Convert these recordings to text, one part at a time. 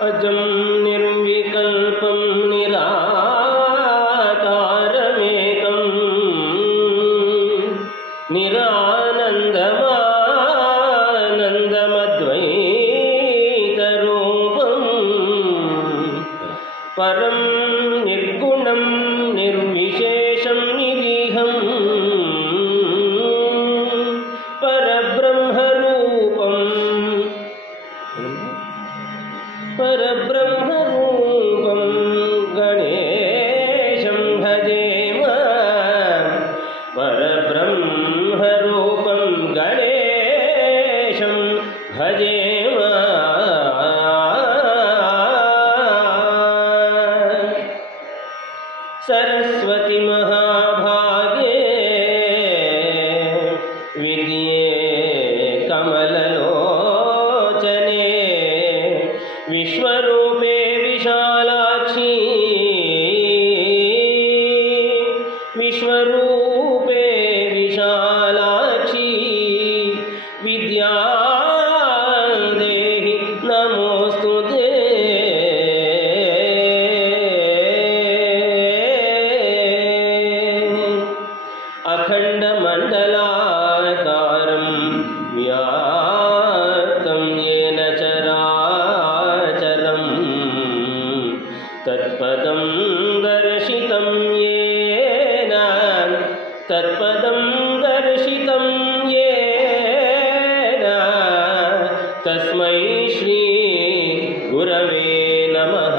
अजं निर्विकल्पं निराकारमेकं निरानन्दमानन्दमद्वैतरूपं परं निर्गुणं निर्विशेषं निरीहं परब्रह्मरूपं गणेशं भजेम परब्रह्मरूपं गणेशं भजेम सरस्वती महाभागे विद्ये कमललोचने विश्वरूपे विशालाक्षी विश्वरूपे विशालाक्षी विद्यादेहि नमोस्तुते अखण्डमण्डलाकारं व्याप्तं येन चराचरं तत्पदं दर्शितं येन तत्पदं दर्शितं येन तस्मै श्री गुरवे नमः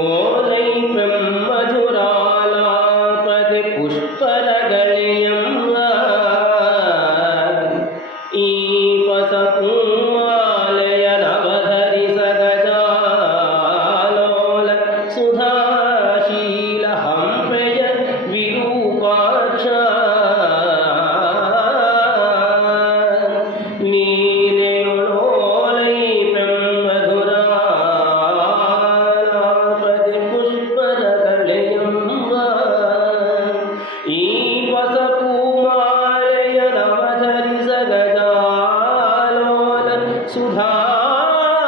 ಓಲೈ ಮಧುರಾಲಾಪದಿ ಪುಷ್ಪರಗಳಿಯಮ್ಮ ಈ ಪಸಪೂಮಾಲಯ ನವಧರಿಸಗಜಾಲೋಲ ಸುಧಾಶೀಲ ಹಂಪೆಯ ವಿರೂಪಾಕ್ಷ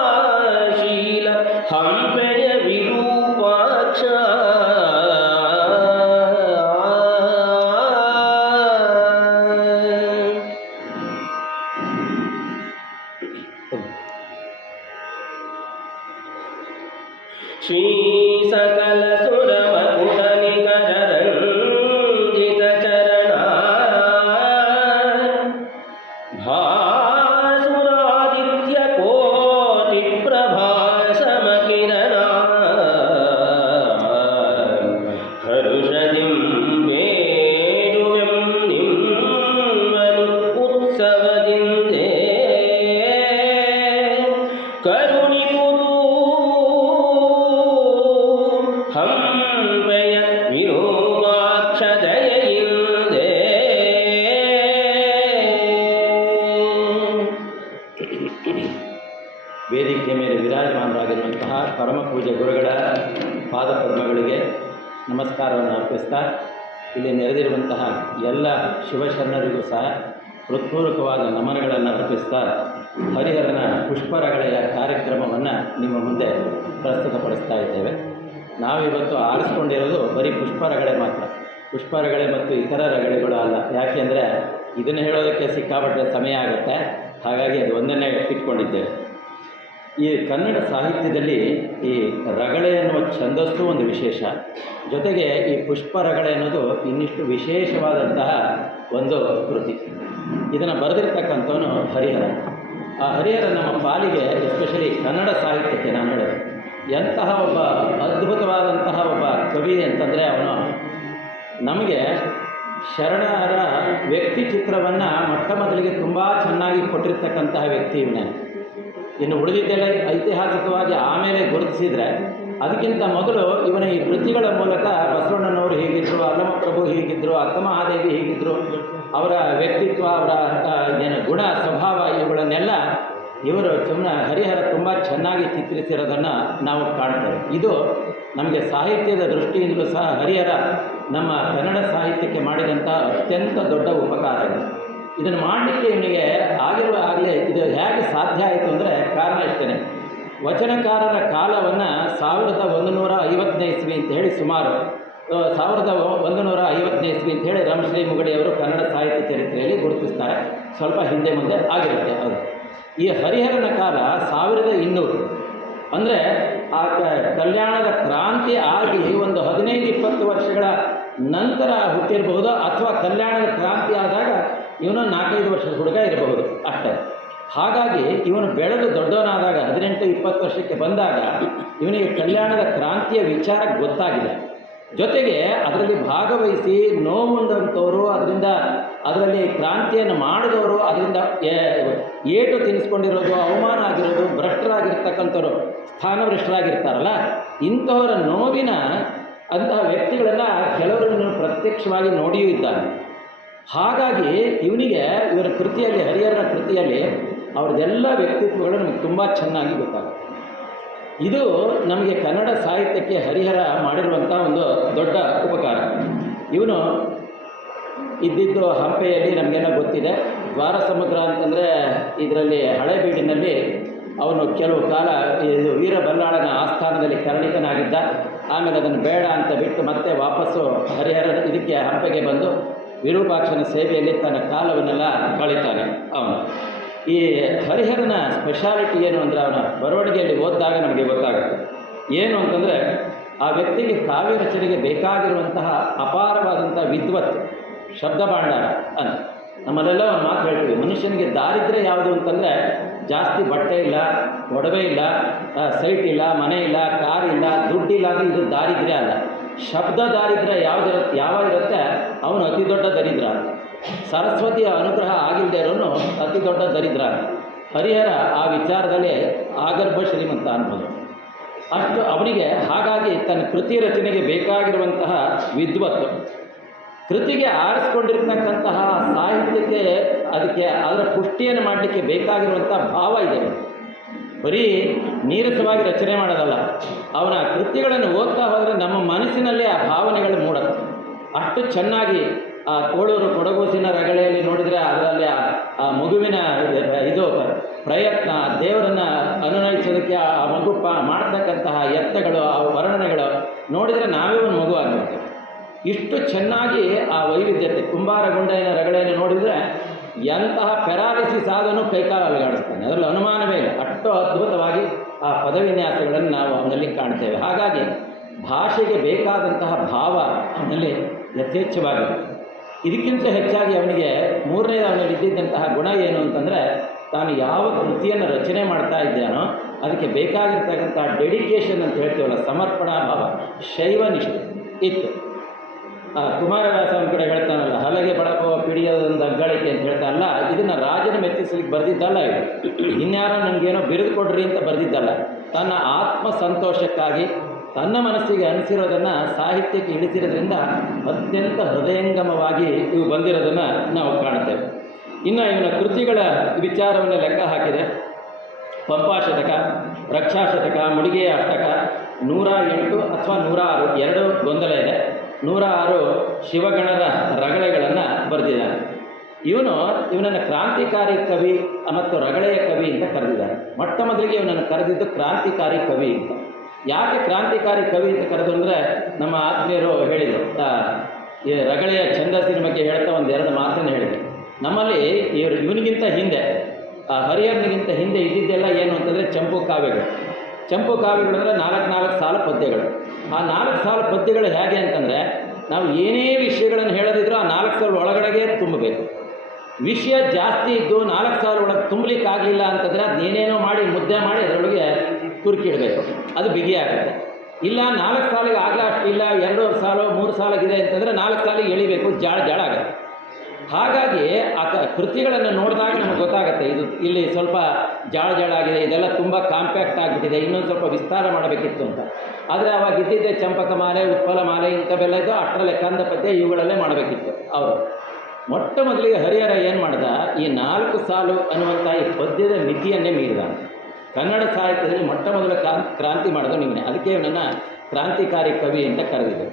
ಸುಧಾಶೀಲ ಹಂಪೆಯ ವಿರೂಪಾಕ್ಷ ಶ್ರೀ ಸಕಲ ಸುರವಕುಲ ನಿಕರಂಜಿತ ಚರಣ ಭಾಸುರಾದಿತ್ಯ ಕೋಟಿ ಪ್ರಭಾಸಮಕಿರಣ ಹರುಷದಿಂ ಬೇಡುವೆಂ ನಿಮ್ಮನು ಉತ್ಸವದಿಂದೇ ಕರುಣಿಪುದು ಹಂಪೆಯ ವಿರೂಪಾಕ್ಷ ದಯೆಯಿಂದೇ ವೇದಿಕೆ ಮೇಲೆ ವಿರಾಜಮಾನರಾಗಿರುವಂತಹ ಪರಮ ಪೂಜ್ಯ ಗುರುಗಳ ಪಾದಪದ್ಮಗಳಿಗೆ ನಮಸ್ಕಾರವನ್ನು ಅರ್ಪಿಸ್ತಾ ಇಲ್ಲಿ ನೆರೆದಿರುವಂತಹ ಎಲ್ಲ ಶಿವಶರಣರಿಗೂ ಸಹ ಹೃತ್ಪೂರ್ವಕವಾದ ನಮನಗಳನ್ನು ಅರ್ಪಿಸ್ತಾ ಹರಿಹರನ ಪುಷ್ಪರಗಳೆಯ ಕಾರ್ಯಕ್ರಮವನ್ನು ನಿಮ್ಮ ಮುಂದೆ ಪ್ರಸ್ತುತಪಡಿಸ್ತಾ ಇದ್ದೇವೆ. ನಾವಿವತ್ತು ಆರಿಸ್ಕೊಂಡಿರೋದು ಬರೀ ಪುಷ್ಪರಗಳೆ ಮಾತ್ರ. ಪುಷ್ಪರಗಳೆ ಮತ್ತು ಇತರ ರಗಳೆಗಳು ಅಲ್ಲ. ಯಾಕೆಂದರೆ ಇದನ್ನು ಹೇಳೋದಕ್ಕೆ ಸಿಕ್ಕಾಪಟ್ಟೆ ಸಮಯ ಆಗುತ್ತೆ. ಹಾಗಾಗಿ ಅದು ಒಂದನ್ನೇ ಇಟ್ಕೊಂಡಿದ್ದೇವೆ. ಈ ಕನ್ನಡ ಸಾಹಿತ್ಯದಲ್ಲಿ ಈ ರಗಳೆ ಎನ್ನುವ ಛಂದಸ್ಸು ಒಂದು ವಿಶೇಷ, ಜೊತೆಗೆ ಈ ಪುಷ್ಪರಗಳೆ ಅನ್ನೋದು ಇನ್ನಿಷ್ಟು ವಿಶೇಷವಾದಂತಹ ಒಂದು ಕೃತಿ. ಇದನ್ನು ಬರೆದಿರ್ತಕ್ಕಂಥವನು ಹರಿಹರ. ಆ ಹರಿಹರ ನಮ್ಮ ಪಾಲಿಗೆ, ಎಸ್ಪೆಷಲಿ ಕನ್ನಡ ಸಾಹಿತ್ಯಕ್ಕೆ ನಾನು ಹೇಳೋದು, ಎಂತಹ ಒಬ್ಬ ಅದ್ಭುತವಾದಂತಹ ಒಬ್ಬ ಕವಿ ಅಂತಂದರೆ ಅವನು ನಮಗೆ ಶರಣರ ವ್ಯಕ್ತಿ ಚಿತ್ರವನ್ನು ಮೊಟ್ಟ ಮೊದಲಿಗೆ ತುಂಬ ಚೆನ್ನಾಗಿ ಕೊಟ್ಟಿರ್ತಕ್ಕಂತಹ ವ್ಯಕ್ತಿ ಇವನೇ. ಇನ್ನು ಉಳಿದಿದ್ದೆಲ್ಲ ಐತಿಹಾಸಿಕವಾಗಿ ಆಮೇಲೆ ಗುರುತಿಸಿದರೆ, ಅದಕ್ಕಿಂತ ಮೊದಲು ಇವನ ಈ ಕೃತಿ ಕೃತಿಗಳ ಮೂಲಕ ಬಸವಣ್ಣನವರು ಹೀಗಿದ್ದರು, ಅಲ್ಲಮಪ್ರಭು ಹೀಗಿದ್ದರು, ಅಕ್ಕಮಹಾದೇವಿ ಹೀಗಿದ್ದರು, ಅವರ ವ್ಯಕ್ತಿತ್ವ, ಅವರ ಗುಣ ಸ್ವಭಾವ ಇವುಗಳನ್ನೆಲ್ಲ ಇವರು ಹರಿಹರ ತುಂಬ ಚೆನ್ನಾಗಿ ಚಿತ್ರಿಸಿರೋದನ್ನು ನಾವು ಕಾಣ್ತೇವೆ. ಇದು ನಮಗೆ ಸಾಹಿತ್ಯದ ದೃಷ್ಟಿಯಿಂದಲೂ ಸಹ ಹರಿಹರ ನಮ್ಮ ಕನ್ನಡ ಸಾಹಿತ್ಯಕ್ಕೆ ಮಾಡಿದಂಥ ಅತ್ಯಂತ ದೊಡ್ಡ ಉಪಕಾರ ಇದೆ. ಇದನ್ನು ಮಾಡಲಿಕ್ಕೆ ಇವನಿಗೆ ಆಗಲೇ ಇದು ಹೇಗೆ ಸಾಧ್ಯ ಆಯಿತು ಅಂದರೆ ಕಾರಣ ಇಷ್ಟೇ. ವಚನಕಾರರ ಕಾಲವನ್ನು 1150ನೇ ಇಸ್ವಿ ಅಂತ ಹೇಳಿ ಸುಮಾರು 1150ನೇ ಇಸ್ವಿ ಅಂತ ಹೇಳಿ ರಮಶ್ರೀ ಮುಗಡಿಯವರು ಕನ್ನಡ ಸಾಹಿತ್ಯ ಚರಿತ್ರೆಯಲ್ಲಿ ಗುರುತಿಸ್ತಾರೆ. ಸ್ವಲ್ಪ ಹಿಂದೆ ಮುಂದೆ ಆಗಿರುತ್ತೆ ಅದು. ಈ ಹರಿಹರನ ಕಾಲ 1200 ಅಂದರೆ ಆ ಕಲ್ಯಾಣದ ಕ್ರಾಂತಿ ಆಗಿ ಒಂದು 15-20 ವರ್ಷಗಳ ನಂತರ ಹುಟ್ಟಿರಬಹುದು, ಅಥವಾ ಕಲ್ಯಾಣದ ಕ್ರಾಂತಿ ಆದಾಗ ಇವನು 4-5 ವರ್ಷದ ಹುಡುಗ ಇರಬಹುದು ಅಷ್ಟೇ. ಹಾಗಾಗಿ ಇವನು ಬೆಳೆದು ದೊಡ್ಡವನಾದಾಗ 18-20 ವರ್ಷಕ್ಕೆ ಬಂದಾಗ ಇವನಿಗೆ ಕಲ್ಯಾಣದ ಕ್ರಾಂತಿಯ ವಿಚಾರ ಗೊತ್ತಾಗಿದೆ. ಜೊತೆಗೆ ಅದರಲ್ಲಿ ಭಾಗವಹಿಸಿ ನೋವುಂಡಂಥವರು, ಅದರಲ್ಲಿ ಕ್ರಾಂತಿಯನ್ನು ಮಾಡಿದವರು, ಅದರಿಂದ ಏಟು ತಿನ್ನಿಸ್ಕೊಂಡಿರೋದು, ಅವಮಾನ ಆಗಿರೋದು, ಭ್ರಷ್ಟರಾಗಿರ್ತಕ್ಕಂಥವ್ರು, ಸ್ಥಾನಭ್ರಷ್ಟರಾಗಿರ್ತಾರಲ್ಲ, ಇಂಥವರ ನೋವಿನ ಅಂತಹ ವ್ಯಕ್ತಿಗಳೆಲ್ಲ ಕೆಲವರನ್ನು ಪ್ರತ್ಯಕ್ಷವಾಗಿ ನೋಡಿಯೂ ಇದ್ದಾನೆ. ಹಾಗಾಗಿ ಇವನಿಗೆ ಇವರ ಕೃತಿಯಲ್ಲಿ, ಹರಿಹರನ ಕೃತಿಯಲ್ಲಿ ಅವ್ರದ್ದೆಲ್ಲ ವ್ಯಕ್ತಿತ್ವಗಳು ನಮಗೆ ತುಂಬ ಚೆನ್ನಾಗಿ ಗೊತ್ತಾಗುತ್ತೆ. ಇದು ನಮಗೆ ಕನ್ನಡ ಸಾಹಿತ್ಯಕ್ಕೆ ಹರಿಹರ ಮಾಡಿರುವಂಥ ಒಂದು ದೊಡ್ಡ ಉಪಕಾರ. ಇವನು ಇದ್ದಿದ್ದು ಹಂಪೆಯಲ್ಲಿ, ನಮಗೆಲ್ಲ ಗೊತ್ತಿದೆ. ದ್ವಾರ ಸಮುದ್ರ ಅಂತಂದರೆ ಇದರಲ್ಲಿ ಹಳೇಬೀಡಿನಲ್ಲಿ ಅವನು ಕೆಲವು ಕಾಲ ಇದು ವೀರ ಬಲ್ಲಾಳನ ಆಸ್ಥಾನದಲ್ಲಿ ಕರ್ಣಿಕನಾಗಿದ್ದ. ಆಮೇಲೆ ಅದನ್ನು ಬೇಡ ಅಂತ ಬಿಟ್ಟು ಮತ್ತೆ ವಾಪಸ್ಸು ಹರಿಹರ ಇದಕ್ಕೆ ಹಂಪೆಗೆ ಬಂದು ವಿರೂಪಾಕ್ಷನ ಸೇವೆಯಲ್ಲಿ ತನ್ನ ಕಾಲವನ್ನೆಲ್ಲ ಕಳೀತಾನೆ ಅವನು. ಈ ಹರಿಹರನ ಸ್ಪೆಷಾಲಿಟಿ ಏನು ಅಂದರೆ ಅವನ ಬರವಣಿಗೆಯಲ್ಲಿ ಓದಿದಾಗ ನಮಗೆ ಗೊತ್ತಾಗುತ್ತೆ. ಏನು ಅಂತಂದರೆ ಆ ವ್ಯಕ್ತಿಗೆ ಕಾವ್ಯ ರಚನೆಗೆ ಬೇಕಾಗಿರುವಂತಹ ಅಪಾರವಾದಂಥ ವಿದ್ವತ್, ಶಬ್ದ ಭಾಂಡಾರ ಅಂತ. ನಮ್ಮಲ್ಲೆಲ್ಲ ಒಂದು ಮಾತು ಹೇಳ್ತೀವಿ, ಮನುಷ್ಯನಿಗೆ ದಾರಿದ್ರ್ಯ ಯಾವುದು ಅಂತಂದರೆ ಜಾಸ್ತಿ ಬಟ್ಟೆ ಇಲ್ಲ, ಒಡವೆ ಇಲ್ಲ, ಸೈಟ್ ಇಲ್ಲ, ಮನೆ ಇಲ್ಲ, ಕಾರ್ ಇಲ್ಲ, ದುಡ್ಡಿಲ್ಲ ಅಂದರೆ ಇದು ದಾರಿದ್ರ್ಯ ಅಲ್ಲ. ಶಬ್ದ ದಾರಿದ್ರ್ಯ ಯಾವಾಗ ಇರುತ್ತೆ ಅವನು ಅತಿ ದೊಡ್ಡ ದರಿದ್ರ. ಸರಸ್ವತಿಯ ಅನುಗ್ರಹ ಆಗಿಲ್ಲದೆ ಇರೋನು ಅತಿ ದೊಡ್ಡ ದರಿದ್ರ. ಹರಿಹರ ಆ ವಿಚಾರದಲ್ಲಿ ಆಗರ್ಭ ಶ್ರೀಮಂತ ಅನ್ಬೋದು ಅಷ್ಟು ಅವನಿಗೆ. ಹಾಗಾಗಿ ತನ್ನ ಕೃತಿ ರಚನೆಗೆ ಬೇಕಾಗಿರುವಂತಹ ವಿದ್ವತ್ತು, ಕೃತಿಗೆ ಆರಿಸ್ಕೊಂಡಿರ್ತಕ್ಕಂತಹ ಸಾಹಿತ್ಯಕ್ಕೆ, ಅದಕ್ಕೆ ಅದರ ಪುಷ್ಟಿಯನ್ನು ಮಾಡಲಿಕ್ಕೆ ಬೇಕಾಗಿರುವಂಥ ಭಾವ ಇದೆ. ಬರೀ ನೀರಸವಾಗಿ ರಚನೆ ಮಾಡೋದಲ್ಲ, ಅವನ ಕೃತಿಗಳನ್ನು ಓದ್ತಾ ಹೋದರೆ ನಮ್ಮ ಮನಸ್ಸಿನಲ್ಲೇ ಆ ಭಾವನೆಗಳು ಮೂಡುತ್ತೆ. ಅಷ್ಟು ಚೆನ್ನಾಗಿ ಆ ಕೋಳೂರು ಕೊಡಗೂಸಿನ ರಗಳೆಯಲ್ಲಿ ನೋಡಿದರೆ ಅದರಲ್ಲಿ ಆ ಮಗುವಿನ ಇದು ಪ್ರಯತ್ನ, ದೇವರನ್ನು ಅನುನಯಿಸೋದಕ್ಕೆ ಆ ಮಗು ಮಾಡ್ತಕ್ಕಂತಹ ಯತ್ನಗಳು, ಆ ವರ್ಣನೆಗಳು ನೋಡಿದರೆ ನಾವೇ ಒಂದು ಮಗು ಆಗಬೇಕು. ಇಷ್ಟು ಚೆನ್ನಾಗಿ ಆ ವೈವಿಧ್ಯತೆ. ಕುಂಬಾರಗುಂಡಯ್ಯನ ರಗಳೆಯನ್ನು ನೋಡಿದರೆ ಎಂತಹ ಪ್ಯಾರಾಲಿಸಿಸ್ ಆದನು ಕೈಕಾಲು ಅಲುಗಾಡಿಸ್ತಾನೆ, ಅದರಲ್ಲಿ ಅನುಮಾನವೇ ಇಲ್ಲ. ಅಷ್ಟು ಅದ್ಭುತವಾಗಿ ಆ ಪದವಿನ್ಯಾಸಗಳನ್ನು ನಾವು ಅವನಲ್ಲಿ ಕಾಣ್ತೇವೆ. ಹಾಗಾಗಿ ಭಾಷೆಗೆ ಬೇಕಾದಂತಹ ಭಾವ ಅವನಲ್ಲಿ ಯಥೇಚ್ಛವಾಗಿದೆ. ಇದಕ್ಕಿಂತ ಹೆಚ್ಚಾಗಿ ಅವನಿಗೆ ಅವನಲ್ಲಿ ಇದ್ದಿದ್ದಂತಹ ಗುಣ ಏನು ಅಂತಂದರೆ, ತಾನು ಯಾವ ಕೃತಿಯನ್ನು ರಚನೆ ಮಾಡ್ತಾ ಇದ್ದಾನೋ ಅದಕ್ಕೆ ಬೇಕಾಗಿರ್ತಕ್ಕಂಥ ಡೆಡಿಕೇಶನ್ ಅಂತ ಹೇಳ್ತೀವಲ್ಲ, ಸಮರ್ಪಣಾ ಭಾವ, ಶೈವ ನಿಷ್ಠೆ ಇತ್ತು. ಕುಮಾರವ್ಯಾಸ ಒಂದು ಕಡೆ ಹೇಳ್ತಾನಲ್ಲ, ಹಲಗೆ ಬಳಕುವ ಪಿಡಿಯೋದೊಂದು ಅಗ್ಗಳಿಕೆ ಅಂತ ಹೇಳ್ತಾನಲ್ಲ, ಇದನ್ನು ರಾಜನ ಮೆಚ್ಚಿಸಲಿಕ್ಕೆ ಬರೆದಿದ್ದಲ್ಲ. ಇದು ಇನ್ಯಾರೋ ನನಗೇನೋ ಬಿರುದು ಕೊಡ್ರಿ ಅಂತ ಬರೆದಿದ್ದಲ್ಲ. ತನ್ನ ಆತ್ಮ ಸಂತೋಷಕ್ಕಾಗಿ ತನ್ನ ಮನಸ್ಸಿಗೆ ಅನಿಸಿರೋದನ್ನು ಸಾಹಿತ್ಯಕ್ಕೆ ಇಳಿಸಿರೋದ್ರಿಂದ ಅತ್ಯಂತ ಹೃದಯಂಗಮವಾಗಿ ಇವು ಬಂದಿರೋದನ್ನು ನಾವು ಕಾಣ್ತೇವೆ. ಇನ್ನು ಇವನ ಕೃತಿಗಳ ವಿಚಾರವನ್ನು ಲೆಕ್ಕ ಹಾಕಿದೆ. ಪಂಪಾಶತಕ, ರಕ್ಷಾಶತಕ, ಮುಡಿಗೆಯ ಅಷ್ಟಕ, 108 ಅಥವಾ 106 ಎರಡು ಗೊಂದಲ ಇದೆ. 106 ಶಿವಗಣರ ರಗಳೆಗಳನ್ನು ಬರೆದಿದ್ದಾನೆ. ಇವನನ್ನು ಕ್ರಾಂತಿಕಾರಿ ಕವಿ ಮತ್ತು ರಗಳೆಯ ಕವಿ ಅಂತ ಕರೆದಿದ್ದಾರೆ. ಮೊಟ್ಟ ಮೊದಲಿಗೆ ಇವನನ್ನು ಕರೆದಿದ್ದು ಕ್ರಾಂತಿಕಾರಿ ಕವಿ ಅಂತ. ಯಾಕೆ ಕ್ರಾಂತಿಕಾರಿ ಕವಿ ಅಂತ ಕರೆದು ಅಂದರೆ, ನಮ್ಮ ಆತ್ಮೀಯರು ಹೇಳಿದರು, ಈ ರಗಳೆಯ ಛಂದಸ್ಸಿನ ಬಗ್ಗೆ ಹೇಳ್ತಾ ಒಂದೆರಡು ಮಾತನ್ನು ಹೇಳಿದರು. ನಮ್ಮಲ್ಲಿ ಇವನಿಗಿಂತ ಹಿಂದೆ, ಹರಿಹರನಿಗಿಂತ ಹಿಂದೆ ಇದ್ದಿದ್ದೆಲ್ಲ ಏನು ಅಂತಂದರೆ ಚಂಪು ಕಾವ್ಯಗಳು. ಚಂಪು ಕಾವ್ಯಗಳು ಅಂದರೆ 4 ಸಾಲ ಪದ್ಯಗಳು. ಆ 4 ಸಾಲ ಪದ್ಯಗಳು ಹೇಗೆ ಅಂತಂದರೆ, ನಾವು ಏನೇ ವಿಷಯಗಳನ್ನು ಹೇಳೋದಿದ್ರೂ ಆ 4 ಸಾಲ ಒಳಗಡೆಗೆ ತುಂಬಬೇಕು. ವಿಷಯ ಜಾಸ್ತಿ ಇದ್ದು 4 ಸಾಲ ಒಳಗೆ ತುಂಬಲಿಕ್ಕಾಗಲಿಲ್ಲ ಅಂತಂದರೆ ಅದನ್ನೇನೇನೋ ಮಾಡಿ ಮುದ್ದೆ ಮಾಡಿ ಅದರೊಳಗೆ ತುರುಕಿಡಬೇಕು, ಅದು ಬಿಗಿಯಾಗುತ್ತೆ. ಇಲ್ಲ 4 ಸಾಲಿಗೆ ಆಗಲ್ಲ, ಅಷ್ಟಿಲ್ಲ 2 ಸಾಲ 3 ಸಾಲಾಗಿದೆ ಅಂತಂದರೆ 4 ಸಾಲಿಗೆ ಎಳಿಬೇಕು, ಜಾಳ ಆಗುತ್ತೆ. ಹಾಗಾಗಿ ಆ ಕೃತಿಗಳನ್ನು ನೋಡಿದಾಗ ನಮಗೆ ಗೊತ್ತಾಗುತ್ತೆ, ಇದು ಇಲ್ಲಿ ಸ್ವಲ್ಪ ಜಾಳ ಆಗಿದೆ, ಇದೆಲ್ಲ ತುಂಬ ಕಾಂಪ್ಯಾಕ್ಟ್ ಆಗಿಬಿಟ್ಟಿದೆ, ಇನ್ನೊಂದು ಸ್ವಲ್ಪ ವಿಸ್ತಾರ ಮಾಡಬೇಕಿತ್ತು ಅಂತ. ಆದರೆ ಅವಾಗ ಇದ್ದಿದ್ದೆ ಚಂಪಕ ಮಾಲೆ, ಉತ್ಪಲ ಮಾಲೆ ಇಂಥವೆಲ್ಲ ಇದು ಅಷ್ಟರಲ್ಲೇ ಕಂದ ಪದ್ಯ ಇವುಗಳಲ್ಲೇ ಮಾಡಬೇಕಿತ್ತು ಅವರು. ಮೊಟ್ಟ ಮೊದಲಿಗೆ ಹರಿಹರ ಏನು ಮಾಡ್ದ, ಈ 4 ಸಾಲು ಅನ್ನುವಂಥ ಈ ಪದ್ಯದ ಮಿತಿಯನ್ನೇ ಮೀರಿದ. ಕನ್ನಡ ಸಾಹಿತ್ಯದಲ್ಲಿ ಮೊಟ್ಟ ಮೊದಲ ಕ್ರಾಂತಿ ಮಾಡೋದು ನೀವೇ. ಅದಕ್ಕೆ ಇವನನ್ನು ಕ್ರಾಂತಿಕಾರಿ ಕವಿ ಅಂತ ಕರೆದಿದ್ದು.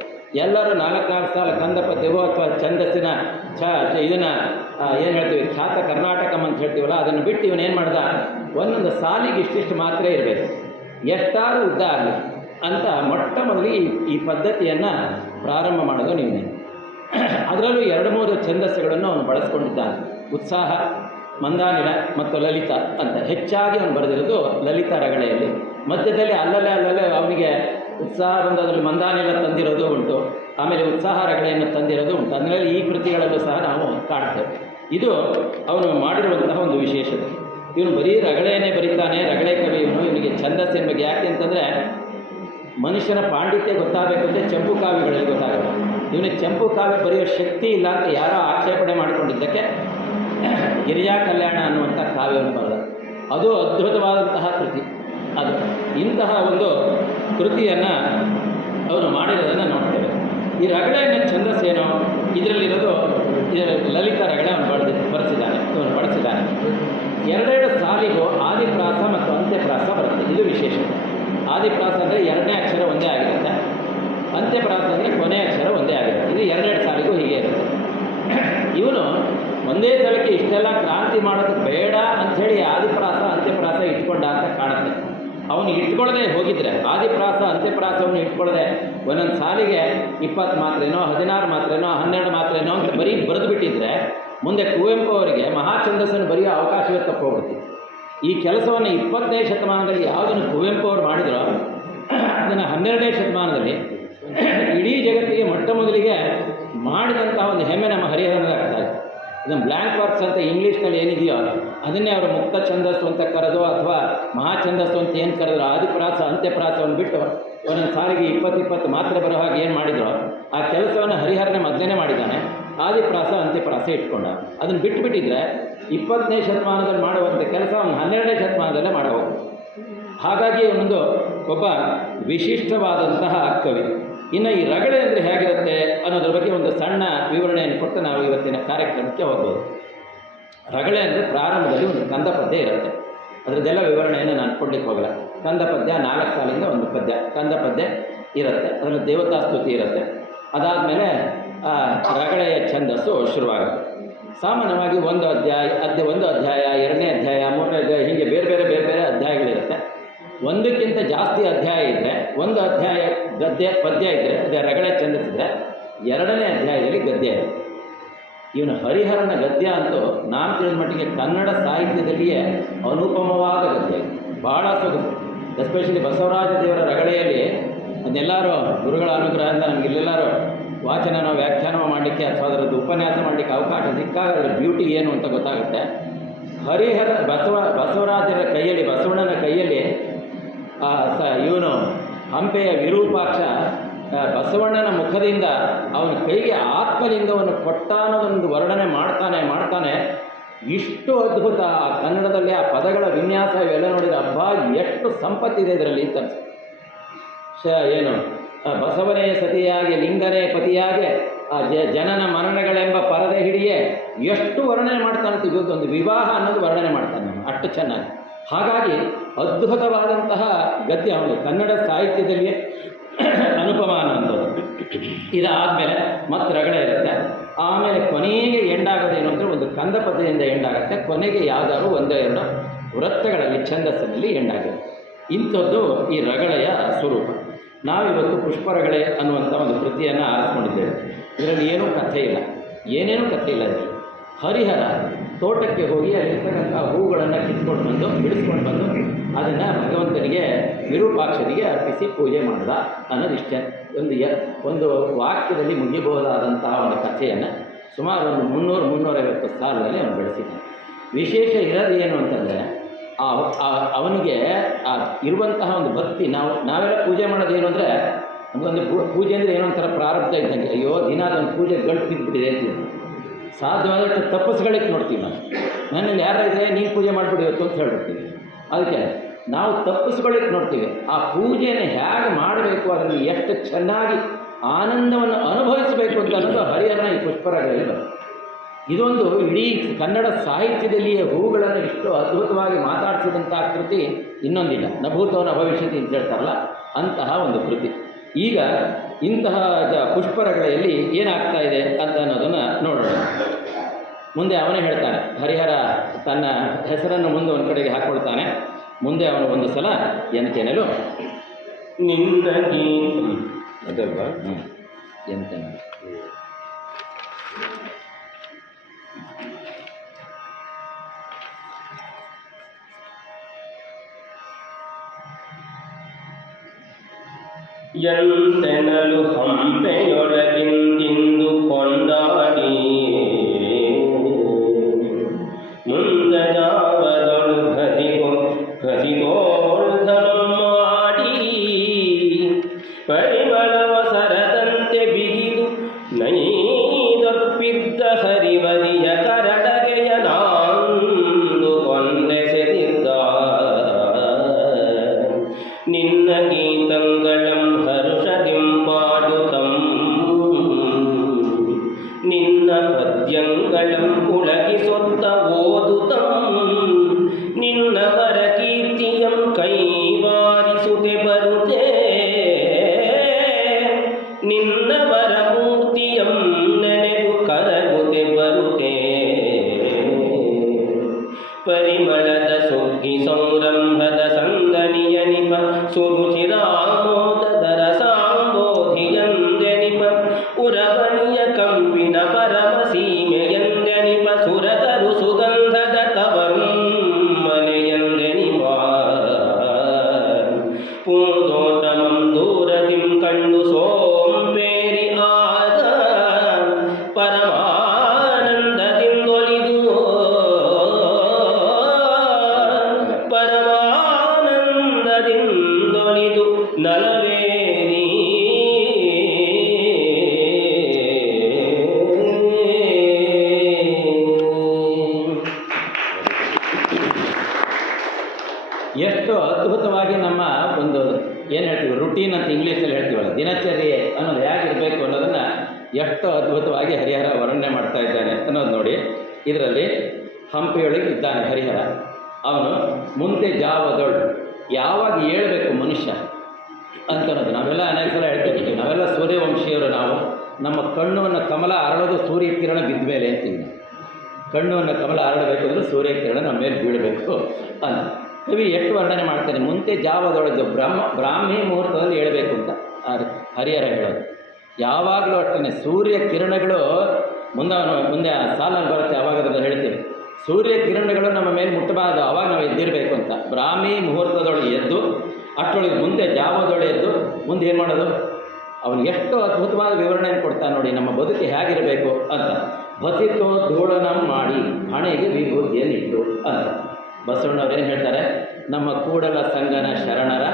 ಎಲ್ಲರೂ 4 ಸಾಲು ಕಂದ ಪದ್ಯವೋ ಅಥವಾ ಛಂದಸ್ಸಿನ ಇದನ್ನು ಏನು ಹೇಳ್ತೀವಿ ಖ್ಯಾತ ಕರ್ನಾಟಕಂ ಅಂತ ಹೇಳ್ತೀವಲ್ಲ, ಅದನ್ನು ಬಿಟ್ಟು ಇವನೇನು ಮಾಡ್ದ, ಒಂದೊಂದು ಸಾಲಿಗೆ ಇಷ್ಟಿಷ್ಟು ಮಾತ್ರ ಇರಬೇಕು, ಎಷ್ಟಾದ್ರೂ ಉದ್ದ ಆಗಲಿ ಅಂತ ಮೊಟ್ಟ ಮೊದಲಿಗೆ ಈ ಪದ್ಧತಿಯನ್ನು ಪ್ರಾರಂಭ ಮಾಡೋದು ನೀವೇ. ಅದರಲ್ಲೂ 2-3 ಛಂದಸ್ಸುಗಳನ್ನು ಅವನು ಬಳಸ್ಕೊಂಡಿದ್ದಾನೆ. ಉತ್ಸಾಹ, ಮಂದಾನಿಲ ಮತ್ತು ಲಲಿತ ಅಂತ ಹೆಚ್ಚಾಗಿ ಅವನು ಬರೆದಿರೋದು ಲಲಿತ ರಗಳೆಯಲ್ಲಿ. ಮಧ್ಯದಲ್ಲಿ ಅಲ್ಲಲ್ಲೇ ಅವನಿಗೆ ಉತ್ಸಾಹ ಬಂದದಲ್ಲಿ ಮಂದಾನಿಲ ತಂದಿರೋದು ಉಂಟು, ಆಮೇಲೆ ಉತ್ಸಾಹ ರಗಳೆಯನ್ನು ತಂದಿರೋದು ಉಂಟು. ಅದರಲ್ಲಿ ಈ ಕೃತಿಗಳಲ್ಲೂ ಸಹ ನಾವು ಕಾಣ್ತೇವೆ. ಇದು ಅವನು ಮಾಡಿರುವಂತಹ ಒಂದು ವಿಶೇಷತೆ. ಇವನು ಬರೀ ರಗಳೆಯನ್ನೇ ಬರೀತಾನೆ, ರಗಳೆ ಕವಿ ಇವನು. ಇವನಿಗೆ ಛಂದಸ್ಸಿನ ಬಗ್ಗೆ ಯಾಕೆ ಅಂತಂದರೆ, ಮನುಷ್ಯನ ಪಾಂಡಿತ್ಯ ಗೊತ್ತಾಗಬೇಕು ಅಂದರೆ ಚಂಪು ಕಾವ್ಯಗಳಲ್ಲಿ ಗೊತ್ತಾಗಲ್ಲ. ಇವನಿಗೆ ಚಂಪು ಕಾವ್ಯ ಬರೆಯೋ ಶಕ್ತಿ ಇಲ್ಲ ಅಂತ ಯಾರೋ ಆಕ್ಷೇಪಣೆ ಮಾಡಿಕೊಂಡಿದ್ದಕ್ಕೆ ಗಿರಿಜಾ ಕಲ್ಯಾಣ ಅನ್ನುವಂಥ ಕಾವ್ಯವನ್ನು ಬರೆದ. ಅದು ಅದ್ಭುತವಾದಂತಹ ಕೃತಿ. ಅದು ಇಂತಹ ಒಂದು ಕೃತಿಯನ್ನು ಅವನು ಮಾಡಿರೋದನ್ನು ನೋಡ್ತೇವೆ. ಈ ರಗಳೆಯನ್ನು ಛಂದಸ್ಸೇನೋ ಇದರಲ್ಲಿರೋದು ಲಲಿತ ರಗಳೆ ಅವನು ಬಳಸಿದ್ದಾನೆ. 2 ಸಾಲಿಗೂ ಆದಿಪ್ರಾಸ ಮತ್ತು ಅಂತ್ಯಪ್ರಾಸ ಬರುತ್ತೆ. ಇದು ವಿಶೇಷ. ಆದಿಪ್ರಾಸ ಅಂದರೆ 2ನೇ ಅಕ್ಷರ ಒಂದೇ ಆಗಿರುತ್ತೆ, ಅಂತ್ಯಪ್ರಾಸ ಅಂದರೆ ಕೊನೆಯ ಅಕ್ಷರ ಒಂದೇ ಆಗಿರುತ್ತೆ. ಇದು 2 ಸಾಲಿಗೂ ಹೀಗೆ ಇರುತ್ತೆ. ಇವನು ಒಂದೇ ಸಲಕ್ಕೆ ಇಷ್ಟೆಲ್ಲ ಕ್ರಾಂತಿ ಮಾಡೋದು ಬೇಡ ಅಂಥೇಳಿ ಆದಿಪ್ರಾಸ ಅಂತ್ಯಪ್ರಾಸ ಇಟ್ಕೊಂಡ ಅಂತ ಕಾಣುತ್ತೆ. ಅವನು ಇಟ್ಕೊಳ್ಳದೆ ಹೋಗಿದ್ರೆ, ಆದಿಪ್ರಾಸ ಅಂತ್ಯಪ್ರಾಸವನ್ನು ಇಟ್ಕೊಳ್ಳದೆ ಒಂದೊಂದು ಸಾಲಿಗೆ 20 ಮಾತ್ರೇನೋ 16 ಮಾತ್ರೇನೋ 12 ಮಾತ್ರೇನೋ ಅಂತ ಬರೀ ಬರೆದು ಬಿಟ್ಟಿದ್ರೆ, ಮುಂದೆ ಕುವೆಂಪು ಅವರಿಗೆ ಮಹಾಛಂದಸ್ಸನ್ನು ಬರೆಯೋ ಅವಕಾಶವೇ ತಪ್ಪೋಗ್ಬಿಡ್ತಿತ್ತು. ಈ ಕೆಲಸವನ್ನು 20ನೇ ಶತಮಾನದಲ್ಲಿ ಯಾವುದನ್ನು ಕುವೆಂಪು ಅವರು ಮಾಡಿದರೋ ಅದನ್ನು 12ನೇ ಶತಮಾನದಲ್ಲಿ ಇಡೀ ಜಗತ್ತಿಗೆ ಮೊಟ್ಟ ಮೊದಲಿಗೆ ಮಾಡಿದಂತಹ ಒಂದು ಹೆಮ್ಮೆ ನಮ್ಮ ಹರಿಹರನಾಗ್ತಾ ಇತ್ತು. ಇದನ್ನು ಬ್ಲ್ಯಾಂಕ್ ವರ್ಕ್ಸ್ ಅಂತ ಇಂಗ್ಲೀಷ್ನಲ್ಲಿ ಏನಿದೆಯೋ ಅದನ್ನೇ ಅವರು ಮುಕ್ತ ಛಂದಸ್ಸು ಅಂತ ಕರೆದು ಅಥವಾ ಮಹಾಛಂದಸ್ಸು ಅಂತ ಏನು ಕರೆದ್ರು, ಆದಿಪ್ರಾಸ ಅಂತ್ಯಪ್ರಾಸವನ್ನು ಬಿಟ್ಟು ಒಂದೊಂದು ಸಾಲಿಗೆ 20 ಮಾತ್ರ ಬರೋ ಹಾಗೆ ಏನು ಮಾಡಿದ್ರು, ಆ ಕೆಲಸವನ್ನು ಹರಿಹರನೇ ಮೊದಲೇ ಮಾಡಿದ್ದಾನೆ. ಆದಿಪ್ರಾಸ ಅಂತ್ಯಪ್ರಾಸ ಇಟ್ಕೊಂಡ. ಅದನ್ನು ಬಿಟ್ಟುಬಿಟ್ಟಿದ್ರೆ 20ನೇ ಶತಮಾನದಲ್ಲಿ ಮಾಡುವಂಥ ಕೆಲಸ ಅವನು 12ನೇ ಶತಮಾನದಲ್ಲೇ ಮಾಡಬಹುದು. ಹಾಗಾಗಿ ಒಂದು ಒಬ್ಬ ವಿಶಿಷ್ಟವಾದಂತಹ ಕವಿ. ಇನ್ನು ಈ ರಗಳೆ ಅಂದರೆ ಹೇಗಿರುತ್ತೆ ಅನ್ನೋದ್ರ ಬಗ್ಗೆ ಒಂದು ಸಣ್ಣ ವಿವರಣೆಯನ್ನು ಕೊಟ್ಟು ನಾವು ಇವತ್ತಿನ ಕಾರ್ಯಕ್ರಮಕ್ಕೆ ಹೋಗ್ಬೋದು. ರಗಳೆ ಅಂದರೆ ಪ್ರಾರಂಭದಲ್ಲಿ ಒಂದು ಕಂದ ಪದ್ಯ ಇರುತ್ತೆ. ಅದರದ್ದೆಲ್ಲ ವಿವರಣೆಯನ್ನು ನಾನು ಕೊಡಲಿಕ್ಕೆ ಹೋಗಲ್ಲ. ಕಂದ ಪದ್ಯ 4 ಸಾಲಿಂದ ಒಂದು ಪದ್ಯ ಕಂದ ಪದ್ಯ ಇರುತ್ತೆ. ಅದರಲ್ಲಿ ದೇವತಾ ಸ್ತುತಿ ಇರುತ್ತೆ. ಅದಾದಮೇಲೆ ರಗಳೆಯ ಛಂದಸ್ಸು ಶುರುವಾಗುತ್ತೆ. ಸಾಮಾನ್ಯವಾಗಿ ಒಂದು ಅಧ್ಯಾಯ, 2ನೇ ಅಧ್ಯಾಯ, 3ನೇ ಅಧ್ಯಾಯ, ಹೀಗೆ ಬೇರೆ ಬೇರೆ ಅಧ್ಯಾಯಗಳಿರುತ್ತೆ. ಒಂದಕ್ಕಿಂತ ಜಾಸ್ತಿ ಅಧ್ಯಾಯ ಇದ್ದರೆ, ಒಂದು ಅಧ್ಯಾಯ ಪದ್ಯ ಇದ್ದರೆ ಅದೇ ರಗಳೆ ಛಂದಸ್ಸಿದ್ರೆ, 2ನೇ ಅಧ್ಯಾಯದಲ್ಲಿ ಗದ್ಯ ಇದೆ. ಇವನು ಹರಿಹರನ ಗದ್ಯ ಅಂತೂ ನಾನು ತಿಳಿದ ಮಟ್ಟಿಗೆ ಕನ್ನಡ ಸಾಹಿತ್ಯದಲ್ಲಿಯೇ ಅನುಪಮವಾದ ಗದ್ಯ ಇದೆ. ಭಾಳ ಸೊಗಸು. ಎಸ್ಪೆಷಲಿ ಬಸವರಾಜ ದೇವರ ರಗಳೆಯಲ್ಲಿ ಅದನ್ನೆಲ್ಲರೂ ಗುರುಗಳ ಅನುಗ್ರಹದಿಂದ ನಮಗೆಲ್ಲೆಲ್ಲರೂ ವಾಚನನೋ ವ್ಯಾಖ್ಯಾನವೋ ಮಾಡಲಿಕ್ಕೆ ಅಥವಾ ಅದರದ್ದು ಉಪನ್ಯಾಸ ಮಾಡಲಿಕ್ಕೆ ಅವಕಾಶ ಸಿಕ್ಕಾಗ ಅದರ ಬ್ಯೂಟಿ ಏನು ಅಂತ ಗೊತ್ತಾಗುತ್ತೆ. ಹರಿಹರ ಬಸವರಾಜರ ಕೈಯಲ್ಲಿ, ಬಸವಣ್ಣನ ಕೈಯಲ್ಲಿ ಇವನು ಹಂಪೆಯ ವಿರೂಪಾಕ್ಷ ಬಸವಣ್ಣನ ಮುಖದಿಂದ ಅವನ ಕೈಗೆ ಆತ್ಮಲಿಂಗವನ್ನು ಕೊಟ್ಟ ಅನ್ನೋದೊಂದು ವರ್ಣನೆ ಮಾಡ್ತಾನೆ. ಇಷ್ಟು ಅದ್ಭುತ ಕನ್ನಡದಲ್ಲಿ ಆ ಪದಗಳ ವಿನ್ಯಾಸ ಇವೆಲ್ಲ ನೋಡಿದರೆ ಹಬ್ಬ ಎಷ್ಟು ಸಂಪತ್ತಿದೆ ಇದರಲ್ಲಿ ಅಂತ ಏನು ಬಸವನೇ ಸತಿಯಾಗಿ ಲಿಂಗನೇ ಪತಿಯಾಗಿ ಆ ಜನನ ಮರಣಗಳೆಂಬ ಪರದೆ ಹಿಡಿಯೇ ಎಷ್ಟು ವರ್ಣನೆ ಮಾಡ್ತಾನಂತ. ಒಂದು ವಿವಾಹ ಅನ್ನೋದು ವರ್ಣನೆ ಮಾಡ್ತಾನೆ ಅಷ್ಟು ಚೆನ್ನಾಗಿ. ಹಾಗಾಗಿ ಅದ್ಭುತವಾದಂತಹ ಗದ್ಯ ಅವನು ಕನ್ನಡ ಸಾಹಿತ್ಯದಲ್ಲಿ ಅನುಪಮ ಅನ್ನೋದು. ಇದಾದಮೇಲೆ ಮತ್ತೆ ರಗಳೆ ಇರುತ್ತೆ. ಆಮೇಲೆ ಕೊನೆಗೆ ಎಂಡಾಗೋದೇನು ಅಂದರೆ ಒಂದು ಕಂದ ಪದ್ಯದಿಂದ ಎಂಡಾಗುತ್ತೆ. ಕೊನೆಗೆ ಯಾವುದಾದ್ರು 1-2 ವೃತ್ತಗಳಲ್ಲಿ ಛಂದಸ್ಸಿನಲ್ಲಿ ಎಂಡಾಗುತ್ತೆ. ಇಂಥದ್ದು ಈ ರಗಳೆಯ ಸ್ವರೂಪ. ನಾವಿವತ್ತು ಪುಷ್ಪರಗಳೆ ಅನ್ನುವಂಥ ಒಂದು ಕೃತಿಯನ್ನು ಆರಿಸ್ಕೊಂಡಿದ್ದೇವೆ. ಇದರಲ್ಲಿ ಏನೇನೂ ಕಥೆ ಇಲ್ಲ ಇದರಲ್ಲಿ. ಹರಿಹರ ತೋಟಕ್ಕೆ ಹೋಗಿ ಅಲ್ಲಿರ್ತಕ್ಕಂಥ ಹೂಗಳನ್ನು ಕಿತ್ಕೊಂಡು ಬಂದು ಬಿಡಿಸ್ಕೊಂಡು ಬಂದು ಅದನ್ನು ಭಗವಂತನಿಗೆ ವಿರೂಪಾಕ್ಷನಿಗೆ ಅರ್ಪಿಸಿ ಪೂಜೆ ಮಾಡಿದ ಅನ್ನೋದಿಷ್ಟೇ. ಒಂದು ವಾಕ್ಯದಲ್ಲಿ ಮುಗಿಬಹುದಾದಂತಹ ಒಂದು ಕಥೆಯನ್ನು ಸುಮಾರು ಒಂದು 300-350 ಸಾಲಿನಲ್ಲಿ ಅವನು ಬೆಳೆಸಿದ್ದಾನೆ. ವಿಶೇಷ ಇರೋದು ಏನು ಅಂತಂದರೆ ಅವನಿಗೆ ಇರುವಂತಹ ಒಂದು ಭಕ್ತಿ. ನಾವೆಲ್ಲ ಪೂಜೆ ಮಾಡೋದೇನು ಅಂದರೆ ನಮಗೊಂದು ಪೂಜೆ ಅಂದರೆ ಏನೋ ಒಂಥರ ಪ್ರಾರಬ್ಧ ಇದ್ದಂಗೆ, ಅಯ್ಯೋ ದಿನ ಅದೊಂದು ಪೂಜೆ ಗಂಟು ಬಿದ್ದುಬಿಟ್ಟಿದೆ ಅಂತೀವಿ. ಸಾಧ್ಯವಾದಷ್ಟು ತಪ್ಪಿಸ್ಗಳಿಗೆ ನೋಡ್ತೀವಿ ನಾವು. ನನ್ನಲ್ಲಿ ಯಾರು ಇದ್ದರೆ ನೀನು ಪೂಜೆ ಮಾಡಿಬಿಡಿ ಇವತ್ತು ಅಂತ ಹೇಳ್ಬಿಡ್ತೀವಿ. ಅದಕ್ಕೆ ನಾವು ತಪ್ಪಿಸ್ಕೊಳ್ಳಿಕ್ಕೆ ನೋಡ್ತೀವಿ. ಆ ಪೂಜೆಯನ್ನು ಹೇಗೆ ಮಾಡಬೇಕು, ಅದರಲ್ಲಿ ಎಷ್ಟು ಚೆನ್ನಾಗಿ ಆನಂದವನ್ನು ಅನುಭವಿಸಬೇಕು ಅಂತ ಅನ್ನೋದು ಹರಿಹರನ ಈ ಪುಷ್ಪರಾಗದಲ್ಲಿ ಬರುತ್ತೆ. ಇದೊಂದು ಇಡೀ ಕನ್ನಡ ಸಾಹಿತ್ಯದಲ್ಲಿಯೇ ಹೂಗಳನ್ನು ಇಷ್ಟು ಅದ್ಭುತವಾಗಿ ಮಾತಾಡಿಸಿದಂಥ ಕೃತಿ ಇನ್ನೊಂದಿಲ್ಲ. ನಭೂತೋ ನ ಭವಿಷ್ಯತಿ ಅಂತ ಹೇಳ್ತಾರಲ್ಲ, ಅಂತಹ ಒಂದು ಕೃತಿ. ಈಗ ಇಂತಹ ಪುಷ್ಪರಗಳಲ್ಲಿ ಏನಾಗ್ತಾ ಇದೆ ಅಂತ ಅನ್ನೋದನ್ನು ನೋಡೋಣ. ಮುಂದೆ ಅವನೇ ಹೇಳ್ತಾನೆ, ಹರಿಹರ ತನ್ನ ಹೆಸರನ್ನು ಮುಂದೆ ಒಂದು ಕಡೆಗೆ ಹಾಕ್ಕೊಳ್ತಾನೆ. ಮುಂದೆ ಅವನು ಒಂದು ಸಲ ಎಂತೆನಲು ನಿನ್ನ ಗೀತ ಅದಲ್ವಾ ಎಂತೆನಲು ಎಂತೆನಲು ಹಂಪೆಯೊಳಗಿಂದಿಂದು ಕೊಂಡಾಡಿ ಮುಂದೆ ಜಾವದಳು ಘಸಿಗೋರ್ಧನು ಮಾಡಿ ಪರಿಮಳವ ಸರದಂತೆ ಬಿಗಿದು ನೈದೊಪ್ಪಿದ್ದ ಹರಿವರಿಯ ಕರಡಗೆಯ ನಾಂದು ಕೊಂದೆಸೆದಿದ್ದ ನಿನ್ನ ಗೀತಂಗಳಂ ಹರುಷದಿಂಪಾಡುತಂ ನಿನ್ನ ಪದ್ಯಂಗಳಂ ಪುಳಗಿಸೊತ್ತ ಓದುತಂ ನಿನ್ನವರ ಕೀರ್ತಿಯಂ ಕೈವಾರಿಸುತ್ತೆ ಬರುತ್ತೇ ನಿನ್ನವರ ಮೂರ್ತಿಯಂ ನೆನೆದು ಕರಗುತ್ತೆ ಬರುತ್ತೇ ಪರಿಮಳದ ಸುಗ್ಗಿ ಸಂರಂಭದ ಸಂಗನಿಯನಿಪ ಸುರುಚಿರಾಮೋದರ ಸಾಂಬೋಧಿಯಂದೆನಿಪ ಉರವನಿಯ ಕಂಪಿನ ಪರಮ ಸೀಮೆಯಂದೆನಿಪ ಸುರತರು ಸುಗಂಧದ ತವರ್ಮನೆಯಂದೆನಿಪ ಪೂದೋತಮಂ ದೂರದಿಂ ಕಂಡು ಸೋಂಪೇರಿ ಆದ ಪರಮಾನಂದದಿಂದೊಲಿದು ಪರಮಾನಂದದಿಂದೊಲಿದು ನಲವೇರಿ ಎಷ್ಟು ಅದ್ಭುತವಾಗಿ ನಮ್ಮ ಒಂದು ಏನು ಹೇಳ್ತೀವಿ ರುಟೀನ್ ಅಂತ ಇಂಗ್ಲೀಷಲ್ಲಿ ಹೇಳ್ತೀವಲ್ಲ, ದಿನಚರ್ಯೆ ಅನ್ನೋದು ಹೇಗಿರಬೇಕು ಅನ್ನೋದನ್ನು ಎಷ್ಟು ಅದ್ಭುತವಾಗಿ ಹರಿಹರ ವರ್ಣನೆ ಮಾಡ್ತಾ ಇದ್ದಾನೆ ಅನ್ನೋದು ನೋಡಿ. ಇದರಲ್ಲಿ ಹಂಪಿಯೊಳಗೆ ಇದ್ದಾನೆ ಹರಿಹರ. ಅವನು ಮುಂದೆ ಜಾವದೊಳು ಯಾವಾಗ ಏಳಬೇಕು ಮನುಷ್ಯ ಅಂತನ್ನೋದು ನಾವೆಲ್ಲ ಅನೇಕ ಸಲ ಹೇಳ್ತಿರ್ತೀವಿ. ನಾವೆಲ್ಲ ಸೂರ್ಯವಂಶೀಯರು. ನಾವು ನಮ್ಮ ಕಣ್ಣುವನ್ನು ಕಮಲ ಅರಳೋದು ಸೂರ್ಯ ಕಿರಣ ಬಿದ್ದ ಮೇಲೆ ಅಂತೀವಿ. ಕಣ್ಣುವನ್ನು ಕಮಲ ಅರಳಬೇಕು ಅಂದರೆ ಸೂರ್ಯ ಕಿರಣ ನಮ್ಮ ಮೇಲೆ ಬೀಳಬೇಕು ಅಂತ ಕವಿ ಎಷ್ಟು ವರ್ಣನೆ ಮಾಡ್ತಾನೆ. ಮುಂದೆ ಜಾವದೊಳಗೆ ಬ್ರಾಹ್ಮಿ ಮುಹೂರ್ತದಲ್ಲಿ ಹೇಳಬೇಕು ಅಂತ ಹರಿಹರ ಹೇಳೋದು. ಯಾವಾಗಲೂ ಅಷ್ಟೇ ಸೂರ್ಯ ಕಿರಣಗಳು ಮುಂದೆ ಆ ಸಾಲಲ್ಲಿ ಬರುತ್ತೆ, ಆವಾಗ ಅದನ್ನು ಹೇಳ್ತೀವಿ. ಸೂರ್ಯ ಕಿರಣಗಳು ನಮ್ಮ ಮೇಲೆ ಮುಟ್ಟಬಾರದು, ಆವಾಗ ನಾವು ಎದ್ದಿರಬೇಕು ಅಂತ. ಬ್ರಾಹ್ಮಿ ಮುಹೂರ್ತದೊಳಗೆ ಎದ್ದು ಅಷ್ಟೊಳಗೆ ಮುಂದೆ ಜಾವದೊಳಗೆ ಎದ್ದು ಮುಂದೆ ಏನು ಮಾಡೋದು, ಅವನು ಎಷ್ಟು ಅದ್ಭುತವಾದ ವಿವರಣೆಯನ್ನು ಕೊಡ್ತಾನೆ ನೋಡಿ ನಮ್ಮ ಬದುಕು ಹೇಗಿರಬೇಕು ಅಂತ. ಭಸಿತೋ ಧೂಳನಂ ಮಾಡಿ ಹಣೆಗೆ ವಿಭೂತಿಯನ್ನಿಟ್ಟು ಅಂತ ಬಸವಣ್ಣವ್ರು ಏನು ಹೇಳ್ತಾರೆ, ನಮ್ಮ ಕೂಡಲ ಸಂಗನ ಶರಣರ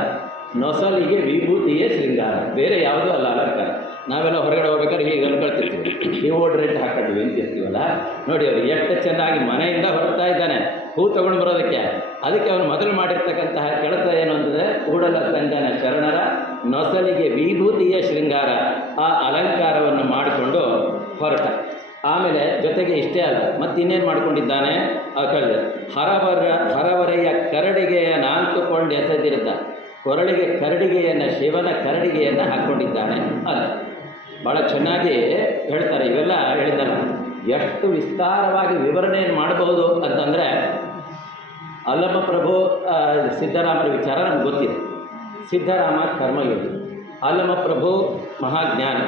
ನೊಸಲಿಗೆ ವಿಭೂತಿಯೇ ಶೃಂಗಾರ, ಬೇರೆ ಯಾವುದೂ ಅಲ್ಲ ಅಲಂಕಾರ. ನಾವೆಲ್ಲ ಹೊರಗಡೆ ಹೋಗ್ಬೇಕಾದ್ರೆ ಹೀಗೆ ಅನ್ಕೊಳ್ತಿರ್ತೀವಿ, ಡಿಯೋಡ್ರೆಂಟ್ ಹಾಕೊಂಡಿವಿ ಅಂತಿರ್ತೀವಲ್ಲ. ನೋಡಿ ಅವರು ಎಷ್ಟು ಚೆನ್ನಾಗಿ ಮನೆಯಿಂದ ಹೊರಡ್ತಾ ಇದ್ದಾನೆ ಹೂ ತೊಗೊಂಡು ಬರೋದಕ್ಕೆ. ಅದಕ್ಕೆ ಅವನು ಮೊದಲು ಮಾಡಿರ್ತಕ್ಕಂತಹ ಕೆಲಸ ಏನು ಅಂತಂದರೆ ಕೂಡಲ ಸಂಗನ ಶರಣರ ನೊಸಲಿಗೆ ವಿಭೂತಿಯ ಶೃಂಗಾರ, ಆ ಅಲಂಕಾರವನ್ನು ಮಾಡಿಕೊಂಡು ಹೊರಟ. ಆಮೇಲೆ ಜೊತೆಗೆ ಇಷ್ಟೇ ಅಲ್ಲ, ಮತ್ತಿನ್ನೇನು ಮಾಡ್ಕೊಂಡಿದ್ದಾನೆ ಕಳೆದ ಹರವರೆಯ ಕರಡಿಗೆಯ ನಾಲ್ಕುಕೊಂಡು ಎಸೆದಿರುತ್ತ ಕೊರಳಿಗೆ ಕರಡಿಗೆಯನ್ನು, ಶಿವನ ಕರಡಿಗೆಯನ್ನು ಹಾಕ್ಕೊಂಡಿದ್ದಾನೆ ಅಂತ ಭಾಳ ಚೆನ್ನಾಗಿ ಹೇಳ್ತಾರೆ. ಇವೆಲ್ಲ ಹೇಳಿದ್ದಲ್ಲ, ಎಷ್ಟು ವಿಸ್ತಾರವಾಗಿ ವಿವರಣೆಯನ್ನು ಮಾಡಬಹುದು ಅಂತಂದರೆ ಅಲ್ಲಮ ಪ್ರಭು ಸಿದ್ಧರಾಮರ ವಿಚಾರ ನಮ್ಗೆ ಗೊತ್ತಿದೆ. ಸಿದ್ಧರಾಮ ಕರ್ಮಯೋಗಿ, ಅಲ್ಲಮ ಪ್ರಭು ಮಹಾಜ್ಞಾನಿ,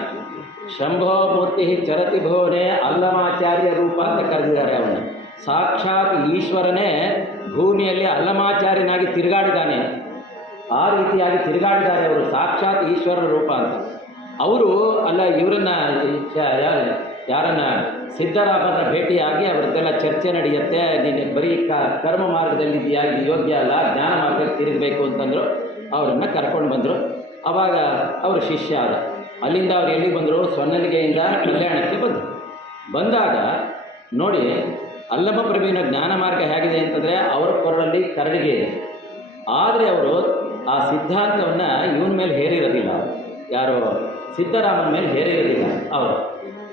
ಶಂಭೋಮೂರ್ತಿ ಚರತಿ ಭುವನೇ ಅಲ್ಲಮಾಚಾರ್ಯ ರೂಪ ಅಂತ ಕರೆದಿದ್ದಾರೆ ಅವನ್ನ. ಸಾಕ್ಷಾತ್ ಈಶ್ವರನೇ ಭೂಮಿಯಲ್ಲಿ ಅಲ್ಲಮಾಚಾರ್ಯನಾಗಿ ತಿರುಗಾಡಿದ್ದಾನೆ. ಆ ರೀತಿಯಾಗಿ ತಿರುಗಾಡಿದ್ದಾರೆ ಅವರು, ಸಾಕ್ಷಾತ್ ಈಶ್ವರನ ರೂಪ ಅಂತ. ಅವರು ಅಲ್ಲ ಇವರನ್ನ ಯಾರನ್ನ ಸಿದ್ಧರಾಮನ ಭೇಟಿಯಾಗಿ ಅವರದ್ದೆಲ್ಲ ಚರ್ಚೆ ನಡೆಯುತ್ತೆ. ನೀನು ಬರೀ ಕರ್ಮ ಮಾರ್ಗದಲ್ಲಿದೆಯಾ, ಇದು ಯೋಗ್ಯ ಅಲ್ಲ, ಜ್ಞಾನ ಮಾರ್ಗಕ್ಕೆ ತಿರುಗಬೇಕು ಅಂತಂದರು. ಅವರನ್ನು ಕರ್ಕೊಂಡು ಬಂದರು. ಆವಾಗ ಅವರು ಶಿಷ್ಯ ಆದ. ಅಲ್ಲಿಂದ ಅವ್ರು ಎಲ್ಲಿಗೆ ಬಂದರು, ಸ್ವರ್ಣಲಿಗೆಯಿಂದ ಕಲ್ಯಾಣಕ್ಕೆ ಬಂದರು. ಬಂದಾಗ ನೋಡಿ ಅಲ್ಲಮ ಪ್ರಭುವಿನ ಜ್ಞಾನ ಮಾರ್ಗ ಹೇಗಿದೆ ಅಂತಂದರೆ ಅವರ ಕೊರಳಲ್ಲಿ ಕರಡಿಗೆ ಇದೆ. ಆದರೆ ಅವರು ಆ ಸಿದ್ಧಾಂತವನ್ನು ಇವನ ಮೇಲೆ ಹೇರಿರೋದಿಲ್ಲ. ಯಾರು ಸಿದ್ದರಾಮನ ಮೇಲೆ ಹೇರಿರೋದಿಲ್ಲ ಅವರು.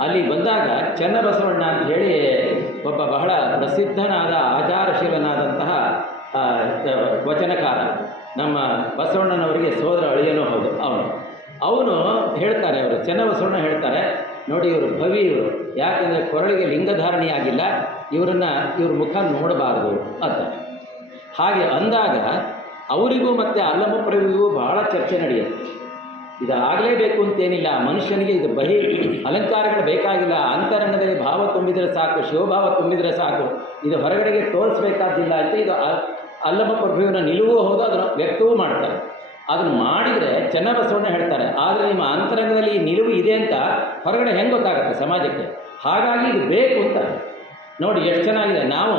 ಅಲ್ಲಿ ಬಂದಾಗ ಚನ್ನಬಸವಣ್ಣ ಅಂತ ಹೇಳಿ ಒಬ್ಬ ಬಹಳ ಪ್ರಸಿದ್ಧನಾದ ಆಚಾರಶೀಲನಾದಂತಹ ವಚನಕಾರ, ನಮ್ಮ ಬಸವಣ್ಣನವರಿಗೆ ಸೋದರ ಅಳಿಯನೂ ಹೌದು ಅವನು ಹೇಳ್ತಾರೆ, ಅವರು ಚನ್ನಬಸವಣ್ಣ ಹೇಳ್ತಾರೆ, ನೋಡಿ ಇವರು ಭವಿ ಇವರು, ಯಾಕೆಂದರೆ ಕೊರಳಿಗೆ ಲಿಂಗಧಾರಣೆಯಾಗಿಲ್ಲ, ಇವ್ರ ಮುಖ ನೋಡಬಾರದು ಅಂತ. ಹಾಗೆ ಅಂದಾಗ ಅವರಿಗೂ ಮತ್ತು ಅಲ್ಲಮಪ್ರಭುವಿಗೂ ಬಹಳ ಚರ್ಚೆ ನಡೆಯುತ್ತೆ. ಇದಾಗಲೇಬೇಕು ಅಂತೇನಿಲ್ಲ, ಮನುಷ್ಯನಿಗೆ ಇದು ಬಹಿ ಅಲಂಕಾರಗಳು ಬೇಕಾಗಿಲ್ಲ, ಅಂತರಂಗದಲ್ಲಿ ಭಾವ ತುಂಬಿದರೆ ಸಾಕು, ಶಿವಭಾವ ತುಂಬಿದರೆ ಸಾಕು, ಇದು ಹೊರಗಡೆಗೆ ತೋರಿಸ್ಬೇಕಾದಿಲ್ಲ ಅಂತ ಇದು ಅಲ್ಲಮಪ್ರಭುವಿನ ನಿಲುವು ಹೌದು, ಅದನ್ನು ವ್ಯಕ್ತವೂ ಮಾಡ್ತಾರೆ. ಅದನ್ನು ಮಾಡಿದರೆ ಚನ್ನಬಸವಣ್ಣ ಹೇಳ್ತಾರೆ, ಆದರೆ ನಿಮ್ಮ ಅಂತರಂಗದಲ್ಲಿ ಈ ನಿಲುವು ಇದೆ ಅಂತ ಹೊರಗಡೆ ಹೆಂಗೆ ಗೊತ್ತಾಗುತ್ತೆ ಸಮಾಜಕ್ಕೆ, ಹಾಗಾಗಿ ಇದು ಬೇಕು ಅಂತ. ನೋಡಿ ಎಷ್ಟು ಚೆನ್ನಾಗಿದೆ. ನಾವು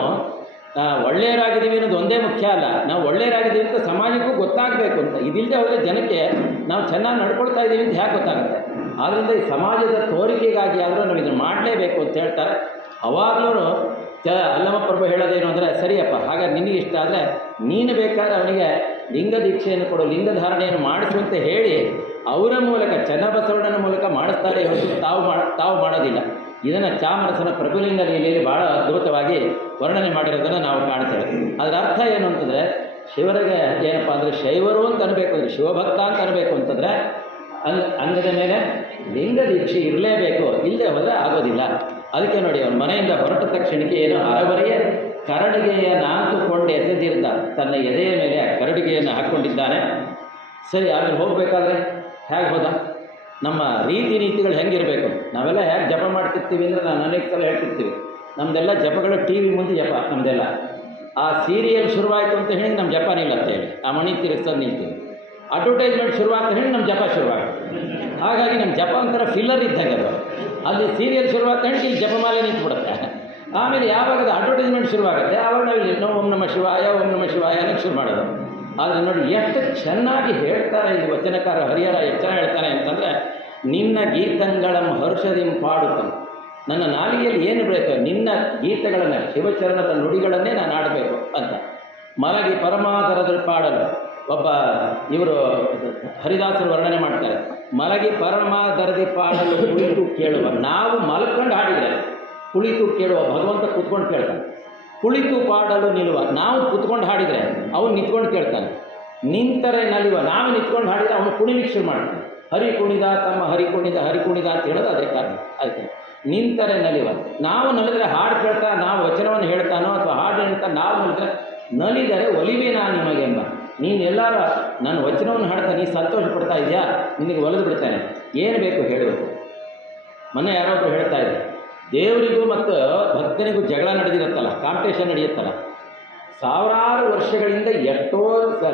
ಒಳ್ಳೆಯರಾಗಿದ್ದೀವಿ ಅನ್ನೋದು ಒಂದೇ ಮುಖ್ಯ ಅಲ್ಲ, ನಾವು ಒಳ್ಳೆಯರಾಗಿದ್ದೀವಿ ಅಂತ ಸಮಾಜಕ್ಕೂ ಗೊತ್ತಾಗಬೇಕು ಅಂತ. ಇದಿಲ್ಲದೆ ಹೋದರೆ ಜನಕ್ಕೆ ನಾವು ಚೆನ್ನಾಗಿ ನಡ್ಕೊಳ್ತಾ ಇದ್ದೀವಿ ಅಂತ ಹೇಗೆ ಗೊತ್ತಾಗುತ್ತೆ. ಆದ್ದರಿಂದ ಈ ಸಮಾಜದ ತೋರಿಕೆಗಾಗಿ ಆದರೂ ನಾವು ಇದನ್ನು ಮಾಡಲೇಬೇಕು ಅಂತ ಹೇಳ್ತಾರೆ. ಅವಾಗಲೂ ಅಲ್ಲಮಪ್ರಭು ಹೇಳೋದೇನು ಅಂದರೆ, ಸರಿಯಪ್ಪ ಹಾಗಾದ್ರೆ ನಿನಗೆ ಇಷ್ಟ ಆದರೆ ನೀನು ಬೇಕಾದ್ರೆ ಅವನಿಗೆ ಲಿಂಗ ದೀಕ್ಷೆಯನ್ನು ಕೊಡು, ಲಿಂಗಧಾರಣೆಯನ್ನು ಮಾಡಿಸು ಅಂತ ಹೇಳಿ ಅವರ ಮೂಲಕ ಚನ್ನಬಸವಣ್ಣನ ಮೂಲಕ ಮಾಡಿಸ್ತಾರೆ ಹೊರತು ತಾವು ಮಾಡೋದಿಲ್ಲ. ಇದನ್ನು ಚಾಮರಸನ ಪ್ರಭುಲಿಂಗ ಲೀಲೆಯಲ್ಲಿ ಭಾಳ ಅದ್ಭುತವಾಗಿ ವರ್ಣನೆ ಮಾಡಿರೋದನ್ನು ನಾವು ಕಾಣ್ತೇವೆ. ಅದರ ಅರ್ಥ ಏನು ಅಂತಂದರೆ, ಶಿವರಿಗೆ ಏನಪ್ಪ ಅಂದರೆ ಶೈವರು ಅಂತ ಅನ್ಬೇಕು ಅಂದರೆ, ಶಿವಭಕ್ತ ಅಂತ ಅನ್ಬೇಕು ಅಂತಂದರೆ ಅಂಗದ ಮೇಲೆ ಲಿಂಗ ದೀಕ್ಷೆ ಇರಲೇಬೇಕು, ಇಲ್ಲದೆ ಹೋದರೆ ಆಗೋದಿಲ್ಲ. ಅದಕ್ಕೆ ನೋಡಿ, ಅವನ ಮನೆಯಿಂದ ಹೊರಟ ತಕ್ಷಣಕ್ಕೆ ಏನು ಹರಬರಿಯ ಕರಡಿಗೆಯ ನಾಲ್ಕುಕೊಂಡು ಎಸೆದಿರ್ದ ತನ್ನ ಎದೆಯ ಮೇಲೆ ಕರಡಿಗೆಯನ್ನು ಹಾಕ್ಕೊಂಡಿದ್ದಾನೆ. ಸರಿ, ಆಮೇಲೆ ಹೋಗಬೇಕಾದ್ರೆ ಹೇಗೆ ಹೋದ? ನಮ್ಮ ರೀತಿ ನೀತಿಗಳು ಹೆಂಗಿರಬೇಕು, ನಾವೆಲ್ಲ ಹೇಗೆ ಜಪ ಮಾಡ್ತಿರ್ತೀವಿ ಅಂದರೆ ನಾನು ಅನೇಕ ಸಲ ಹೇಳ್ತಿರ್ತೀವಿ, ನಮ್ಮದೆಲ್ಲ ಜಪಗಳು ಟಿ ವಿ ಮುಂದೆ ಜಪ ನಮ್ಮದೆಲ್ಲ. ಆ ಸೀರಿಯಲ್ ಶುರುವಾಯಿತು ಅಂತ ಹೇಳಿ ನಮ್ಮ ಜಪ ನಿಲ್ಲಂತ ಹೇಳಿ ಆ ಮಣಿ ತಿರುಗಿಸೋದು ನಿಲ್ತೀವಿ. ಅಡ್ವರ್ಟೈಸ್ಮೆಂಟ್ ಶುರುವಾಗ್ತ ಹೇಳಿ ನಮ್ಮ ಜಪ ಶುರುವಾಗುತ್ತೆ. ಹಾಗಾಗಿ ನಮ್ಮ ಜಪ ಒಂಥರ ಫಿಲ್ಲರ್ ಇದ್ದಂಗೆ ಅದು. ಅಲ್ಲಿ ಸೀರಿಯಲ್ ಶುರುವಾಗ್ತ ಹೇಳಿ ಇಲ್ಲಿ ಜಪಮಾಲೆ ನಿಂತುಬಿಡುತ್ತೆ. ಆಮೇಲೆ ಯಾವಾಗ ಅದು ಅಡ್ವರ್ಟೈಸ್ಮೆಂಟ್ ಶುರುವಾಗುತ್ತೆ ಆವಾಗ ನಾವು ಓಂ ನಮಃ ಶಿವಾಯ ಅನ್ನೋಕ್ಕೆ ಶುರು ಮಾಡೋದು. ಆದರೆ ನೋಡಿ ಎಷ್ಟು ಚೆನ್ನಾಗಿ ಹೇಳ್ತಾರೆ ಇಲ್ಲಿ ವಚನಕಾರ ಹರಿಹರ, ಎಷ್ಟು ಚೆನ್ನಾಗಿ ಹೇಳ್ತಾರೆ ಅಂತಂದರೆ, ನಿನ್ನ ಗೀತಂಗಳಂ ಹರ್ಷದಿಂ ಪಾಡುತ್ತಂ, ನನ್ನ ನಾಲಿಗೆಯಲ್ಲಿ ಏನು ಬೇಕು ನಿನ್ನ ಗೀತೆಗಳನ್ನು, ಶಿವಚರಣದ ನುಡಿಗಳನ್ನೇ ನಾನು ಆಡಬೇಕು ಅಂತ. ಮಲಗಿ ಪರಮಾದರದಲ್ಲಿ ಪಾಡಲು ಒಬ್ಬ ಇವರು ಹರಿದಾಸರು ವರ್ಣನೆ ಮಾಡ್ತಾರೆ, ಮಲಗಿ ಪರಮಾದರದಿ ಪಾಡಲು ಕುಳಿತು ಕೇಳುವ. ನಾವು ಮಲ್ಕೊಂಡು ಹಾಡಿದರೆ ಕುಳಿತು ಕೇಳುವ, ಭಗವಂತ ಕೂತ್ಕೊಂಡು ಕೇಳ್ತಾನೆ. ಕುಳಿತು ಪಾಡಲು ನಿಲ್ಲುವ, ನಾವು ಕೂತ್ಕೊಂಡು ಹಾಡಿದರೆ ಅವನು ನಿಂತ್ಕೊಂಡು ಕೇಳ್ತಾನೆ. ನಿಂತರೆ ನಲಿವ, ನಾವು ನಿಂತ್ಕೊಂಡು ಹಾಡಿದರೆ ಅವನು ಕುಣಿಲಿಕ್ಕೆ ಶುರು ಮಾಡ್ತಾನೆ. ಹರಿ ಕುಣಿದ ತಮ್ಮ ಹರಿ ಕುಣಿದ ಅಂತ ಹೇಳೋದು ಅದೇ ಕಾರಣ. ಆಯ್ತು, ನಿಂತರೆ ನಲಿವ, ನಾವು ನಲಿದ್ರೆ ಹಾಡು ಕೇಳ್ತಾ, ನಾವು ವಚನವನ್ನು ಹೇಳ್ತಾನೋ ಅಥವಾ ಹಾಡು ಹೇಳ್ತಾ ನಾವು ನಲಿದ್ರೆ, ನಲಿದರೆ ಒಲಿವೆ ನಾ ನಿಮಗೆಂಬ. ನೀನು ಎಲ್ಲರೂ ನನ್ನ ವಚನವನ್ನು ಹಾಡ್ತಾ ನೀ ಸಂತೋಷ ಪಡ್ತಾ ಇದೆಯಾ, ನಿನಗೆ ಒಲಿದು ಬಿಡ್ತಾನೆ. ಏನು ಬೇಕು ಹೇಳಬೇಕು. ಮೊನ್ನೆ ಯಾರೊಬ್ಬರು ಹೇಳ್ತಾ ಇದ್ದೆ, ದೇವರಿಗೂ ಮತ್ತು ಭಕ್ತನಿಗೂ ಜಗಳ ನಡೆದಿರುತ್ತಲ್ಲ, ಕಾಂಪಿಟೇಷನ್ ನಡೆಯುತ್ತಲ್ಲ, ಸಾವಿರಾರು ವರ್ಷಗಳಿಂದ ಎಷ್ಟೋ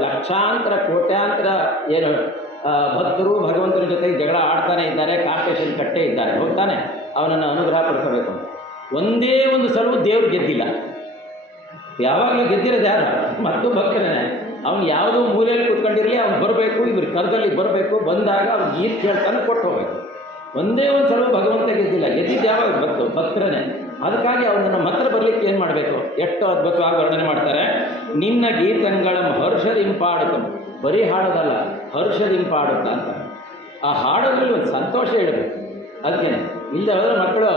ಲಕ್ಷಾಂತರ ಕೋಟ್ಯಾಂತರ ಏನು ಭಕ್ತರು ಭಗವಂತನ ಜೊತೆಗೆ ಜಗಳ ಆಡ್ತಾನೆ ಇದ್ದಾರೆ, ಕಾಂಪಿಟೇಷನ್ ಕಟ್ಟೇ ಇದ್ದಾರೆ. ಹೋಗ್ತಾನೆ ಅವನನ್ನು ಅನುಗ್ರಹ ಪಡ್ಕೋಬೇಕು. ಒಂದೇ ಒಂದು ಸಲವೂ ದೇವ್ರು ಗೆದ್ದಿಲ್ಲ. ಯಾವಾಗಲೂ ಗೆದ್ದಿರೋದು ಯಾರು? ಮತ್ತು ಭಕ್ತನೇ. ಅವ್ನು ಯಾವುದೋ ಮೂಲೆಯಲ್ಲಿ ಕೂತ್ಕೊಂಡಿರಲಿ, ಅವ್ನು ಬರಬೇಕು, ಇವ್ರ ಕರ್ದಲ್ಲಿ ಬರಬೇಕು, ಬಂದಾಗ ಅವ್ನು ಗೀತ್ ಕೇಳ್ತಾನೆ ಕೊಟ್ಟು ಹೋಗಬೇಕು. ಒಂದೇ ಒಂದು ಸಲ ಭಗವಂತ ಗೆದ್ದಿಲ್ಲ. ಗೆದ್ದಿದ್ದು ಯಾವಾಗ? ಭಕ್ತರನೇ. ಅದಕ್ಕಾಗಿ ಅವನನ್ನು ನಮ್ಮ ಹತ್ರ ಬರಲಿಕ್ಕೆ ಏನು ಮಾಡಬೇಕು? ಎಷ್ಟು ಅದ್ಭುತವಾಗಿ ವರ್ಣನೆ ಮಾಡ್ತಾರೆ. ನಿನ್ನ ಗೀತಂಗಳ ಹರ್ಷದಿಂಪಾಡುತ್ತ, ಬರೀ ಹಾಡೋದಲ್ಲ, ಹರ್ಷದಿಂಪಾಡುತ್ತ ಅಂತ. ಆ ಹಾಡೋದ್ರಲ್ಲಿ ಒಂದು ಸಂತೋಷ ಇಡಬೇಕು. ಅದಕ್ಕೆ ಇಲ್ಲದೆ ಹೋದರೆ ಮಕ್ಕಳು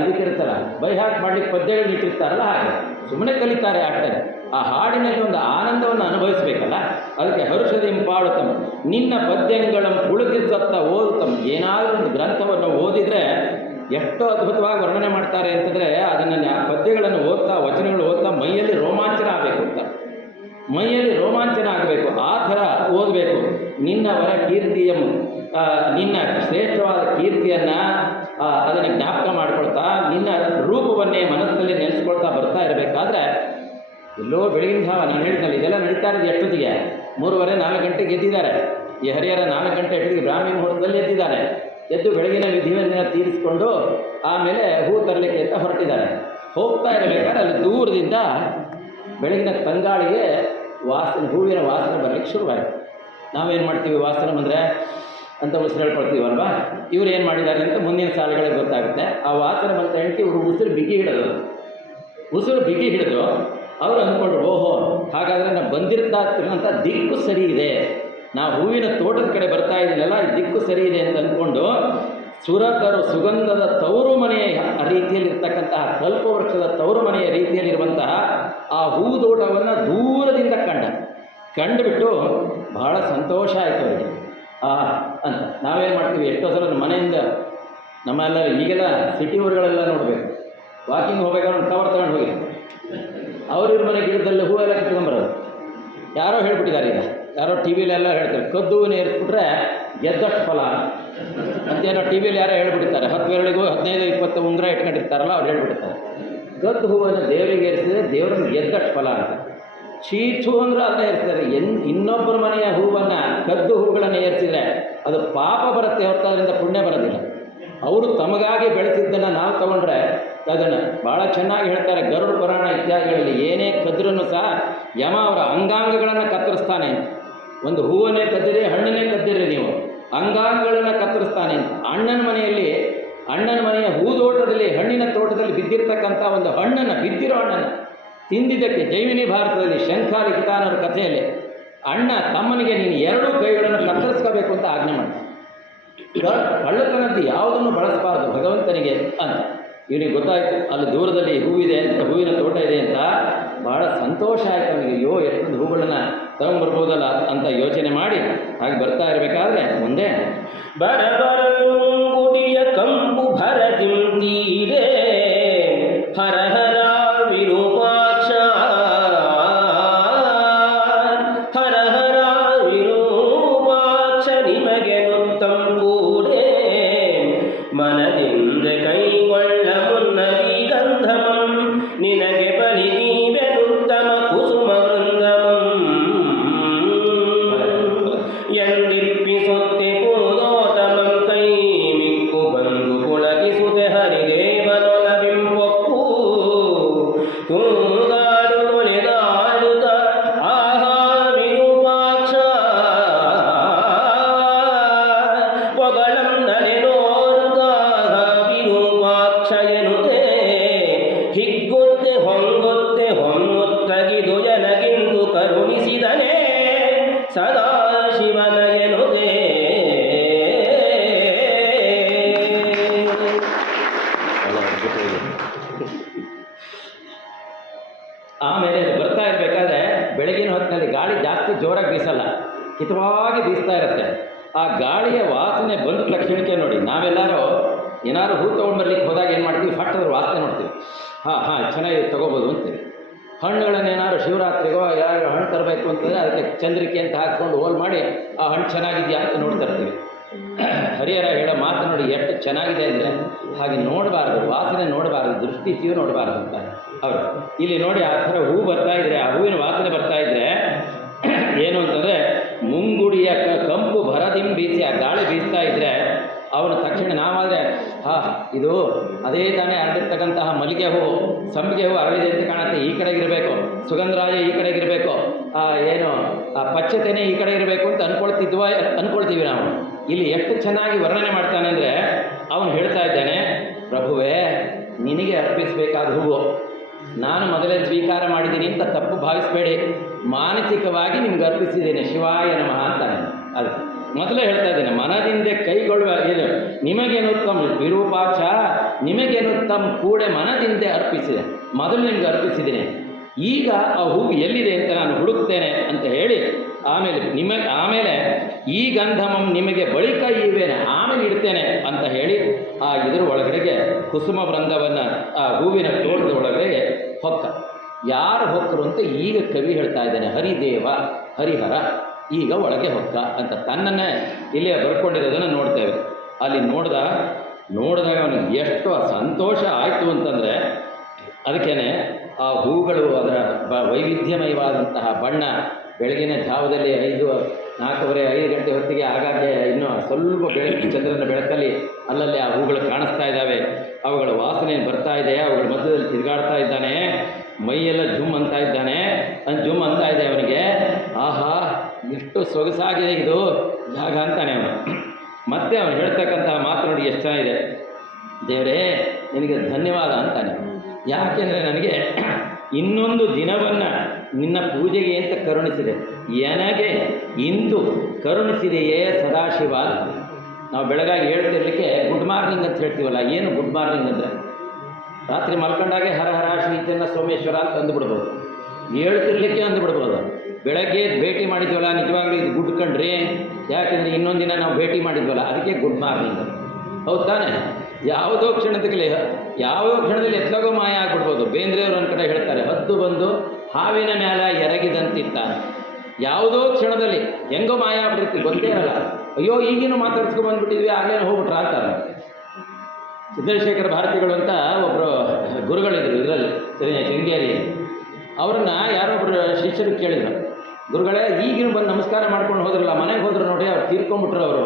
ಇದಕ್ಕಿರುತ್ತಲ್ಲ, ಬೈಹಾಟ್ ಮಾಡಲಿಕ್ಕೆ ಪದ್ಯಗಳು ಇಟ್ಟಿರ್ತಾರಲ್ಲ, ಹಾಗೆ ಸುಮ್ಮನೆ ಕಲಿತಾರೆ, ಆಡ್ತಾರೆ. ಆ ಹಾಡಿನಲ್ಲಿ ಒಂದು ಆನಂದವನ್ನು ಅನುಭವಿಸಬೇಕಲ್ಲ, ಅದಕ್ಕೆ ಹರ್ಷದಿಂಪಾಡುತ್ತಮ. ನಿನ್ನ ಪದ್ಯಗಳನ್ನು ಉಳುಗಿಸತ್ತ ಓದುತ್ತಮ. ಏನಾದರೂ ಒಂದು ಗ್ರಂಥವನ್ನು ಓದಿದರೆ ಎಷ್ಟು ಅದ್ಭುತವಾಗಿ ವರ್ಣನೆ ಮಾಡ್ತಾರೆ ಅಂತಂದರೆ, ಅದನ್ನು ಪದ್ಯಗಳನ್ನು ಓದ್ತಾ, ವಚನಗಳು ಓದ್ತಾ ಮೈಯಲ್ಲಿ ರೋಮಾಂಚನ ಆಗಬೇಕು ಅಂತ, ಮೈಯಲ್ಲಿ ರೋಮಾಂಚನ ಆಗಬೇಕು, ಆ ಥರ ಓದಬೇಕು. ನಿನ್ನವರ ಕೀರ್ತಿಯ, ನಿನ್ನ ಶ್ರೇಷ್ಠವಾದ ಕೀರ್ತಿಯನ್ನು ಅದನ್ನು ಜ್ಞಾಪಕ ಮಾಡ್ಕೊಳ್ತಾ, ನಿನ್ನ ರೂಪವನ್ನೇ ಮನಸ್ಸಿನಲ್ಲಿ ನೆನೆಸ್ಕೊಳ್ತಾ ಬರ್ತಾ ಇರಬೇಕಾದ್ರೆ, ಎಲ್ಲೋ ಬೆಳಗಿನ ಜಾವ ನಾನು ಹೇಳಿದ್ನಲ್ಲಿ ಇದೆಲ್ಲ ನಡೀತಾ ಇರೋದು ಎಷ್ಟೊತ್ತಿಗೆ? 3:30-4 ಗಂಟೆಗೆ ಎದ್ದಿದ್ದಾರೆ. ಈ ಹರಿಹರ 4 ಗಂಟೆ ಎಷ್ಟೊತ್ತಿಗೆ ಬ್ರಾಹ್ಮಿ ಮುಹೂರ್ತದಲ್ಲಿ ಎದ್ದಿದ್ದಾರೆ. ಎದ್ದು ಬೆಳಗಿನ ವಿಧಿಯನ್ನು ತೀರಿಸಿಕೊಂಡು ಆಮೇಲೆ ಹೂ ತರಲಿಕ್ಕೆ ಅಂತ ಹೊರಟಿದ್ದಾರೆ. ಹೋಗ್ತಾ ಇರಬೇಕಾದ್ರೆ ಅಲ್ಲಿ ದೂರದಿಂದ ಬೆಳಗಿನ ತಂಗಾಳಿಗೆ ವಾಸನೆ, ಹೂವಿನ ವಾಸನೆ ಬರಲಿಕ್ಕೆ ಶುರುವಾಯಿತು. ನಾವೇನು ಮಾಡ್ತೀವಿ, ವಾಸನೆ ಬಂದರೆ ಅಂತ ಉಸಿರು ಹೇಳ್ಕೊಳ್ತೀವಲ್ವಾ? ಇವ್ರು ಏನು ಮಾಡಿದ್ದಾರೆ ಅಂತ ಮುಂದಿನ ಸಾಲುಗಳಿಗೆ ಗೊತ್ತಾಗುತ್ತೆ. ಆ ವಾಸನೆ ಬಂದ ಹೆಂಡತಿ ಇವರು ಉಸಿರು ಬಿಗಿ ಹಿಡಿದು ಅವರು ಅಂದ್ಕೊಂಡ್ರು, ಓಹೋ ಹಾಗಾದರೆ ನಾವು ಬಂದಿರ್ತಕ್ಕಂಥ ದಿಕ್ಕು ಸರಿ ಇದೆ, ನಾವು ಹೂವಿನ ತೋಟದ ಕಡೆ ಬರ್ತಾ ಇದ್ದೀನಲ್ಲ ಈ ದಿಕ್ಕು ಸರಿ ಇದೆ ಅಂತ ಅಂದ್ಕೊಂಡು ಸುರತರು ಸುಗಂಧದ ತವರು ಮನೆಯ ರೀತಿಯಲ್ಲಿರ್ತಕ್ಕಂತಹ ಕಲ್ಪವೃಕ್ಷದ ತವರು ಮನೆಯ ರೀತಿಯಲ್ಲಿರುವಂತಹ ಆ ಹೂದೋಟವನ್ನು ದೂರದಿಂದ ಕಂಡುಬಿಟ್ಟು ಬಹಳ ಸಂತೋಷ ಆಯಿತು ಅವರಿಗೆ. ಅಂತ ನಾವೇನು ಮಾಡ್ತೀವಿ, ಎಷ್ಟೋ ಸಲ ಮನೆಯಿಂದ ನಮ್ಮೆಲ್ಲ ಈಗೆಲ್ಲ ಸಿಟಿ ಊರುಗಳೆಲ್ಲ ನೋಡಬೇಕು, ವಾಕಿಂಗ್ ಹೋಗ್ಬೇಕಾದ್ರೆ ಒಂದು ಕವರ್ ತಗೊಂಡು ಹೋಗಿ ಅವ್ರಿವ್ರ ಮನೆ ಗಿಡದಲ್ಲಿ ಹೂವೆಲ್ಲ ಕಿತ್ಕೊಂಬರೋದು. ಯಾರೋ ಹೇಳ್ಬಿಟ್ಟಿದ್ದಾರೆ, ಈಗ ಯಾರೋ ಟಿ ವಿಲೆಲ್ಲ ಹೇಳ್ತಾರೆ, ಕದ್ದು ಹೂವನ್ನ ಏರಿಸ್ಬಿಟ್ರೆ ಗೆದ್ದಷ್ಟು ಫಲ ಅಂತೇನೋ ಟಿ ವಿಯಲ್ಲಿ ಯಾರೋ ಹೇಳ್ಬಿಡ್ತಾರೆ. 10 ಬೆರಳಿಗೂ 15-20 ಉಂಗುರ ಇಟ್ಕೊಂಡಿರ್ತಾರಲ್ಲ ಅವ್ರು ಹೇಳ್ಬಿಡ್ತಾರೆ, ಕದ್ದು ಹೂವನ್ನು ದೇವರಿಗೆ ಏರಿಸಿದ್ರೆ ದೇವ್ರನ್ನ ಗೆದ್ದಷ್ಟು ಫಲ ಅಂತ. ಚೀಚು ಅಂದ್ರೆ ಅದನ್ನ ಏರಿಸ್ತಾರೆ. ಇನ್ನೊಬ್ಬರ ಮನೆಯ ಹೂವನ್ನು, ಕದ್ದು ಹೂಗಳನ್ನು ಏರಿಸಿದರೆ ಅದು ಪಾಪ ಬರುತ್ತೆ ಹೊರತು ಅದರಿಂದ ಪುಣ್ಯ ಬರೋದಿಲ್ಲ. ಅವರು ತಮಗಾಗಿ ಬೆಳೆಸಿದ್ದನ್ನು ನಾವು ತಗೊಂಡ್ರೆ ಅದನ್ನು ಭಾಳ ಚೆನ್ನಾಗಿ ಹೇಳ್ತಾರೆ ಗರುಡ ಪುರಾಣ ಇತ್ಯಾದಿಗಳಲ್ಲಿ. ಏನೇ ಕದ್ರೂ ಸಹ ಯಮ ಅವರ ಅಂಗಾಂಗಗಳನ್ನು ಕತ್ತರಿಸ್ತಾನೆ ಅಂತ. ಒಂದು ಹೂವನ್ನೇ ಕದ್ದಿರಿ, ಹಣ್ಣನ್ನೇ ಕದ್ದಿರಿ, ನೀವು ಅಂಗಾಂಗಗಳನ್ನು ಕತ್ತರಿಸ್ತಾನೆ ಅಂತ. ಅಣ್ಣನ ಮನೆಯ ಹೂದೋಟದಲ್ಲಿ, ಹಣ್ಣಿನ ತೋಟದಲ್ಲಿ ಬಿದ್ದಿರ್ತಕ್ಕಂಥ ಒಂದು ಬಿದ್ದಿರೋ ಹಣ್ಣನ್ನು ತಿಂದಿದ್ದಕ್ಕೆ ಜೈಮಿನಿ ಭಾರತದಲ್ಲಿ ಶಂಖಾಲಿಖಿತಾನವರ ಕಥೆಯಲ್ಲಿ ಅಣ್ಣ ತಮ್ಮನಿಗೆ ನೀನು 2 ಕೈಗಳನ್ನು ಕತ್ತರಿಸ್ಕೋಬೇಕು ಅಂತ ಆಜ್ಞೆ ಮಾಡ್ತಾನೆ. ಕಳ್ಳತನದ್ದು ಯಾವುದನ್ನು ಬಳಸಬಾರ್ದು ಭಗವಂತನಿಗೆ ಅಂತ. ಇವನಿಗೆ ಗೊತ್ತಾಯಿತು ಅಲ್ಲಿ ದೂರದಲ್ಲಿ ಹೂವಿದೆ ಅಂತ, ಹೂವಿನ ತೋಟ ಇದೆ ಅಂತ. ಭಾಳ ಸಂತೋಷ ಆಯಿತು ಅವನಿಗೆ. ಅಯ್ಯೋ ಎಷ್ಟೊಂದು ಹೂಗಳನ್ನು ತಗೊಂಡ್ಬರ್ಬೋದಲ್ಲ ಅಂತ ಯೋಚನೆ ಮಾಡಿ ಹಾಗೆ ಬರ್ತಾ ಇರಬೇಕಾದ್ರೆ ಮುಂದೆ ಬರಬರಗುಡಿಯ ಕಂಪು ಭರತಿಂ ತೀರೆ ಹರ ಹರ ವಿರೂಪಾಕ್ಷ ಹರ ಹರ ವಿರೂಪಾಕ್ಷ ನಿಮಗೆ ನುತ್ತಂ ಕೂಡೆ ಮನದಿಂದ ಕೈಗೊಳ್ಳ ಮುನ್ನರಿ ಗಂಧಮಂ ನಿನಗೆ ಬಲಿ ನೀವೆನುತ್ತಮ ಕುಸುಮ ವೃಂದಮಂ ಎಂದಿಪ್ಪಿಸುತ್ತೆ ಪೂದೋಟಮಂ ಕೈ ಮಿಕ್ಕು ಬಂದು ಪುಳಕಿಸುತ್ತೆ ಹರಿದೇವನೊಲವಿಂಪೊಕ್ಕು ತೂಗಾಡು ತೊಳೆದಾಡುತ್ತ ಆಹಾ ವಿರೂಪಾಕ್ಷ ಪೊಗಳಂದರೆ ನೋಡುತ್ತಾಗ ವಿರೂಪಾಕ್ಷ ಎನ್ನುತ್ತೆ ಹಿಗ್ಗುತ್ತೆ ಹೊಂಗುತ್ತಗಿದು ಜನಗಿಂದು ಕರುಣಿಸಿದನೇ ಸದಾ ಶಿವನ ಎನ್ನುತ್ತೆ. ಆಮೇಲೆ ಬರ್ತಾ ಇರಬೇಕಾದ್ರೆ ಬೆಳಗಿನ ಹೊತ್ತಿನಲ್ಲಿ ಗಾಳಿ ಜಾಸ್ತಿ ಜೋರಾಗಿ ಬೀಸಲ್ಲ, ಹಿತವಾಗಿ ಬೀಸ್ತಾ ಇರುತ್ತೆ. ಆ ಗಾಳಿಯ ವಾಸನೆ ಬಂದ ತಕ್ಷಣಕ್ಕೆ ನೋಡಿ, ನಾವೆಲ್ಲರೂ ಏನಾದ್ರು ಹೂ ತೊಗೊಂಡ್ಬರ್ಲಿಕ್ಕೆ ಹೋದಾಗ ಏನು ಮಾಡ್ತೀವಿ, ಫಟ್ಟದ್ರ ವಾಸನೆ ನೋಡ್ತೀವಿ, ಹಾಂ ಚೆನ್ನಾಗಿ ತೊಗೋಬೋದು ಅಂತೀವಿ. ಹಣ್ಣುಗಳನ್ನೇನಾದ್ರು ಶಿವರಾತ್ರಿಗೋ ಯಾರು ಹಣ್ಣು ತರಬೇಕು ಅಂತಂದರೆ ಅದಕ್ಕೆ ಚಂದ್ರಿಕೆ ಅಂತ ಹಾಕ್ಕೊಂಡು ಹೋಲ್ ಮಾಡಿ ಆ ಹಣ್ಣು ಚೆನ್ನಾಗಿದೆಯಾ ಅಂತ ನೋಡ್ತಾ ಇರ್ತೀವಿ. ಹರಿಹರ ಹೇಳೋ ಮಾತು ನೋಡಿ ಎಷ್ಟು ಚೆನ್ನಾಗಿದೆ ಅಂದರೆ ಹಾಗೆ ನೋಡಬಾರ್ದು, ವಾಸನೆ ನೋಡಬಾರ್ದು, ದೃಷ್ಟಿಸಿಯೂ ನೋಡಬಾರ್ದು ಅಂತ ಅವರು. ಇಲ್ಲಿ ನೋಡಿ ಆ ಥರ ಹೂ ಬರ್ತಾ ಇದ್ರೆ, ಆ ಹೂವಿನ ವಾಸನೆ ಬರ್ತಾ ಇದ್ರೆ ಏನು ಅಂತಂದರೆ ಮುಂಗುಡಿಯ ಕಂಪು ಭರದಿಂ ಬೀಸಿ ಆ ಗಾಳಿ ಬೀಸ್ತಾ ಇದ್ದರೆ ಅವನು ತಕ್ಷಣ ನಾವಾದರೆ ಇದು ಅದೇ ತಾನೇ ಹರಡಿರ್ತಕ್ಕಂತಹ ಮಲ್ಲಿಗೆ ಹೂವು, ಸಂಪಿಗೆ ಹೂವು ಅರಳಿದೆ ಅಂತ ಕಾಣುತ್ತೆ, ಈ ಕಡೆಗಿರಬೇಕು, ಸುಗಂಧರಾಜ ಈ ಕಡೆಗಿರಬೇಕು, ಏನು ಪಚ್ಚತೆನೇ ಈ ಕಡೆ ಇರಬೇಕು ಅಂತ ಅಂದ್ಕೊಳ್ತೀವಿ ನಾವು. ಇಲ್ಲಿ ಎಷ್ಟು ಚೆನ್ನಾಗಿ ವರ್ಣನೆ ಮಾಡ್ತಾನೆ ಅಂದರೆ ಅವನು ಹೇಳ್ತಾ ಇದ್ದಾನೆ, ಪ್ರಭುವೇ ನಿನಗೆ ಅರ್ಪಿಸಬೇಕಾದ ಹೂವು ನಾನು ಮೊದಲೇ ಸ್ವೀಕಾರ ಮಾಡಿದ್ದೀನಿ ಅಂತ ತಪ್ಪು ಭಾವಿಸಬೇಡಿ, ಮಾನಸಿಕವಾಗಿ ನಿಮ್ಗೆ ಅರ್ಪಿಸಿದ್ದೇನೆ, ಶಿವಾಯ ನಮಃ ಅಂತಾನೆ. ಅದು ಮೊದಲೇ ಹೇಳ್ತಾ ಇದ್ದೇನೆ, ಮನದಿಂದ ಕೈಗೊಳ್ಳುವ ಏನು ನಿಮಗೇನುತ್ತಮ ವಿರೂಪಾಕ್ಷ, ನಿಮಗೇನುತ್ತಮ ಕೂಡೆ ಮನದಿಂದ ಅರ್ಪಿಸಿದೆ, ಮೊದಲು ನಿಮ್ಗೆ ಅರ್ಪಿಸಿದ್ದೀನಿ, ಈಗ ಆ ಹೂವು ಎಲ್ಲಿದೆ ಅಂತ ನಾನು ಹುಡುಕ್ತೇನೆ ಅಂತ ಹೇಳಿ ಆಮೇಲೆ ಈ ಗಂಧಮಂ ನಿಮಗೆ ಬಳಿಕ ಇವೇನೆ ಆಮೇಲೆ ಇಡ್ತೇನೆ ಅಂತ ಹೇಳಿ ಆ ಇದರ ಒಳಗಡೆಗೆ ಕುಸುಮ ವೃಂದವನ್ನು ಆ ಹೂವಿನ ತೋಟದ ಒಳಗಡೆ ಹೊಕ್ಕ. ಯಾರು ಹೊಕ್ಕರು ಅಂತ ಈಗ ಕವಿ ಹೇಳ್ತಾ ಇದ್ದಾನೆ, ಹರಿದೇವ ಹರಿಹರ ಈಗ ಒಳಗೆ ಹೊಕ್ಕ ಅಂತ ತನ್ನನ್ನೇ ಇಲ್ಲೇ ಬರ್ಕೊಂಡಿರೋದನ್ನು ನೋಡ್ತೇವೆ. ಅಲ್ಲಿ ನೋಡಿದಾಗ ಅವನಿಗೆ ಎಷ್ಟು ಸಂತೋಷ ಆಯಿತು ಅಂತಂದರೆ, ಅದಕ್ಕೇ ಆ ಹೂಗಳು ಅದರ ವೈವಿಧ್ಯಮಯವಾದಂತಹ ಬಣ್ಣ, ಬೆಳಗಿನ ಜಾವದಲ್ಲಿ 4:45 ಗಂಟೆ ಹೊತ್ತಿಗೆ ಆಗಾಗ್ಗೆ ಇನ್ನೂ ಸ್ವಲ್ಪ ಚಂದ್ರನ ಬೆಳಕಲ್ಲಿ ಅಲ್ಲಲ್ಲಿ ಆ ಹೂಗಳು ಕಾಣಿಸ್ತಾ ಇದ್ದಾವೆ, ಅವುಗಳ ವಾಸನೆ ಬರ್ತಾ ಇದೆ, ಅವುಗಳ ಮಧ್ಯದಲ್ಲಿ ತಿರುಗಾಡ್ತಾ ಇದ್ದಾನೆ, ಮೈಯೆಲ್ಲ ಜುಮ್ ಅಂತ ಇದೆ ಅವನಿಗೆ. ಆಹಾ ಎಷ್ಟು ಸೊಗಸಾಗಿದೆ ಇದು ಜಾಗ ಅಂತಾನೆ ಅವನು. ಮತ್ತೆ ಅವನು ಹೇಳ್ತಕ್ಕಂತಹ ಮಾತು ನೋಡಿ ಎಷ್ಟು ಚೆನ್ನಾಗಿದೆ, ದೇವರೇ ನಿನಗೆ ಧನ್ಯವಾದ ಅಂತಾನೆ. ಯಾಕೆಂದರೆ ನನಗೆ ಇನ್ನೊಂದು ದಿನವನ್ನು ನಿನ್ನ ಪೂಜೆಗೆ ಅಂತ ಕರುಣಿಸಿದೆ. ನನಗೆ ಇಂದು ಕರುಣಿಸಿದೆಯೇ ಸದಾಶಿವ. ನಾವು ಬೆಳಗಾಗಿ ಹೇಳ್ತಿರ್ಲಿಕ್ಕೆ ಗುಡ್ ಮಾರ್ನಿಂಗ್ ಅಂತ ಹೇಳ್ತೀವಲ್ಲ, ಏನು ಗುಡ್ ಮಾರ್ನಿಂಗ್ ಅಂದರೆ ರಾತ್ರಿ ಮಲ್ಕೊಂಡಾಗೆ ಹರ ಹರ ಶ್ರೀ ಚೆನ್ನ ಸೋಮೇಶ್ವರ ಅಂತ ಅಂದುಬಿಡ್ಬೋದು, ಹೇಳ್ತಿರ್ಲಿಕ್ಕೆ ಅಂದುಬಿಡ್ಬೋದು. ಬೆಳಗ್ಗೆ ಭೇಟಿ ಮಾಡಿದ್ವಲ್ಲ, ನಿಜವಾಗ್ಲೂ ಇದು ಗುಡ್ ಕಣ್ರಿ, ಯಾಕೆಂದರೆ ಇನ್ನೊಂದಿನ ನಾವು ಭೇಟಿ ಮಾಡಿದ್ವಲ್ಲ, ಅದಕ್ಕೆ ಗುಡ್ ಮಾರ್ನಿಂಗ್. ಹೌದು ತಾನೆ? ಯಾವುದೋ ಕ್ಷಣದಲ್ಲಿ ಎತ್ಲಾಗೋ ಮಾಯ ಆಗ್ಬಿಡ್ಬೋದು. ಬೇಂದ್ರೆಯವರು ಒಂದು ಕಡೆ ಹೇಳ್ತಾರೆ, ಹದ್ದು ಬಂದು ಹಾವಿನ ಮ್ಯಾಲ ಎರಗಿದಂತಿತ್ತ. ಯಾವುದೋ ಕ್ಷಣದಲ್ಲಿ ಹೆಂಗೋ ಮಾಯ ಆಗ್ಬಿಟ್ಟಿರ್ತೀವಿ, ಗೊತ್ತೇ ಇರಲ್ಲ. ಅಯ್ಯೋ ಈಗಿನೂ ಮಾತಾಡ್ಸ್ಕೊಂಡು ಬಂದುಬಿಟ್ಟಿದ್ವಿ, ಆಗೇನು ಹೋಗ್ಬಿಟ್ರ ಅಂತಾರೆ. ಚಂದ್ರಶೇಖರ ಭಾರತಿಗಳು ಅಂತ ಒಬ್ಬರು ಗುರುಗಳಿದ್ರು ಇದರಲ್ಲಿ ಶೃಂಗೇರಿಯಲ್ಲಿ. ಅವ್ರನ್ನ ಯಾರೊಬ್ಬರು ಶಿಷ್ಯರು ಕೇಳಿದ್ರು, ಗುರುಗಳೇ ಈಗಿನ ಬಂದು ನಮಸ್ಕಾರ ಮಾಡ್ಕೊಂಡು ಹೋದ್ರಲ್ಲ, ಮನೆಗೆ ಹೋದ್ರು ನೋಡಿ, ಅವ್ರು ತೀರ್ಕೊಂಡ್ಬಿಟ್ರು ಅವರು,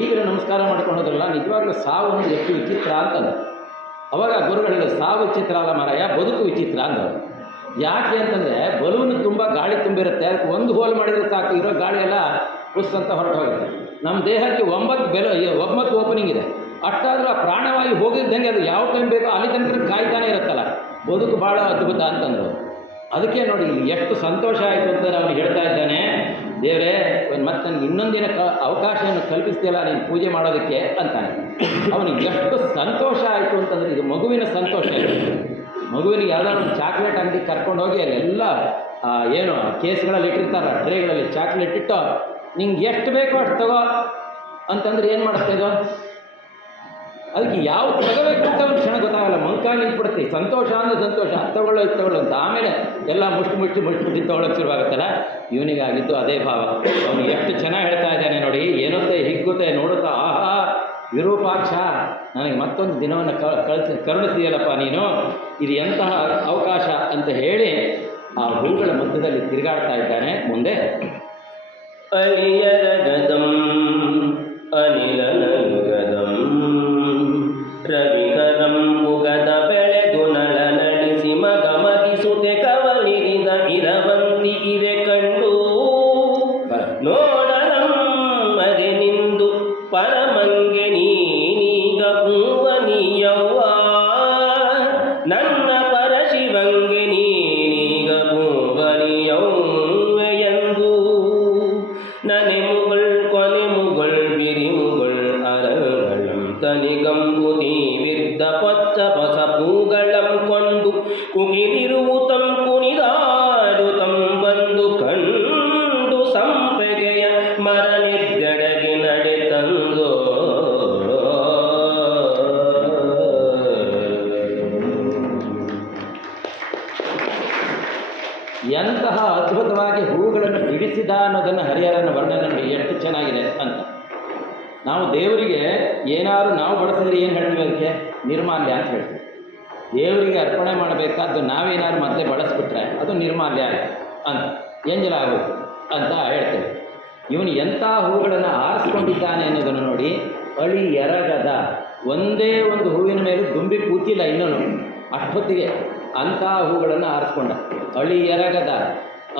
ಈಗಿನ ನಮಸ್ಕಾರ ಮಾಡ್ಕೊಂಡು ಹೋದ್ರಲ್ಲ, ನಿಜವಾಗ್ಲೂ ಸಾವು ಅನ್ನೋದು ಎಷ್ಟು ವಿಚಿತ್ರ ಅಂತಂದು. ಅವಾಗ ಗುರುಗಳು, ಸಾವು ವಿಚಿತ್ರ ಅಲ್ಲ ಮಾರಾಯ, ಬದುಕು ವಿಚಿತ್ರ ಅಂದವರು. ಯಾಕೆ ಅಂತಂದರೆ ಬಲೂನು ತುಂಬ ಗಾಳಿ ತುಂಬಿರುತ್ತೆ, ಅದಕ್ಕೆ ಒಂದು ಹೋಲ್ ಮಾಡಿದರೆ ಸಾಕು, ಇರೋ ಗಾಳಿ ಎಲ್ಲ ಪುಸ್ ಅಂತ ಹೊರಟು ಹೋಗುತ್ತೆ. ನಮ್ಮ ದೇಹಕ್ಕೆ 9 ಓಪನಿಂಗ್ ಇದೆ, ಅಷ್ಟಾದರೂ ಆ ಪ್ರಾಣವಾಯು ಹೋಗಿದ್ದಂಗೆ ಅದು ಯಾವ ಟೈಮ್ ಬೇಕೋ ಅಲ್ಲಿ ತನಕ ಕಾಯ್ತಾನೆ ಇರುತ್ತಲ್ಲ, ಬದುಕು ಭಾಳ ಅದ್ಭುತ ಅಂತಂದರು. ಅದಕ್ಕೆ ನೋಡಿ ಎಷ್ಟು ಸಂತೋಷ ಆಯಿತು ಅಂತ ಅವನು ಹೇಳ್ತಾ ಇದ್ದಾನೆ, ದೇವರೇ ಮತ್ತೆ ನನಗೆ ಇನ್ನೊಂದಿನ ಅವಕಾಶವನ್ನು ಕಲ್ಪಿಸ್ತೀಯಲ್ಲ ನೀನು ಪೂಜೆ ಮಾಡೋದಕ್ಕೆ ಅಂತಾನೆ. ಅವನಿಗೆ ಎಷ್ಟು ಸಂತೋಷ ಆಯಿತು ಅಂತಂದರೆ, ಇದು ಮಗುವಿನ ಸಂತೋಷ ಇದೆ. ಮಗುವಿನಿಗೆ ಯಾವುದಾದ್ರು ಒಂದು ಚಾಕ್ಲೇಟ್ ಅಂಗಡಿ ಕರ್ಕೊಂಡೋಗಿ ಅಲ್ಲೆಲ್ಲ ಏನು ಕೇಸ್ಗಳಲ್ಲಿ ಇಟ್ಟಿರ್ತಾರೆ, ಟ್ರೇಗಳಲ್ಲಿ ಚಾಕ್ಲೇಟ್ ಇಟ್ಟು ನಿಂಗೆ ಎಷ್ಟು ಬೇಕೋ ಅಷ್ಟು ತಗೋ ಅಂತಂದ್ರೆ ಏನು ಮಾಡುತ್ತೆ ಇದು? ಅದಕ್ಕೆ ಯಾವ ತಗೋಬೇಕು ಅಂತ ಒಂದು ಕ್ಷಣ ಗೊತ್ತಾಗಲ್ಲ, ಮಂಕ ನಿಂತ್ಬಿಡುತ್ತೆ. ಸಂತೋಷ ಅಂದರೆ ಸಂತೋಷ, ತಗೊಳ್ಳೋ ಅಂತ, ಆಮೇಲೆ ಎಲ್ಲ ಮುಷ್ಟಿ ತೊಗೊಳಕ್ಕೆ ಶುರುವಾಗುತ್ತಲ್ಲ. ಇವನಿಗಾಗಿದ್ದು ಅದೇ ಭಾವ. ಅವನು ಎಷ್ಟು ಚೆನ್ನಾಗಿ ಹೇಳ್ತಾ ಇದ್ದಾನೆ ನೋಡಿ, ಏನಂತೆ ಹಿಗ್ಗುತ್ತೆ ನೋಡುತ್ತಾ, ಆಹಾ ವಿರೂಪಾಕ್ಷ, ನನಗೆ ಮತ್ತೊಂದು ದಿನವನ್ನು ಕರುಣಿಸಿದೆಯಲ್ಲಪ್ಪ ನೀನು, ಇದು ಎಂತಹ ಅವಕಾಶ ಅಂತ ಹೇಳಿ ಆ ಹೂಗಳ ಮಧ್ಯದಲ್ಲಿ ತಿರುಗಾಡ್ತಾ ಇದ್ದಾನೆ. ಮುಂದೆ ಅಳಿಯರಗದಂ ಅನಿಲನಗದಂ ರವಿಕರಂ ಪುಗದ ಬೆಳೆದು ನಳ ನಳಿಸಿ ಮಗಮಗಿಸುತ್ತೆ ಕವಲಿರಿದ ಇರವಂತಿ ಇವೆ ಕಂಡು ನೋಡರಂ ಮದೆ ನಿಂದು ಪರಮಂಗೆ ನೀನೀಗ ಪೂವನಿಯವ್ವ ನನ್ನ ಪರಶಿವಂಗೆ ನೀನೀಗ ಪೂವನಿಯವ್ವೆಯೆಂದು ನನೆ ಮುಗಳ್ ಕೊನೆ ಮುಗಳ್ ಬಿರಿ ಮುಗಳ್ ಅರಗಳಂ ತನಿಗಂಬುದಿ ವಿದ್ದ ಪಚ್ಚ ಹೊಸ ಪೂಗಳಂ ಕೊಂಡು ಕುಗಿಲಿರುವುತಂ ಕುಣಿದಾಡುತಂ ಬಂದು ಕಂಡು ಸಂಪೆಗೆಯ ಮರನಿದ್ದೆಡೆಗೆ ನಡೆತಂದೋ ಎಂತಹ ಅದ್ಭುತವಾಗಿ ಹೂಗಳನ್ನು ಬಿಡಿಸಿದ ಅನ್ನೋದನ್ನು ಹರಿಹರನ ವರ್ಣನೆ ನೋಡಿ ಎಷ್ಟು ಚೆನ್ನಾಗಿದೆ ಅಂತ. ನಾವು ದೇವರಿಗೆ ಏನಾದ್ರು ನಾವು ಬಳಸಿದ್ರೆ ಏನು ಹೇಳ್ತೀವಿ? ಅದಕ್ಕೆ ನಿರ್ಮಾಲ್ಯ ಅಂತ ಹೇಳ್ತೀವಿ. ದೇವರಿಗೆ ಅರ್ಪಣೆ ಮಾಡಬೇಕಾದ್ದು ನಾವೇನಾದ್ರು ಮೊದಲೇ ಬಳಸ್ಬಿಟ್ರೆ ಅದು ನಿರ್ಮಾಲ್ಯ ಆಯಿತು ಅಂತ, ಎಂಜಲ ಆಗೋದು ಅಂತ ಹೇಳ್ತೇವೆ. ಇವನು ಎಂಥ ಹೂಗಳನ್ನು ಆರಿಸ್ಕೊಂಡಿದ್ದಾನೆ ಅನ್ನೋದನ್ನು ನೋಡಿ, ಅಳಿ ಎರಗದ ಒಂದೇ ಒಂದು ಹೂವಿನ ಮೇಲೂ ದುಂಬಿ ಕೂತಿಲ್ಲ ಇನ್ನೂ ಅಷ್ಟೊತ್ತಿಗೆ ಅಂಥ ಹೂಗಳನ್ನು ಆರಿಸ್ಕೊಂಡ. ಅಳಿ ಎರಗದ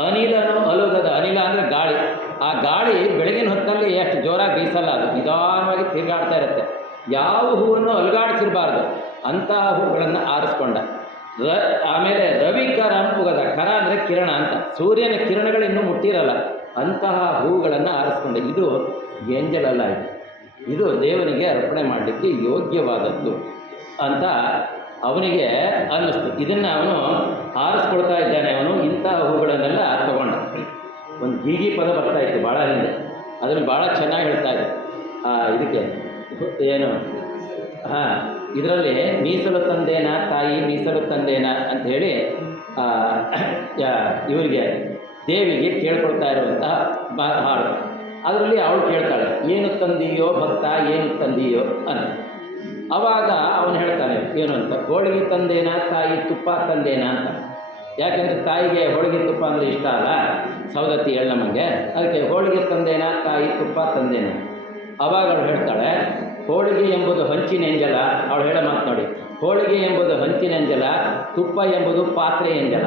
ಅನಿಲನು ಅಲುಗದ, ಅನಿಲ ಅಂದರೆ ಗಾಳಿ. ಆ ಗಾಳಿ ಬೆಳಗಿನ ಹೊತ್ತಲ್ಲಿ ಎಷ್ಟು ಜೋರಾಗಿ ಬೀಸಲ್ಲ, ಅದು ನಿಧಾನವಾಗಿ ತಿರುಗಾಡ್ತಾ ಇರುತ್ತೆ. ಯಾವ ಹೂವನ್ನು ಅಲುಗಾಡಿಸಿರಬಾರ್ದು ಅಂತಹ ಹೂಗಳನ್ನು ಆರಿಸ್ಕೊಂಡ. ಆಮೇಲೆ ರವಿಕರಂ ಪುಗದ, ಕರ ಅಂದರೆ ಕಿರಣ ಅಂತ, ಸೂರ್ಯನ ಕಿರಣಗಳು ಇನ್ನೂ ಮುಟ್ಟಿರಲ್ಲ ಅಂತಹ ಹೂಗಳನ್ನು ಆರಿಸ್ಕೊಂಡ. ಇದು ಎಂಜಲಲ್ಲ, ಇದು ದೇವನಿಗೆ ಅರ್ಪಣೆ ಮಾಡಲಿಕ್ಕೆ ಯೋಗ್ಯವಾದದ್ದು ಅಂತ ಅವನಿಗೆ ಅನ್ನಿಸ್ತು. ಇದನ್ನು ಅವನು ಆರಿಸ್ಕೊಳ್ತಾ ಇದ್ದಾನೆ. ಅವನು ಇಂತಹ ಹೂಗಳನ್ನೆಲ್ಲ ತಗೊಂಡ. ಒಂದು ಗೀಗಿ ಪದ ಬರ್ತಾ ಇತ್ತು ಭಾಳ ಹಿಂದೆ, ಅದರಲ್ಲಿ ಭಾಳ ಚೆನ್ನಾಗಿ ಹೇಳ್ತಾ ಇದೆ. ಇದಕ್ಕೆ ಏನು ಇದರಲ್ಲಿ ಮೀಸಲು ತಂದೇನ ತಾಯಿ ಮೀಸಲು ತಂದೇನ ಅಂತ ಹೇಳಿ ಇವರಿಗೆ ದೇವಿಗೆ ಕೇಳ್ಕೊಳ್ತಾ ಇರುವಂತಹ ಹಾಡು. ಅದರಲ್ಲಿ ಅವಳು ಕೇಳ್ತಾಳೆ, ಏನು ತಂದೀಯೋ ಭಕ್ತ, ಏನು ತಂದೀಯೋ ಅಂತ. ಆವಾಗ ಅವನು ಹೇಳ್ತಾನೆ ಏನು ಅಂತ, ಹೋಳಿಗೆ ತಂದೇನ ತಾಯಿ, ತುಪ್ಪ ತಂದೇನ ಅಂತ. ಯಾಕೆಂದರೆ ತಾಯಿಗೆ ಹೋಳಿಗೆ ತುಪ್ಪ ಅಂದರೆ ಇಷ್ಟ ಅಲ್ಲ, ಸೌದತ್ತಿ ಎಳ್ಳಮ್ಮಂಗೆ, ಅದಕ್ಕೆ ಹೋಳಿಗೆ ತಂದೇನ ತಾಯಿ, ತುಪ್ಪ ತಂದೇನ. ಆವಾಗ ಅವಳು ಹೇಳ್ತಾಳೆ, ಹೋಳಿಗೆ ಎಂಬುದು ಹಂಚಿನೆಂಜಲ. ಅವಳು ಹೇಳೋ ಮಾತು ನೋಡಿ, ಹೋಳಿಗೆ ಎಂಬುದು ಹಂಚಿನೆಂಜಲ, ತುಪ್ಪ ಎಂಬುದು ಪಾತ್ರೆ ಎಂಜಲ.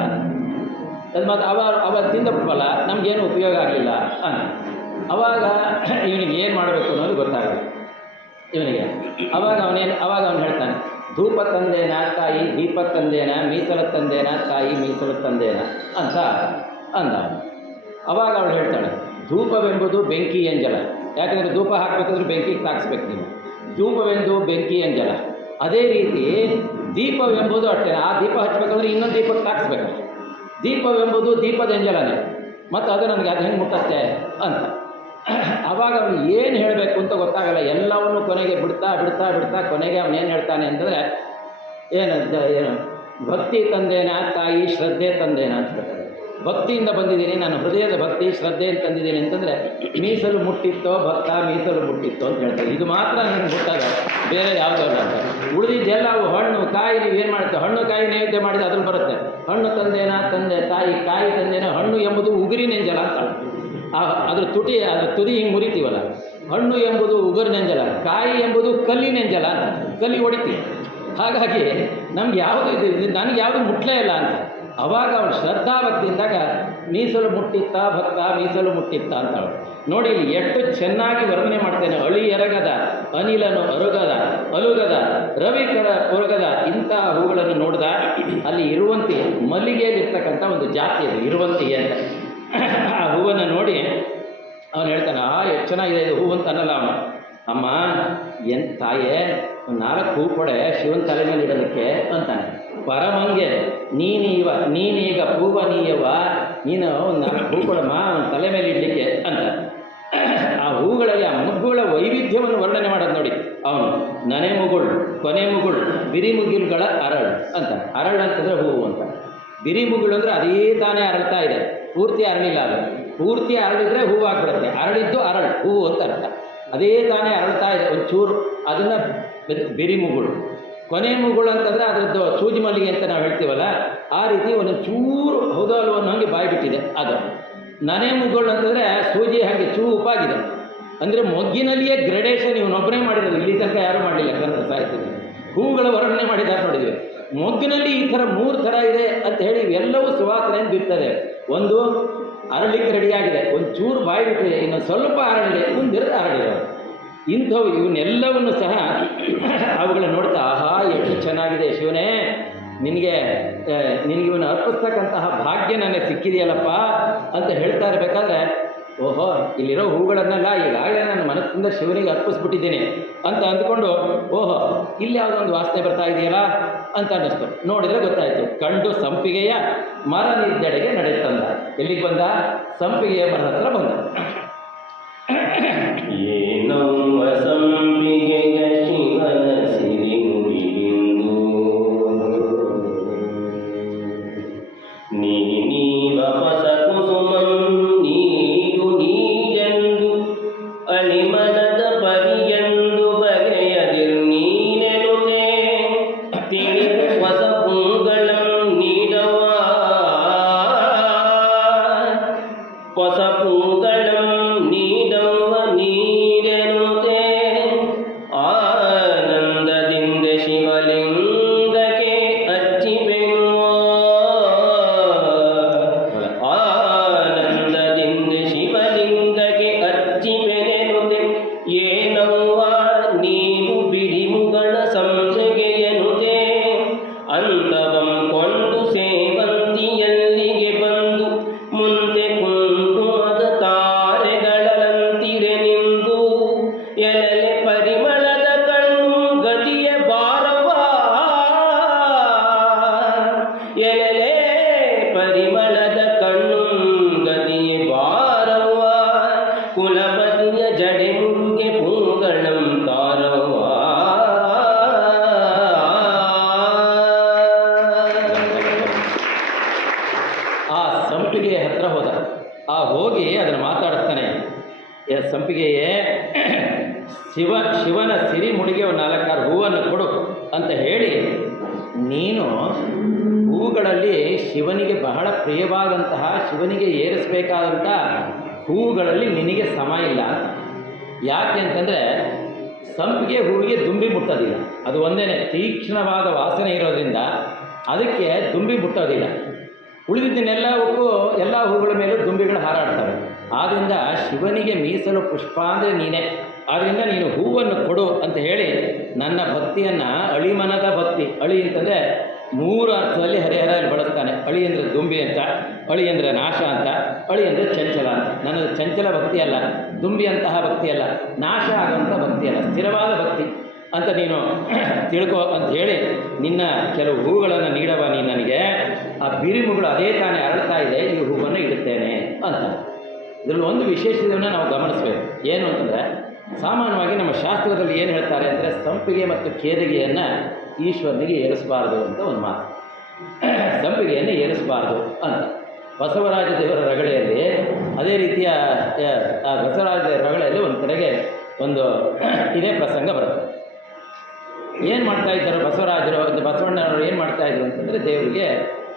ಅದು ಮತ್ತು ಅವ ತಿಂದಪ್ಪಲ್ಲ, ನಮಗೇನು ಉಪಯೋಗ ಆಗಲಿಲ್ಲ ಅಂತ. ಆವಾಗ ಇವನಿಗೆ ಏನು ಮಾಡಬೇಕು ಅನ್ನೋದು ಗೊತ್ತಾಗಲ್ಲ ಇವನಿಗೆ. ಅವಾಗ ಅವನು ಹೇಳ್ತಾನೆ, ಧೂಪ ತಂದೇನ ತಾಯಿ ದೀಪ ತಂದೇನ ಮೀಸಲು ತಂದೇನ ತಾಯಿ ಮೀಸಲು ತಂದೇನ ಅಂತ ಅಂದ. ಅವಾಗ ಅವಳು ಹೇಳ್ತಾಳೆ, ಧೂಪವೆಂಬುದು ಬೆಂಕಿ ಎಂಜಲ. ಯಾಕೆಂದರೆ ಧೂಪ ಹಾಕಬೇಕಾದ್ರೆ ಬೆಂಕಿಗೆ ತಾಗಿಸ್ಬೇಕು ನೀವು. ಧೂಪವೆಂದು ಬೆಂಕಿ ಎಂಜಲ. ಅದೇ ರೀತಿ ದೀಪವೆಂಬುದು ಅಷ್ಟೇ. ಆ ದೀಪ ಹಚ್ಚಬೇಕಾದ್ರೆ ಇನ್ನೊಂದು ದೀಪಕ್ಕೆ ತಾಗಿಸ್ಬೇಕು. ದೀಪವೆಂಬುದು ದೀಪದ ಎಂಜಲನೇ. ಮತ್ತು ಅದು ನನಗೆ ಅದು ಹೆಂಗೆ ಮುಟ್ಟತ್ತೆ ಅಂತ. ಆವಾಗ ಅವನು ಏನು ಹೇಳಬೇಕು ಅಂತ ಗೊತ್ತಾಗಲ್ಲ. ಎಲ್ಲವನ್ನು ಕೊನೆಗೆ ಬಿಡ್ತಾ ಬಿಡ್ತಾ ಬಿಡ್ತಾ ಕೊನೆಗೆ ಅವನೇನು ಹೇಳ್ತಾನೆ ಅಂತಂದರೆ, ಏನು ಭಕ್ತಿ ತಂದೇನ ತಾಯಿ ಶ್ರದ್ಧೆ ತಂದೇನ ಅಂತ ಹೇಳ್ತಾನೆ. ಭಕ್ತಿಯಿಂದ ಬಂದಿದ್ದೀನಿ, ನಾನು ಹೃದಯದ ಭಕ್ತಿ ಶ್ರದ್ಧೆಯನ್ನು ತಂದಿದ್ದೀನಿ ಅಂತಂದರೆ ಮೀಸಲು ಮುಟ್ಟಿತ್ತೋ ಭಕ್ತ ಮೀಸಲು ಮುಟ್ಟಿತ್ತೋ ಅಂತ ಹೇಳ್ತಾರೆ. ಇದು ಮಾತ್ರ ನನಗೆ ಮುಟ್ಟಾಗ ಬೇರೆ ಯಾವುದೋ ಅಲ್ಲ ಅಂತ. ಉಳಿದಿದ್ದೆಲ್ಲ ಅವು ಹಣ್ಣು ಕಾಯಿ ನೀವು ಏನು ಮಾಡ್ತೇವೆ, ಹಣ್ಣು ಕಾಯಿ ನೈವೇದ್ಯ ಮಾಡಿದ ಅದ್ರಲ್ಲಿ ಬರುತ್ತೆ. ಹಣ್ಣು ತಂದೇನ ತಂದೆ ತಾಯಿ ಕಾಯಿ ತಂದೇನ. ಹಣ್ಣು ಎಂಬುದು ಉಗುರಿನೆಂಜಲ ಅಂತ ಅದ್ರ ತುದಿ ಹಿಂಗೆ ಮುರಿತೀವಲ್ಲ, ಹಣ್ಣು ಎಂಬುದು ಉಗುರಿನೆಂಜಲ, ಕಾಯಿ ಎಂಬುದು ಕಲ್ಲಿನೆಂಜಲ ಅಂತ ಕಲ್ಲಿ ಹೊಡಿತೀವಿ. ಹಾಗಾಗಿ ನಮ್ಗೆ ಯಾವುದು ಇದು ನನಗೆ ಯಾವುದು ಮುಟ್ಲೇ ಇಲ್ಲ ಅಂತ. ಅವಾಗ ಅವಳು ಶ್ರದ್ಧಾಭಕ್ತಿಯಿಂದಾಗ ಮೀಸಲು ಮುಟ್ಟಿತ್ತ ಭಕ್ತ ಮೀಸಲು ಮುಟ್ಟಿತ್ತ ಅಂತ ಅವಳು ನೋಡಿ ಇಲ್ಲಿ ಎಷ್ಟು ಚೆನ್ನಾಗಿ ವರ್ಣನೆ ಮಾಡ್ತೇನೆ. ಅಳಿ ಎರಗದ ಅನಿಲನು ಅರುಗದ ಅಲುಗದ ರವಿಕರ ಪೊರಗದ ಇಂತಹ ಹೂಗಳನ್ನು ನೋಡಿದ. ಅಲ್ಲಿ ಇರುವಂತೆ ಮಲ್ಲಿಗೆಯಲ್ಲಿರ್ತಕ್ಕಂಥ ಒಂದು ಜಾತಿ ಅದು ಇರುವಂತೆ ಅಂತ. ಆ ಹೂವನ್ನು ನೋಡಿ ಅವನು ಹೇಳ್ತಾನೆ, ಎಷ್ಟು ಚೆನ್ನಾಗಿದೆ ಇದು ಹೂವು ಅಂತ ಅನ್ನಲ್ಲ ಅವನು. ಅಮ್ಮ ಎಂತ ತಾಯೇ, 4 ಹೂ ಕೊಡೆ ಶಿವನ ತಲೆ ಮೇಲೆ ಇಡೋದಕ್ಕೆ ಅಂತಾನೆ. ಪರಮಂಗೆ ನೀನೀಗ ಪೂವನೀಯವ, ನೀನು 4 ಹೂ ಕೊಡಮ್ಮ ಅವನ ತಲೆ ಮೇಲೆ ಇಡಲಿಕ್ಕೆ ಅಂತ. ಆ ಹೂಗಳಲ್ಲಿ ಆ ಮುಗ್ಗುಗಳ ವೈವಿಧ್ಯವನ್ನು ವರ್ಣನೆ ಮಾಡೋದು ನೋಡಿ ಅವನು. ನನೆ ಮುಗುಳು, ಕೊನೆ ಮುಗುಳು, ಬಿರಿಮುಗಿಲುಗಳ ಅರಳು ಅಂತ. ಅರಳು ಅಂತಂದರೆ ಹೂವು ಅಂತ. ಬಿರಿಮುಗಿಳು ಅಂದರೆ ಅದೇ ತಾನೇ ಅರಳ್ತಾ ಇದೆ, ಪೂರ್ತಿ ಅರಳಿಲ್ಲ. ಅದು ಪೂರ್ತಿ ಅರಳಿದ್ರೆ ಹೂವು ಆಗಿಬಿಡುತ್ತೆ. ಅರಳಿದ್ದು ಅರಳು ಹೂವು ಅಂತ ಅರ್ಥ. ಅದೇ ತಾನೇ ಅರಳ್ತಾ ಇದೆ ಒಂಚೂರು, ಅದನ್ನು ಬಿರಿಮುಗುಳು. ಕೊನೆ ಮುಗುಳು ಅಂತಂದರೆ ಅದರದ್ದು ಸೂಜಿ ಮಲ್ಲಿಗೆ ಅಂತ ನಾವು ಹೇಳ್ತೀವಲ್ಲ, ಆ ರೀತಿ ಒಂದು ಚೂರು ಹೌದೋ ಅಲ್ವೋ ಅನ್ನೋ ಹಾಗೆ ಬಾಯ್ಬಿಟ್ಟಿದೆ ಅದು. ನನೆ ಮುಗುಳು ಅಂತಂದರೆ ಸೂಜಿ ಹಾಗೆ ಚೂಪಾಗಿದೆ. ಅಂದರೆ ಮೊಗ್ಗಿನಲ್ಲಿಯೇ ಗ್ರೆಡೇಷನ್ ಇವನೊಬ್ಬನೇ ಮಾಡಿರೋದು, ಇಲ್ಲಿ ತನಕ ಯಾರೂ ಮಾಡಲಿಲ್ಲ ಗ್ರಂಥ ಸಾಹಿತ್ಯದಲ್ಲಿ. ಹೂವುಗಳ ವರ್ಣನೆ ಮಾಡಿದ್ದಾರೆ ನೋಡಿದ್ವಿ. ಮೊಗ್ಗಿನಲ್ಲಿ ಈ ಥರ 3 ಥರ ಇದೆ ಅಂತ ಹೇಳಿ ಇವೆಲ್ಲವೂ ಸುವಾಸನೆಯನ್ನು ಬಿಡ್ತದೆ. ಒಂದು ಅರಳಿಕ್ಕೆ ರೆಡಿಯಾಗಿದೆ, ಒಂದು ಚೂರು ಬಾಯಿ ಬಿಟ್ಟಿದೆ, ಇನ್ನು ಸ್ವಲ್ಪ ಅರಳಿದೆ, ಮುಂದಿರೋದು ಅರಳಿದೆ. ಇಂಥವು ಇವನ್ನೆಲ್ಲವನ್ನು ಸಹ ಅವುಗಳನ್ನ ನೋಡ್ತಾ, ಆಹಾ ಎಷ್ಟು ಚೆನ್ನಾಗಿದೆ ಶಿವನೇ, ನಿನಗೆ ಇವನು ಅರ್ಪಿಸ್ತಕ್ಕಂತಹ ಭಾಗ್ಯ ನನಗೆ ಸಿಕ್ಕಿದೆಯಲ್ಲಪ್ಪ ಅಂತ ಹೇಳ್ತಾ ಇರಬೇಕಾದ್ರೆ, ಓಹೋ ಇಲ್ಲಿರೋ ಹೂಗಳನ್ನೆಲ್ಲ ಈಗಾಗಲೇ ನನ್ನ ಮನಸ್ಸಿಂದ ಶಿವನಿಗೆ ಅರ್ಪಿಸ್ಬಿಟ್ಟಿದ್ದೀನಿ ಅಂತ ಅಂದ್ಕೊಂಡು, ಓಹೋ ಇಲ್ಲಿ ಯಾವುದೊಂದು ವಾಸನೆ ಬರ್ತಾ ಇದೆಯಲ್ಲ ಅಂತ ಅನ್ನಿಸ್ತು. ನೋಡಿದರೆ ಗೊತ್ತಾಯಿತು, ಕಂಡು ಸಂಪಿಗೆಯ ಮರ ನಿದ್ದೆಡೆಗೆ ನಡೆಯುತ್ತಂದ. ಎಲ್ಲಿಗೆ ಬಂದ? ಸಂಪಿಗೆಯ ಮರ ಹತ್ರ ಬಂದ. ಏನವ್ವ ಸಂಪಿಗೆಯ ಶಿವನ ಸಿರಿ ಮುಡಿಯಿಂದು, ನೀವ ಹೊಸ ಕುಸುಮಂ ನೀಡು ನೀಡೆಂದು, ಅಳಿಮನದ ಪರಿಯೆಂದು ಬಗೆಯದಿರ್ ನೀನೆನುತೆ, ತಿಳಿದು ಹೊಸ ಪೂಗಳಂ ನೀಡವ, ಹೊಸ ಪೂಗಳಂ ನೀಡವ ನೀರೆನುತೆ, ಆನಂದದಿಂದ ಶಿವಲಿಂಗಕ್ಕೆ ಅಚ್ಚಿಪೆನು, ಆನಂದದಿಂದ ಶಿವಲಿಂಗಕ್ಕೆ ಅಚ್ಚಿಪೆನೆನುತೆ, ಏನವ್ವ ನೀನು ಬಿಡಿಮುಗಳ ಸಂಸೆಗೆಯನುತೆ, ಅಂತವಂ ಕೊಂಡು ಸೇವಂತಿಯಲ್ಲಿಗೆ ಬಂದು ಮುಂದೆ ಕುಂಕುಮದ ತಾರೆಗಳಂತಿರೆ ನಿಂದು, ಎಲೆಲೆ ಪರಿಮಳದ ಕಣ್ಣು ಗತಿಯ ಬಾರವ್ವ, ಎಲೆಲೆ ಪರಿಮಳದ ಕಣ್ಣು ಗತಿಯ ಬಾರವ್ವ, ಕುಲಪತಿಯ ಜಡೆ ಮುರುಗೆ ಪೂಗಳಂ ತಾರವ್ವ. ಆ ಸಂಪಿಗೆಯ ಹತ್ರ ಹೋದ. ಹೋಗಿ ಅದನ್ನು ಮಾತಾಡಿಸ್ತಾನೆ. ಸಂಪಿಗೆಯೇ, ಶಿವನ ಸಿರಿ ಮುಡಿಗೆ ಒಂದು 4-6 ಹೂವನ್ನು ಕೊಡು ಅಂತ ಹೇಳಿ, ನೀನು ಹೂಗಳಲ್ಲಿ ಶಿವನಿಗೆ ಬಹಳ ಪ್ರಿಯವಾದಂತಹ ಶಿವನಿಗೆ ಏರಿಸಬೇಕಾದಂಥ ಹೂಗಳಲ್ಲಿ ನಿನಗೆ ಸಮ ಇಲ್ಲ. ಯಾಕೆ ಅಂತಂದರೆ ಸಂಪಿಗೆ ಹೂವಿಗೆ ದುಂಬಿ ಮುಟ್ಟೋದಿಲ್ಲ. ಅದು ಒಂದೇ ತೀಕ್ಷ್ಣವಾದ ವಾಸನೆ ಇರೋದ್ರಿಂದ ಅದಕ್ಕೆ ದುಂಬಿ ಮುಟ್ಟೋದಿಲ್ಲ. ಉಳಿದಿದ್ದನ್ನೆಲ್ಲವಕ್ಕೂ ಎಲ್ಲ ಹೂಗಳ ಮೇಲೂ ದುಂಬಿಗಳು ಹಾರಾಡ್ತವೆ. ಆದ್ದರಿಂದ ಶಿವನಿಗೆ ಮೀಸಲು ಪುಷ್ಪ ಅಂದರೆ ನೀನೇ. ಆದ್ದರಿಂದ ನೀನು ಹೂವನ್ನು ಕೊಡು ಅಂತ ಹೇಳಿ ನನ್ನ ಭಕ್ತಿಯನ್ನು ಅಳಿಮನದ ಭಕ್ತಿ, ಅಳಿ ಅಂತಂದರೆ 3 ಅರ್ಥದಲ್ಲಿ ಹರಿಹರಲ್ಲಿ ಬಳಸ್ತಾನೆ. ಅಳಿ ಅಂದರೆ ದುಂಬಿ ಅಂತ, ಅಳಿ ಅಂದರೆ ನಾಶ ಅಂತ, ಅಳಿ ಅಂದರೆ ಚಂಚಲ ಅಂತ. ನನ್ನದು ಚಂಚಲ ಭಕ್ತಿ ಅಲ್ಲ, ದುಂಬಿಯಂತಹ ಭಕ್ತಿ ಅಲ್ಲ, ನಾಶ ಆಗುವಂಥ ಭಕ್ತಿ ಅಲ್ಲ, ಸ್ಥಿರವಾದ ಭಕ್ತಿ ಅಂತ ನೀನು ತಿಳ್ಕೊ ಅಂತ ಹೇಳಿ ನಿನ್ನ ಕೆಲವು ಹೂಗಳನ್ನು ನೀಡವ ನೀನು ನನಗೆ. ಆ ಬಿರಿಮುಗಳು ಅದೇ ತಾನೇ ಅರಳ್ತಾ ಇದೆ, ಈ ಹೂವನ್ನು ಇಡುತ್ತೇನೆ ಅಂತ. ಇದರಲ್ಲಿ ಒಂದು ವಿಶೇಷತೆಯನ್ನು ನಾವು ಗಮನಿಸಬೇಕು. ಏನು ಅಂತಂದರೆ, ಸಾಮಾನ್ಯವಾಗಿ ನಮ್ಮ ಶಾಸ್ತ್ರದಲ್ಲಿ ಏನು ಹೇಳ್ತಾರೆ ಅಂದರೆ, ಸಂಪಿಗೆ ಮತ್ತು ಕೇದಿಗೆಯನ್ನು ಈಶ್ವರನಿಗೆ ಏರಿಸಬಾರ್ದು ಅಂತ ಒಂದು ಮಾತು. ಸಂಪಿಗೆಯನ್ನು ಏರಿಸಬಾರ್ದು ಅಂತ ಬಸವರಾಜ ದೇವರ ರಗಳೆಯಲ್ಲಿ, ಅದೇ ರೀತಿಯ ಬಸವರಾಜ ದೇವರ ರಗಳೆಯಲ್ಲಿ ಒಂದು ಕಡೆಗೆ ಒಂದು ಇದೇ ಪ್ರಸಂಗ ಬರುತ್ತೆ. ಏನು ಮಾಡ್ತಾ ಇದ್ದಾರೆ ಬಸವರಾಜರು, ಬಸವಣ್ಣನವರು ಏನು ಮಾಡ್ತಾಯಿದ್ರು ಅಂತಂದರೆ, ದೇವರಿಗೆ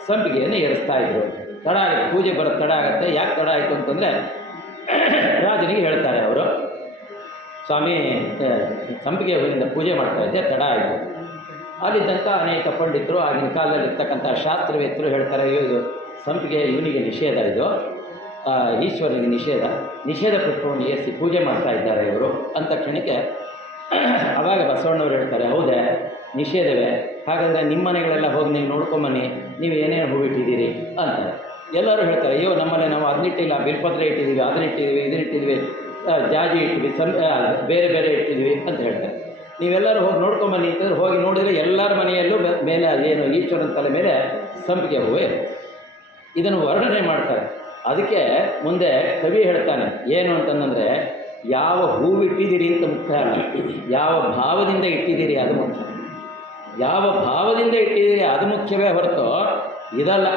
ಸಂಪಿಗೆಯನ್ನು ಏರಿಸ್ತಾ ಇದ್ರು. ತಡ ಆಗುತ್ತೆ, ಪೂಜೆ ಬರೋದು ತಡ ಆಗುತ್ತೆ. ಯಾಕೆ ತಡ ಆಯಿತು ಅಂತಂದರೆ, ರಾಜನಿಗೆ ಹೇಳ್ತಾರೆ ಅವರು, ಸ್ವಾಮಿ ಸಂಪಿಗೆ ಹೂವಿನಿಂದ ಪೂಜೆ ಮಾಡ್ತಾಯಿದ್ದೆ, ತಡ ಆಯಿತು. ಅಲ್ಲಿದ್ದಂಥ ಅನೇಕ ಪಂಡಿತರು, ಆಗಿನ ಕಾಲದಲ್ಲಿ ಇರ್ತಕ್ಕಂಥ ಶಾಸ್ತ್ರವೇತ್ತರು ಹೇಳ್ತಾರೆ, ಇದು ಸಂಪಿಗೆ ಇವನಿಗೆ ನಿಷೇಧ, ಇದು ಈಶ್ವರನಿಗೆ ನಿಷೇಧ ಪುಷ್ಪವನ್ನು ಏರಿಸಿ ಪೂಜೆ ಮಾಡ್ತಾ ಇದ್ದಾರೆ ಇವರು ಅಂತ ಕ್ಷಣಕ್ಕೆ ಆವಾಗ ಬಸವಣ್ಣವ್ರು ಹೇಳ್ತಾರೆ, ಹೌದೇ ನಿಷೇಧವೇ, ಹಾಗಾದರೆ ನಿಮ್ಮ ಮನೆಗಳೆಲ್ಲ ಹೋಗಿ ನೀವು ನೋಡ್ಕೊಂಬನ್ನಿ, ನೀವು ಏನೇನು ಹೂ ಇಟ್ಟಿದ್ದೀರಿ ಅಂತ. ಎಲ್ಲರೂ ಹೇಳ್ತಾರೆ, ಅಯ್ಯೋ ನಮ್ಮನೆ ನಾವು ಅದನ್ನಿಟ್ಟಿಲ್ಲ, ಬಿಲ್ಪತ್ರೆ ಇಟ್ಟಿದ್ದೀವಿ, ಅದನ್ನಿಟ್ಟಿದ್ದೀವಿ, ಇದನ್ನಿಟ್ಟಿದ್ದೀವಿ, ಜಾಜಿ ಇಟ್ಟಿದ್ದೀವಿ, ಬೇರೆ ಬೇರೆ ಇಟ್ಟಿದ್ದೀವಿ ಅಂತ ಹೇಳ್ತಾರೆ. ನೀವೆಲ್ಲರೂ ಹೋಗಿ ನೋಡ್ಕೊಂಬನ್ನಿ ಅಂತಂದ್ರೆ ಹೋಗಿ ನೋಡಿದರೆ ಎಲ್ಲರ ಮನೆಯಲ್ಲೂ ಮೇಲೆ ಏನು ಈಶ್ವರನ ತಲೆ ಮೇಲೆ ಸಂಪಿಗೆ ಹೂವೇ. ಇದನ್ನು ವರ್ಣನೆ ಮಾಡ್ತಾರೆ. ಅದಕ್ಕೆ ಮುಂದೆ ಕವಿ ಹೇಳ್ತಾನೆ ಏನು ಅಂತಂದರೆ, ಯಾವ ಹೂವಿಟ್ಟಿದ್ದೀರಿ ಅಂತ ಮುಖ್ಯ ಅಲ್ಲ, ಯಾವ ಭಾವದಿಂದ ಇಟ್ಟಿದ್ದೀರಿ ಅದು ಮುಖ್ಯ. ಯಾವ ಭಾವದಿಂದ ಇಟ್ಟಿದ್ದೀರಿ ಅದು ಮುಖ್ಯವೇ ಹೊರತು ಇದಲ್ಲ.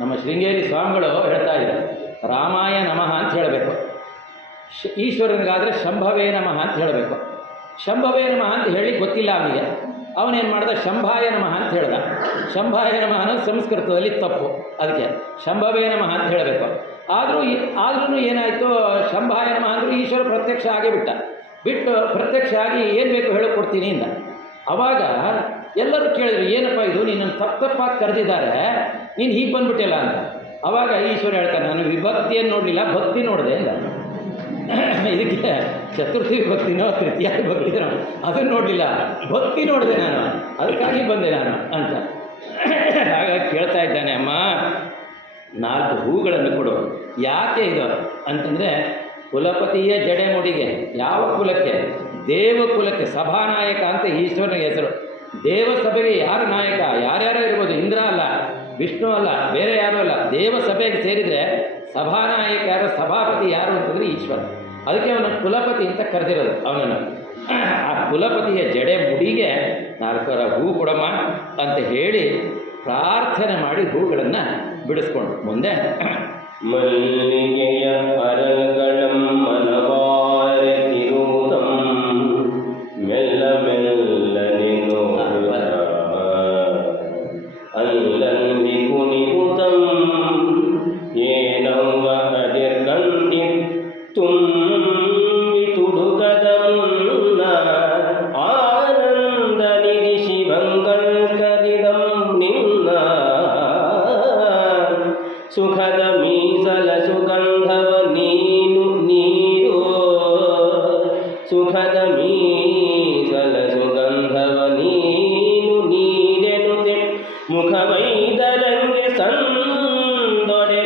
ನಮ್ಮ ಶೃಂಗೇರಿ ಸ್ವಾಮಿಗಳು ಹೇಳ್ತಾ ಇದ್ದಾರೆ, ರಾಮಾಯ ನಮಃ ಅಂತ ಹೇಳಬೇಕು, ಈಶ್ವರನಿಗಾದರೆ ಶಂಭವೇ ನಮಃ ಅಂತ ಹೇಳಬೇಕು. ಶಂಭವೇ ನಮಃ ಅಂತ ಹೇಳಿ ಗೊತ್ತಿಲ್ಲ ಅವನಿಗೆ, ಅವನೇನು ಮಾಡ್ದ, ಶಂಭಾಯ ನಮಃ ಅಂತ ಹೇಳ್ದ. ಶಂಭಾಯ ನಮಃ ಅನ್ನೋದು ಸಂಸ್ಕೃತದಲ್ಲಿ ತಪ್ಪು, ಅದಕ್ಕೆ ಶಂಭವೇ ನಮಃ ಅಂತ ಹೇಳಬೇಕು. ಆದ್ರೂ ಏನಾಯಿತು, ಶಂಭಾಯ ನಮಃ ಅಂದರೂ ಈಶ್ವರ ಪ್ರತ್ಯಕ್ಷ ಆಗೇ ಬಿಟ್ಟು ಪ್ರತ್ಯಕ್ಷ ಆಗಿ ಏನು ಬೇಕು ಹೇಳಿಕೊಡ್ತೀನಿ ಇಂದ. ಆವಾಗ ಎಲ್ಲರೂ ಕೇಳಿದ್ರು, ಏನಪ್ಪ ಇದು ನಿನ್ನನ್ನು ತಪ್ಪಾಗಿ ಕರೆದಿದ್ದಾರೆ, ನೀನು ಹೀಗೆ ಬಂದ್ಬಿಟ್ಟಿಲ್ಲ ಅಂತ. ಆವಾಗ ಈಶ್ವರ ಹೇಳ್ತಾನೆ, ನಾನು ವಿಭಕ್ತಿಯನ್ನು ನೋಡಲಿಲ್ಲ, ಭಕ್ತಿ ನೋಡಿದೆ ಅಂತ. ಇದಕ್ಕೆ ಚತುರ್ಥಿ ವಿಭಕ್ತಿನೋ ತೃತೀಯ ವಿಭಕ್ತಿನೋ ಅದನ್ನು ನೋಡಲಿಲ್ಲ, ಭಕ್ತಿ ನೋಡಿದೆ ನಾನು, ಅದಕ್ಕಾಗಿ ಬಂದೆ ನಾನು ಅಂತ. ಹಾಗಾಗಿ ಕೇಳ್ತಾ ಇದ್ದಾನೆ, ಅಮ್ಮ 4 ಹೂಗಳನ್ನು ಕೊಡು. ಯಾಕೆ ಇದು ಅಂತಂದರೆ, ಕುಲಪತಿಯ ಜಡೆಮುಡಿಗೆ, ಯಾವ ಕುಲಕ್ಕೆ, ದೇವಕುಲಕ್ಕೆ ಸಭಾನಾಯಕ ಅಂತ ಈಶ್ವರನಿಗೆ ಹೆಸರು. ದೇವಸಭೆಗೆ ಯಾರು ನಾಯಕ, ಯಾರ್ಯಾರೋ ಇರ್ಬೋದು, ಇಂದ್ರ ಅಲ್ಲ, ವಿಷ್ಣು ಅಲ್ಲ, ಬೇರೆ ಯಾರೂ ಅಲ್ಲ, ದೇವಸಭೆಗೆ ಸೇರಿದರೆ ಸಭಾನಾಯಕ ಯಾರು, ಸಭಾಪತಿ ಯಾರು ಅಂತಂದರೆ ಈಶ್ವರ. ಅದಕ್ಕೆ ಅವನ ಕುಲಪತಿ ಅಂತ ಕರೆದಿರೋದು ಅವನನ್ನು. ಆ ಕುಲಪತಿಯ ಜಡೆ ಮುಡಿಗೆ 4 ಹೂ ಕೊಡಮ್ಮ ಅಂತ ಹೇಳಿ ಪ್ರಾರ್ಥನೆ ಮಾಡಿ ಹೂಗಳನ್ನು ಬಿಡಿಸ್ಕೊಂಡು ಮುಂದೆ ಮಲ್ಲಿಗೆಯ ಅರಗಳಂ ಮನವಾರೆ ತಿರುವುದಂ ಮೆಲ್ಲ ಮೆಲ್ಲನೆ ನೋಡುತ್ತ ಅಲ್ಲಲ್ಲಿ ಕುಣಿಯುತ್ತಂ ಏನವ್ವ ಅದಿರ್ಗಂಟಿ ತುಂಬಿ ತುಡುಕದ ಮುನ್ನ ಆನಂದ ನಿಧಿ ಶಿವಂಗಲ್ ಕರಿದಂ ನಿನ್ನ ಸುಖದ ಮೀಸಲ ಸುಗಂಧವ ನೀನು ನೀಡು, ಸುಖದ ಮೀಸಲ ಸುಗಂಧವ ನೀನು ನೀಡೆನುತೆ ಮುಖವೈದರಂಗೆ ಸಂದೊಡೆ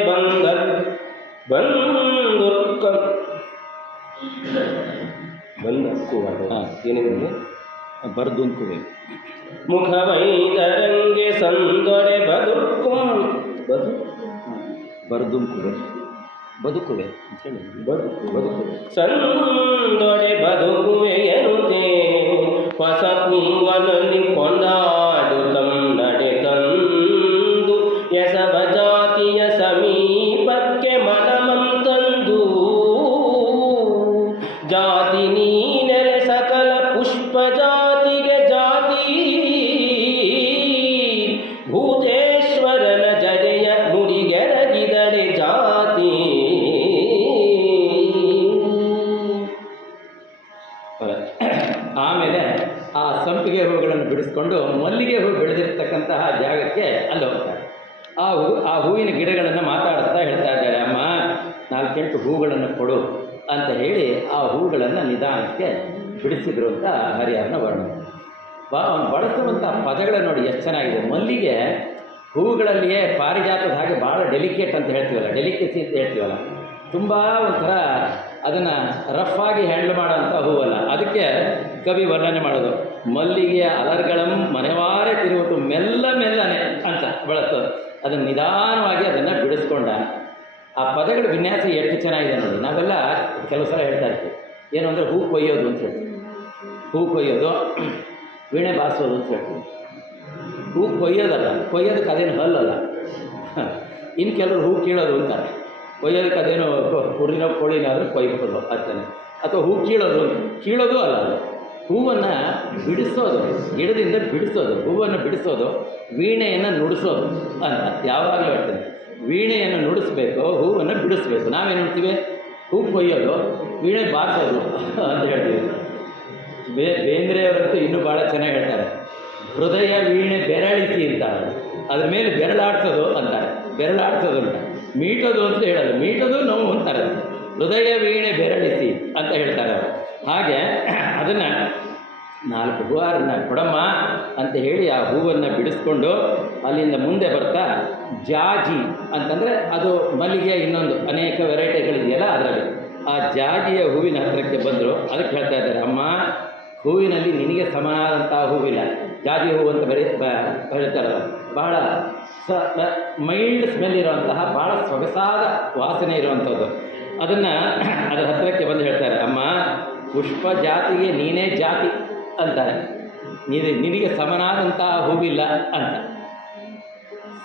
ಏನಿದೆ ಬರ್ದುಂಕುವೆ, ಮುಖವೈದರಂಗೆ ಸಂದೊಡೆ ಬರ್ದುಂಕುವೆ ಬದುಕುವೆ ಅಂತೇಳಿ ಬದುಕುವೆ ಸಂದೊಡೆ ಬದುಕುವೆ ಎನ್ನುತ್ತೆ ಹೊಸ ಪುಂಗನಲ್ಲಿ ಕೊಂಡಾಡುತ್ತಂ ನಡೆ ತಂದು ಎಸವ ಜಾತಿಯ ಸಮೀಪಕ್ಕೆ ಮನಮಂತಂದು ಜಾತಿ ನೀನೆಲೆ ಸಕಲ ಪುಷ್ಪ ಜಾತಿಗೆ ಜಾತಿ ಭೂತೇಶ್ವರನ ಜಡೆಯ ಮುಡಿಗೆರಗಿದಡೆ ಜಾತಿ. ಆಮೇಲೆ ಆ ಸಂಪಿಗೆ ಹೂಗಳನ್ನು ಬಿಡಿಸ್ಕೊಂಡು ಮಲ್ಲಿಗೆ ಹೂ ಬೆಳೆದಿರ್ತಕ್ಕಂತಹ ಜಾಗಕ್ಕೆ ಅಲ್ಲಿ ಹೋಗ್ತಾರೆ. ಆ ಹೂವಿನ ಗಿಡಗಳನ್ನು ಮಾತಾಡಿಸ್ತಾ ಹೇಳ್ತಾ ಇದ್ದಾರೆ, ಅಮ್ಮ 4-8 ಹೂಗಳನ್ನು ಕೊಡು ಅಂತ ಹೇಳಿ ಆ ಹೂಗಳನ್ನು ನಿಧಾನಕ್ಕೆ ಬಿಡಿಸಿದ್ರು ಅಂತ ಹರಿಹರನ ವರ್ಣನೆ. ಅವನು ಬಳಸುವಂಥ ಪದಗಳನ್ನು ನೋಡಿ ಎಷ್ಟು ಚೆನ್ನಾಗಿದೆ. ಮಲ್ಲಿಗೆ ಹೂವುಗಳಲ್ಲಿಯೇ ಪಾರಿಜಾತದ ಹಾಗೆ ಭಾಳ ಡೆಲಿಕೇಟ್ ಅಂತ ಹೇಳ್ತೀವಲ್ಲ, ಡೆಲಿಕೇಸಿ ಅಂತ ಹೇಳ್ತೀವಲ್ಲ, ತುಂಬ ಒಂಥರ ಅದನ್ನು ರಫ್ ಆಗಿ ಹ್ಯಾಂಡಲ್ ಮಾಡೋಂಥ ಹೂವಲ್ಲ. ಅದಕ್ಕೆ ಕವಿ ವರ್ಣನೆ ಮಾಡೋದು, ಮಲ್ಲಿಗೆಯ ಅಲರ್ಗಳಂ ಮನೆವಾರೇ ತಿರುವುದು ಮೆಲ್ಲ ಮೆಲ್ಲನೆ ಅಂತ ಬಳಸೋದು. ಅದನ್ನು ನಿಧಾನವಾಗಿ ಅದನ್ನು ಬಿಡಿಸ್ಕೊಂಡ. ಆ ಪದಗಳ ವಿನ್ಯಾಸ ಎಷ್ಟು ಚೆನ್ನಾಗಿದೆ ನೋಡಿ. ನಾವೆಲ್ಲ ಕೆಲವು ಸಲ ಹೇಳ್ತಾ ಇರ್ತೀವಿ, ಏನು ಅಂದರೆ ಹೂ ಕೊಯ್ಯೋದು ಅಂತ ಹೇಳ್ತೀವಿ, ಹೂ ಕೊಯ್ಯೋದು, ವೀಣೆ ಬಾರಿಸೋದು ಅಂತ ಹೇಳ್ತೀವಿ. ಹೂ ಕೊಯ್ಯೋದಲ್ಲ, ಕೊಯ್ಯೋದಕ್ಕೆ ಅದೇನು ಹಲ್ಲಲ್ಲ. ಇನ್ನು ಕೆಲವರು ಹೂ ಕೀಳೋದು ಅಂತಾರೆ, ಕೊಯ್ಯೋದಕ್ಕೆ ಅದೇನು ಕುರಿನೋ ಕೋಳಿನಾದರೂ ಕೊಯ್ಬೋದು ಅಂತಾನೆ. ಅಥವಾ ಹೂ ಕೀಳೋದು ಅಂತ, ಕೀಳೋದು ಅಲ್ಲ, ಅದು ಹೂವನ್ನು ಬಿಡಿಸೋದು, ಗಿಡದಿಂದ ಬಿಡಿಸೋದು, ಹೂವನ್ನು ಬಿಡಿಸೋದು, ವೀಣೆಯನ್ನು ನುಡಿಸೋದು ಅಂತ ಯಾವಾಗಲೂ ಹೇಳ್ತೇನೆ. ವೀಣೆಯನ್ನು ನುಡಿಸ್ಬೇಕು, ಹೂವನ್ನು ಬಿಡಿಸ್ಬೇಕು. ನಾವೇನು ಹೇಳ್ತೀವಿ, ಹೂ ಕೊಯ್ಯೋದು, ವೀಣೆ ಬಾರಿಸೋದು ಅಂತ ಹೇಳ್ತೀವಿ. ಬೇಂದ್ರೆಯವರಂತೂ ಇನ್ನೂ ಭಾಳ ಚೆನ್ನಾಗಿ ಹೇಳ್ತಾರೆ, ಹೃದಯ ವೀಣೆ ಬೆರಳಿಸಿ ಅಂತಾರೆ, ಅದ್ರ ಮೇಲೆ ಬೆರಳಾಡ್ಸೋದು ಅಂತಾರೆ, ಬೆರಳಾಡ್ಸೋದು ಅಂತ. ಮೀಟೋದು ಅಂತ ಹೇಳೋದು, ಮೀಟೋದು ನೋವು ಅಂತಾರೆ, ಹೃದಯ ವೀಣೆ ಬೆರಳಿಸಿ ಅಂತ ಹೇಳ್ತಾರೆ ಅವರು. ಹಾಗೆ ಅದನ್ನು 4 ಹೂವಾರನ್ನ ಕೊಡಮ್ಮ ಅಂತ ಹೇಳಿ ಆ ಹೂವನ್ನು ಬಿಡಿಸ್ಕೊಂಡು ಅಲ್ಲಿಂದ ಮುಂದೆ ಬರ್ತಾ ಜಾಜಿ ಅಂತಂದರೆ ಅದು ಮಲ್ಲಿಗೆಯ ಇನ್ನೊಂದು ಅನೇಕ ವೆರೈಟಿಗಳಿದೆಯಲ್ಲ, ಅದರಲ್ಲಿ ಆ ಜಾಜಿಯ ಹೂವಿನ ಹತ್ತಿರಕ್ಕೆ ಬಂದರು. ಅದಕ್ಕೆ ಹೇಳ್ತಾ ಇದ್ದಾರೆ, ಅಮ್ಮ ಹೂವಿನಲ್ಲಿ ನಿನಗೆ ಸಮನಾದಂಥ ಹೂವಿಲ್ಲ. ಜಾಜಿ ಹೂವು ಅಂತ ಹೇಳ್ತಾರೆ, ಬಹಳ ಮೈಲ್ಡ್ ಸ್ಮೆಲ್ ಇರುವಂತಹ, ಭಾಳ ಸೊಗಸಾದ ವಾಸನೆ ಇರುವಂಥದ್ದು. ಅದನ್ನು ಅದರ ಹತ್ತಿರಕ್ಕೆ ಬಂದು ಹೇಳ್ತಾರೆ, ಅಮ್ಮ ಪುಷ್ಪ ಜಾತಿಗೆ ನೀನೇ ಜಾತಿ ಅಂತಾರೆ, ನಿನಗೆ ಸಮನಾದಂತಹ ಹೂವಿಲ್ಲ ಅಂತ.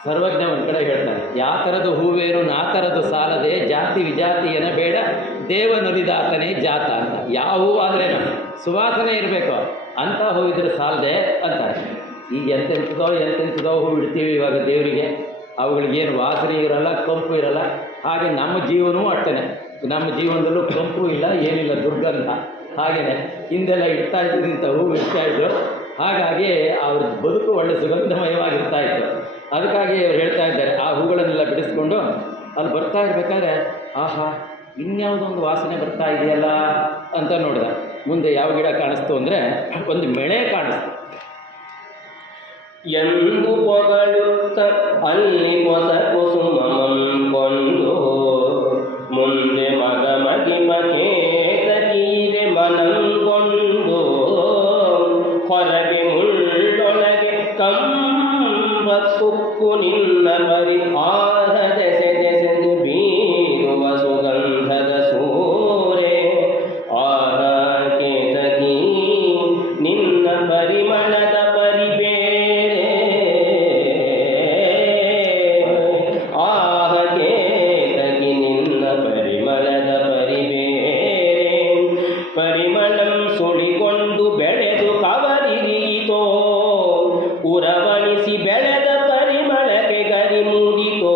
ಸರ್ವಜ್ಞ ಒಂದು ಕಡೆ ಹೇಳ್ತಾರೆ, ಯಾ ಥರದ ಹೂವೇನು ನಾ ಥರದ್ದು ಸಾಲದೆ, ಜಾತಿ ವಿಜಾತಿ ಬೇಡ ದೇವನುಲಿದಾತನೇ ಜಾತ ಅಂತ. ಯಾವ ಹೂವು ಆದ್ರೇನು ಸುವಾಸನೆ ಇರಬೇಕು, ಅಂಥ ಹೂವಿದ್ರೆ ಸಾಲದೆ ಅಂತಾರೆ. ಈಗ ಎಂತೆಂಥದೋ ಹೂವು ಇಡ್ತೀವಿ ಇವಾಗ ದೇವರಿಗೆ, ಅವುಗಳಿಗೇನು ವಾಸನೆ ಇರೋಲ್ಲ, ಕಂಪು ಇರೋಲ್ಲ. ಹಾಗೆ ನಮ್ಮ ಜೀವನವೂ ಅಷ್ಟೇ, ನಮ್ಮ ಜೀವನದಲ್ಲೂ ಕಂಪು ಇಲ್ಲ, ಏನಿಲ್ಲ, ದುರ್ಗಂಧ. ಹಾಗೆಯೇ ಹಿಂದೆಲ್ಲ ಇಡ್ತಾ ಇದ್ದಿದ್ದಂಥ ಹೂವು ಇಡ್ತಾಯಿದ್ರು, ಹಾಗಾಗಿ ಅವ್ರ ಬದುಕು ಒಳ್ಳೆ ಸುಗಂಧಮಯವಾಗಿರ್ತಾ ಇತ್ತು. ಅದಕ್ಕಾಗಿ ಅವ್ರು ಹೇಳ್ತಾ ಇದ್ದಾರೆ, ಆ ಹೂಗಳನ್ನೆಲ್ಲ ಬಿಡಿಸ್ಕೊಂಡು ಅಲ್ಲಿ ಬರ್ತಾ ಇರಬೇಕಾದ್ರೆ, ಆಹಾ ಇನ್ಯಾವುದೋ ಒಂದು ವಾಸನೆ ಬರ್ತಾ ಇದೆಯಲ್ಲ ಅಂತ ನೋಡಿದ. ಮುಂದೆ ಯಾವ ಗಿಡ ಕಾಣಿಸ್ತು ಅಂದರೆ ಒಂದು ಮೆಣೆ ಕಾಣಿಸ್ತು. ಎಂದು ಪೊಗಳುತ್ತ ಅಲ್ಲಿ ಹೊಸ ಕುಸುಮಂ ಕೊಂಡು, ಮುಂದೆ ಮಗ ಮಗಿಮಕೇತಕೀರೆ ಮನಂಗೊಂಡು, ಹೊರಗೆ ಮುಳ್ಳೊಳಗೆ ಕಂಬ ಕುಕ್ಕು ನಿನ್ನ ಪರಿ ಆರದೆಸೆ ದೆಸೆದು ಬೀರುವ ಸುಗಂಧದ ಸೂರೆ. ಆಹ ಕೇತಕಿ ನಿನ್ನ ಪರಿಮಳದ ಪರಿಬೇರೆ, ಆಹ ಕೇತಕಿ ನಿನ್ನ ಪರಿಮಳದ ಪರಿಬೇರೆ. ಪರಿಮಳಂ ಸುಳಿಕೊಂಡು ಬೆಳೆದು ಕವರಿರಿಯಿತೋ, ಉರವಣಿಸಿ ಬೆಳೆದ ಪರಿಮಳಕ್ಕೆ ಗರಿ ಮೂಡಿತೋ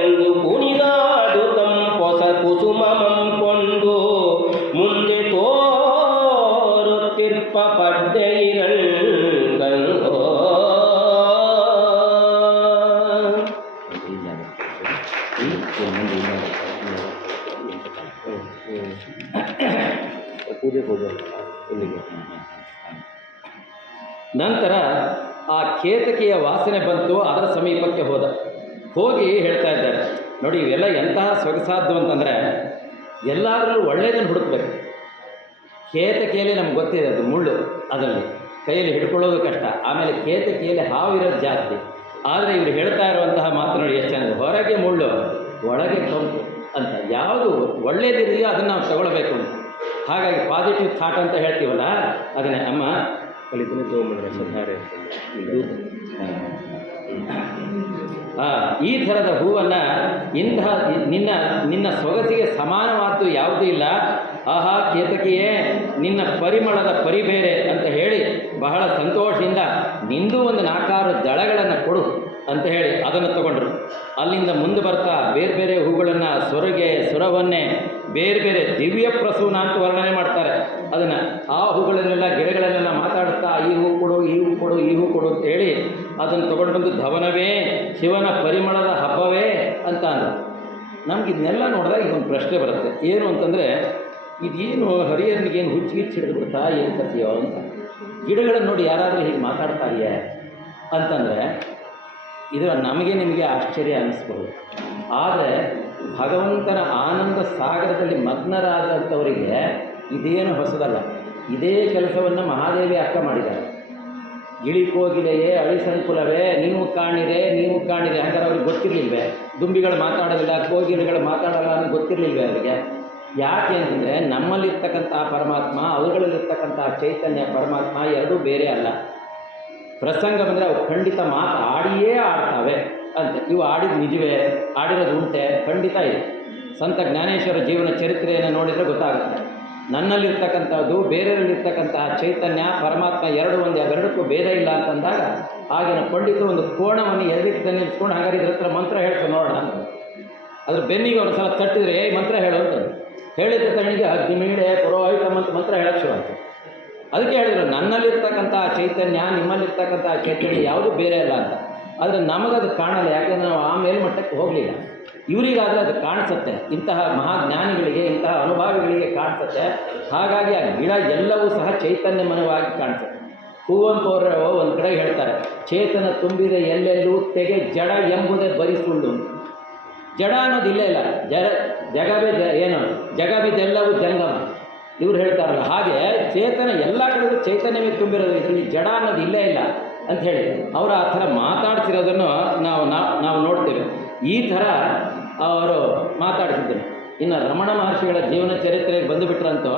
ಎಂದು ಕುಣಿದಾಡು ತಂಪೊಸ ಕುಸುಮಮಂ ಕೊಂಡು, ಮುಂದೆ ತೋರುತ್ತಿರ್ಪ ಪಡ್ಡೆಯಿರಲ್ಕಂದೋ. ನಂತರ ಆ ಕೇತಕಿಯ ವಾಸನೆ ಬಂತು, ಅದರ ಸಮೀಪಕ್ಕೆ ಹೋಗಿ ಹೇಳ್ತಾ ಇದ್ದಾರೆ, ನೋಡಿ ಇವೆಲ್ಲ ಎಂತಹ ಸೊಗಸಾದ್ದು ಅಂತಂದರೆ ಎಲ್ಲಾದ್ರಲ್ಲೂ ಒಳ್ಳೆಯದನ್ನು ಹುಡುಕ್ಬೇಕು. ಕೇತಕಿಯಲ್ಲಿ ನಮ್ಗೆ ಗೊತ್ತಿದೆ ಅದು ಮುಳ್ಳು, ಅದರಲ್ಲಿ ಕೈಯಲ್ಲಿ ಹಿಡ್ಕೊಳ್ಳೋದು ಕಷ್ಟ. ಆಮೇಲೆ ಕೇತಕಿಯಲ್ಲಿ ಹಾವು ಇರೋದು ಜಾಸ್ತಿ. ಆದರೆ ಇವರು ಹೇಳ್ತಾ ಇರುವಂತಹ ಮಾತು ನೋಡಿ ಎಷ್ಟು ಚೆನ್ನಾಗಿದೆ, ಹೊರಗೆ ಮುಳ್ಳು ಒಳಗೆ ಕಂಪು ಅಂತ. ಯಾವುದು ಒಳ್ಳೆಯದಿದೆಯೋ ಅದನ್ನು ನಾವು ತಗೊಳ್ಬೇಕು ಅಂತ. ಹಾಗಾಗಿ ಪಾಸಿಟಿವ್ ಥಾಟ್ ಅಂತ ಹೇಳ್ತೀವಲ್ಲ, ಅದನ್ನೇ ಅಮ್ಮ ಕಲಿತನೆ ತಗೊಂಡ್ರೆ ಸುಧಾರೆ. ಈ ಥರದ ಹೂವನ್ನು ಇಂತಹ ನಿನ್ನ ಸೊಗಸಿಗೆ ಸಮಾನವಾದ್ದು ಯಾವುದೂ ಇಲ್ಲ. ಆಹಾ ಕೇತಕಿಯೇ ನಿನ್ನ ಪರಿಮಳದ ಪರಿಬೇರೆ ಅಂತ ಹೇಳಿ ಬಹಳ ಸಂತೋಷದಿಂದ ನಿಂದು ಒಂದು 4-6 ದಳಗಳನ್ನು ಕೊಡು ಅಂತ ಹೇಳಿ ಅದನ್ನು ತಗೊಂಡ್ರು. ಅಲ್ಲಿಂದ ಮುಂದೆ ಬರ್ತಾ ಬೇರೆ ಬೇರೆ ಹೂಗಳನ್ನು ಸುರವನ್ನೇ ಬೇರೆ ಬೇರೆ ದಿವ್ಯ ಪ್ರಸೂನ ಅಂತ ವರ್ಣನೆ ಮಾಡ್ತಾರೆ. ಅದನ್ನು ಆ ಹೂಗಳನ್ನೆಲ್ಲ ಗಿಡಗಳನ್ನೆಲ್ಲ ಮಾತಾಡುತ್ತಾ ಈ ಹೂ ಕೊಡು, ಈ ಹೂ ಕೊಡು, ಈ ಹೂ ಕೊಡು ಅಂತ ಹೇಳಿ ಅದನ್ನು ತಗೊಂಡು ಬಂದು ಧವನವೇ ಶಿವನ ಪರಿಮಳದ ಹಬ್ಬವೇ ಅಂತ ಅಂದರು. ನಮ್ಗೆ ಇದನ್ನೆಲ್ಲ ನೋಡಿದಾಗ ಇದೊಂದು ಪ್ರಶ್ನೆ ಬರುತ್ತೆ, ಏನು ಅಂತಂದರೆ ಇದೇನು ಹರಿಹರನಿಗೇನು ಹುಚ್ಚು ಹಿಡಿದ್ಬಿಡ್ತಾ ಏನು ಕಥೆಯೋ ಅಂತ. ಗಿಡಗಳನ್ನು ನೋಡಿ ಯಾರಾದರೂ ಹೀಗೆ ಮಾತಾಡ್ತಾರಿಯೇ ಅಂತಂದರೆ ಇದು ನಮಗೆ ನಿಮಗೆ ಆಶ್ಚರ್ಯ ಅನ್ನಿಸ್ಬೋದು. ಆದರೆ ಭಗವಂತನ ಆನಂದ ಸಾಗರದಲ್ಲಿ ಮಗ್ನರಾದಂಥವರಿಗೆ ಇದೇನು ಹೊಸದಲ್ಲ. ಇದೇ ಕೆಲಸವನ್ನು ಮಹಾದೇವಿ ಅಕ್ಕ ಮಾಡಿದ್ದಾರೆ. ಗಿಳಿ ಕೋಗಿಲೆಯೇ ಅಳಿಸಂಕುಲವೇ ನೀವು ಕಾಣಿರೆ ಹಾಗಾದ್ರೆ ಅವ್ರಿಗೆ ಗೊತ್ತಿರಲಿಲ್ವೇ? ದುಂಬಿಗಳು ಮಾತಾಡೋದಿಲ್ಲ, ಕೋಗಿಲೆಗಳು ಮಾತಾಡೋಲ್ಲ ಅನ್ನೋದು ಗೊತ್ತಿರಲಿಲ್ವೇ ಅವರಿಗೆ? ಯಾಕೆ ಅಂತಂದರೆ ನಮ್ಮಲ್ಲಿರ್ತಕ್ಕಂಥ ಪರಮಾತ್ಮ, ಅವುಗಳಲ್ಲಿರ್ತಕ್ಕಂಥ ಚೈತನ್ಯ ಪರಮಾತ್ಮ ಎರಡೂ ಬೇರೆ ಅಲ್ಲ. ಪ್ರಸಂಗ ಬಂದರೆ ಅವು ಖಂಡಿತ ಮಾತು ಆಡಿಯೇ ಆಡ್ತಾವೆ ಅಂತ. ಇವು ಆಡಿದ ನಿಜವೇ, ಆಡಿರೋದು ಉಂಟೆ, ಖಂಡಿತ ಇದೆ. ಸಂತ ಜ್ಞಾನೇಶ್ವರ ಜೀವನ ಚರಿತ್ರೆಯನ್ನು ನೋಡಿದರೆ ಗೊತ್ತಾಗುತ್ತೆ. ನನ್ನಲ್ಲಿರ್ತಕ್ಕಂಥದ್ದು ಬೇರೆಯವರಲ್ಲಿರ್ತಕ್ಕಂತಹ ಚೈತನ್ಯ ಪರಮಾತ್ಮ ಎರಡು ಒಂದೇ, ಅವೆರಡಕ್ಕೂ ಭೇದ ಇಲ್ಲ ಅಂತಂದಾಗ ಆಗಿನ ಪಂಡಿತರು ಒಂದು ಕೋಣವನ್ನು ಎದುರಿಗೆ ನಿಲ್ಸ್ಕೊಂಡು ಹಾಗಾದ್ರೆ ಇದ್ರ ಹತ್ರ ಮಂತ್ರ ಹೇಳ್ತಾರೆ ನೋಡೋಣ ಅಂತ. ಅದ್ರ ಬೆನ್ನಿಗೆ ಒಂದು ಸಲ ತಟ್ಟಿದ್ರೆ ಮಂತ್ರ ಹೇಳು ಅಂತ ಹೇಳಿದ ತಣ್ಣಿಗೆ ಅಗ್ನಿಮೀಡೆ ಪುರೋಹಿತಮ್ ಅಂತ ಮಂತ್ರ ಹೇಳಕ್ಕೆ ಶುರು ಅಂತ. ಅದಕ್ಕೆ ಹೇಳಿದ್ರು ನನ್ನಲ್ಲಿರ್ತಕ್ಕಂಥ ಚೈತನ್ಯ ನಿಮ್ಮಲ್ಲಿರ್ತಕ್ಕಂಥ ಚೈತನ್ಯ ಯಾವುದೂ ಬೇರೆ ಅಲ್ಲ ಅಂತ. ಆದರೆ ನಮಗದು ಕಾಣಲ್ಲ, ಯಾಕೆಂದರೆ ನಾವು ಆ ಮೇಲ್ಮಟ್ಟಕ್ಕೆ ಹೋಗಲಿಲ್ಲ. ಇವರಿಗಾದರೆ ಅದು ಕಾಣಿಸುತ್ತೆ, ಇಂತಹ ಮಹಾಜ್ಞಾನಿಗಳಿಗೆ ಇಂತಹ ಅನುಭವಿಗಳಿಗೆ ಕಾಣಿಸುತ್ತೆ. ಹಾಗಾಗಿ ಆ ಗಿಡ ಎಲ್ಲವೂ ಸಹ ಚೈತನ್ಯಮಯವಾಗಿ ಕಾಣಿಸುತ್ತೆ. ಕುವೆಂಪು ಅವರು ಒಂದು ಕಡೆ ಹೇಳ್ತಾರೆ, ಚೇತನ ತುಂಬಿದೆ ಎಲ್ಲೆಲ್ಲೂ ತೆಗೆ ಜಡ ಎಂಬುದೇ ಬರೀ ಸುಳ್ಳು. ಜಡ ಅನ್ನೋದು ಇಲ್ಲೇ ಇಲ್ಲ, ಜಗವೇ ಏನು ಜಗವಿದೆಲ್ಲವೂ ಜಂಗಮ ಇವ್ರು ಹೇಳ್ತಾರಲ್ಲ, ಹಾಗೆ ಚೇತನ ಎಲ್ಲ ಕಡೆಗೂ ಚೈತನ್ಯವೇ ತುಂಬಿರೋದು, ಇದರಲ್ಲಿ ಜಡ ಅನ್ನೋದು ಇಲ್ಲೇ ಇಲ್ಲ ಅಂತ ಹೇಳಿ ಅವರು ಆ ಥರ ಮಾತಾಡ್ತಿರೋದನ್ನು ನಾವು ನೋಡ್ತೇವೆ. ಈ ಥರ ಅವರು ಮಾತಾಡ್ತಿದ್ದರು. ಇನ್ನು ರಮಣ ಮಹರ್ಷಿಗಳ ಜೀವನ ಚರಿತ್ರೆಗೆ ಬಂದುಬಿಟ್ರಂತೂ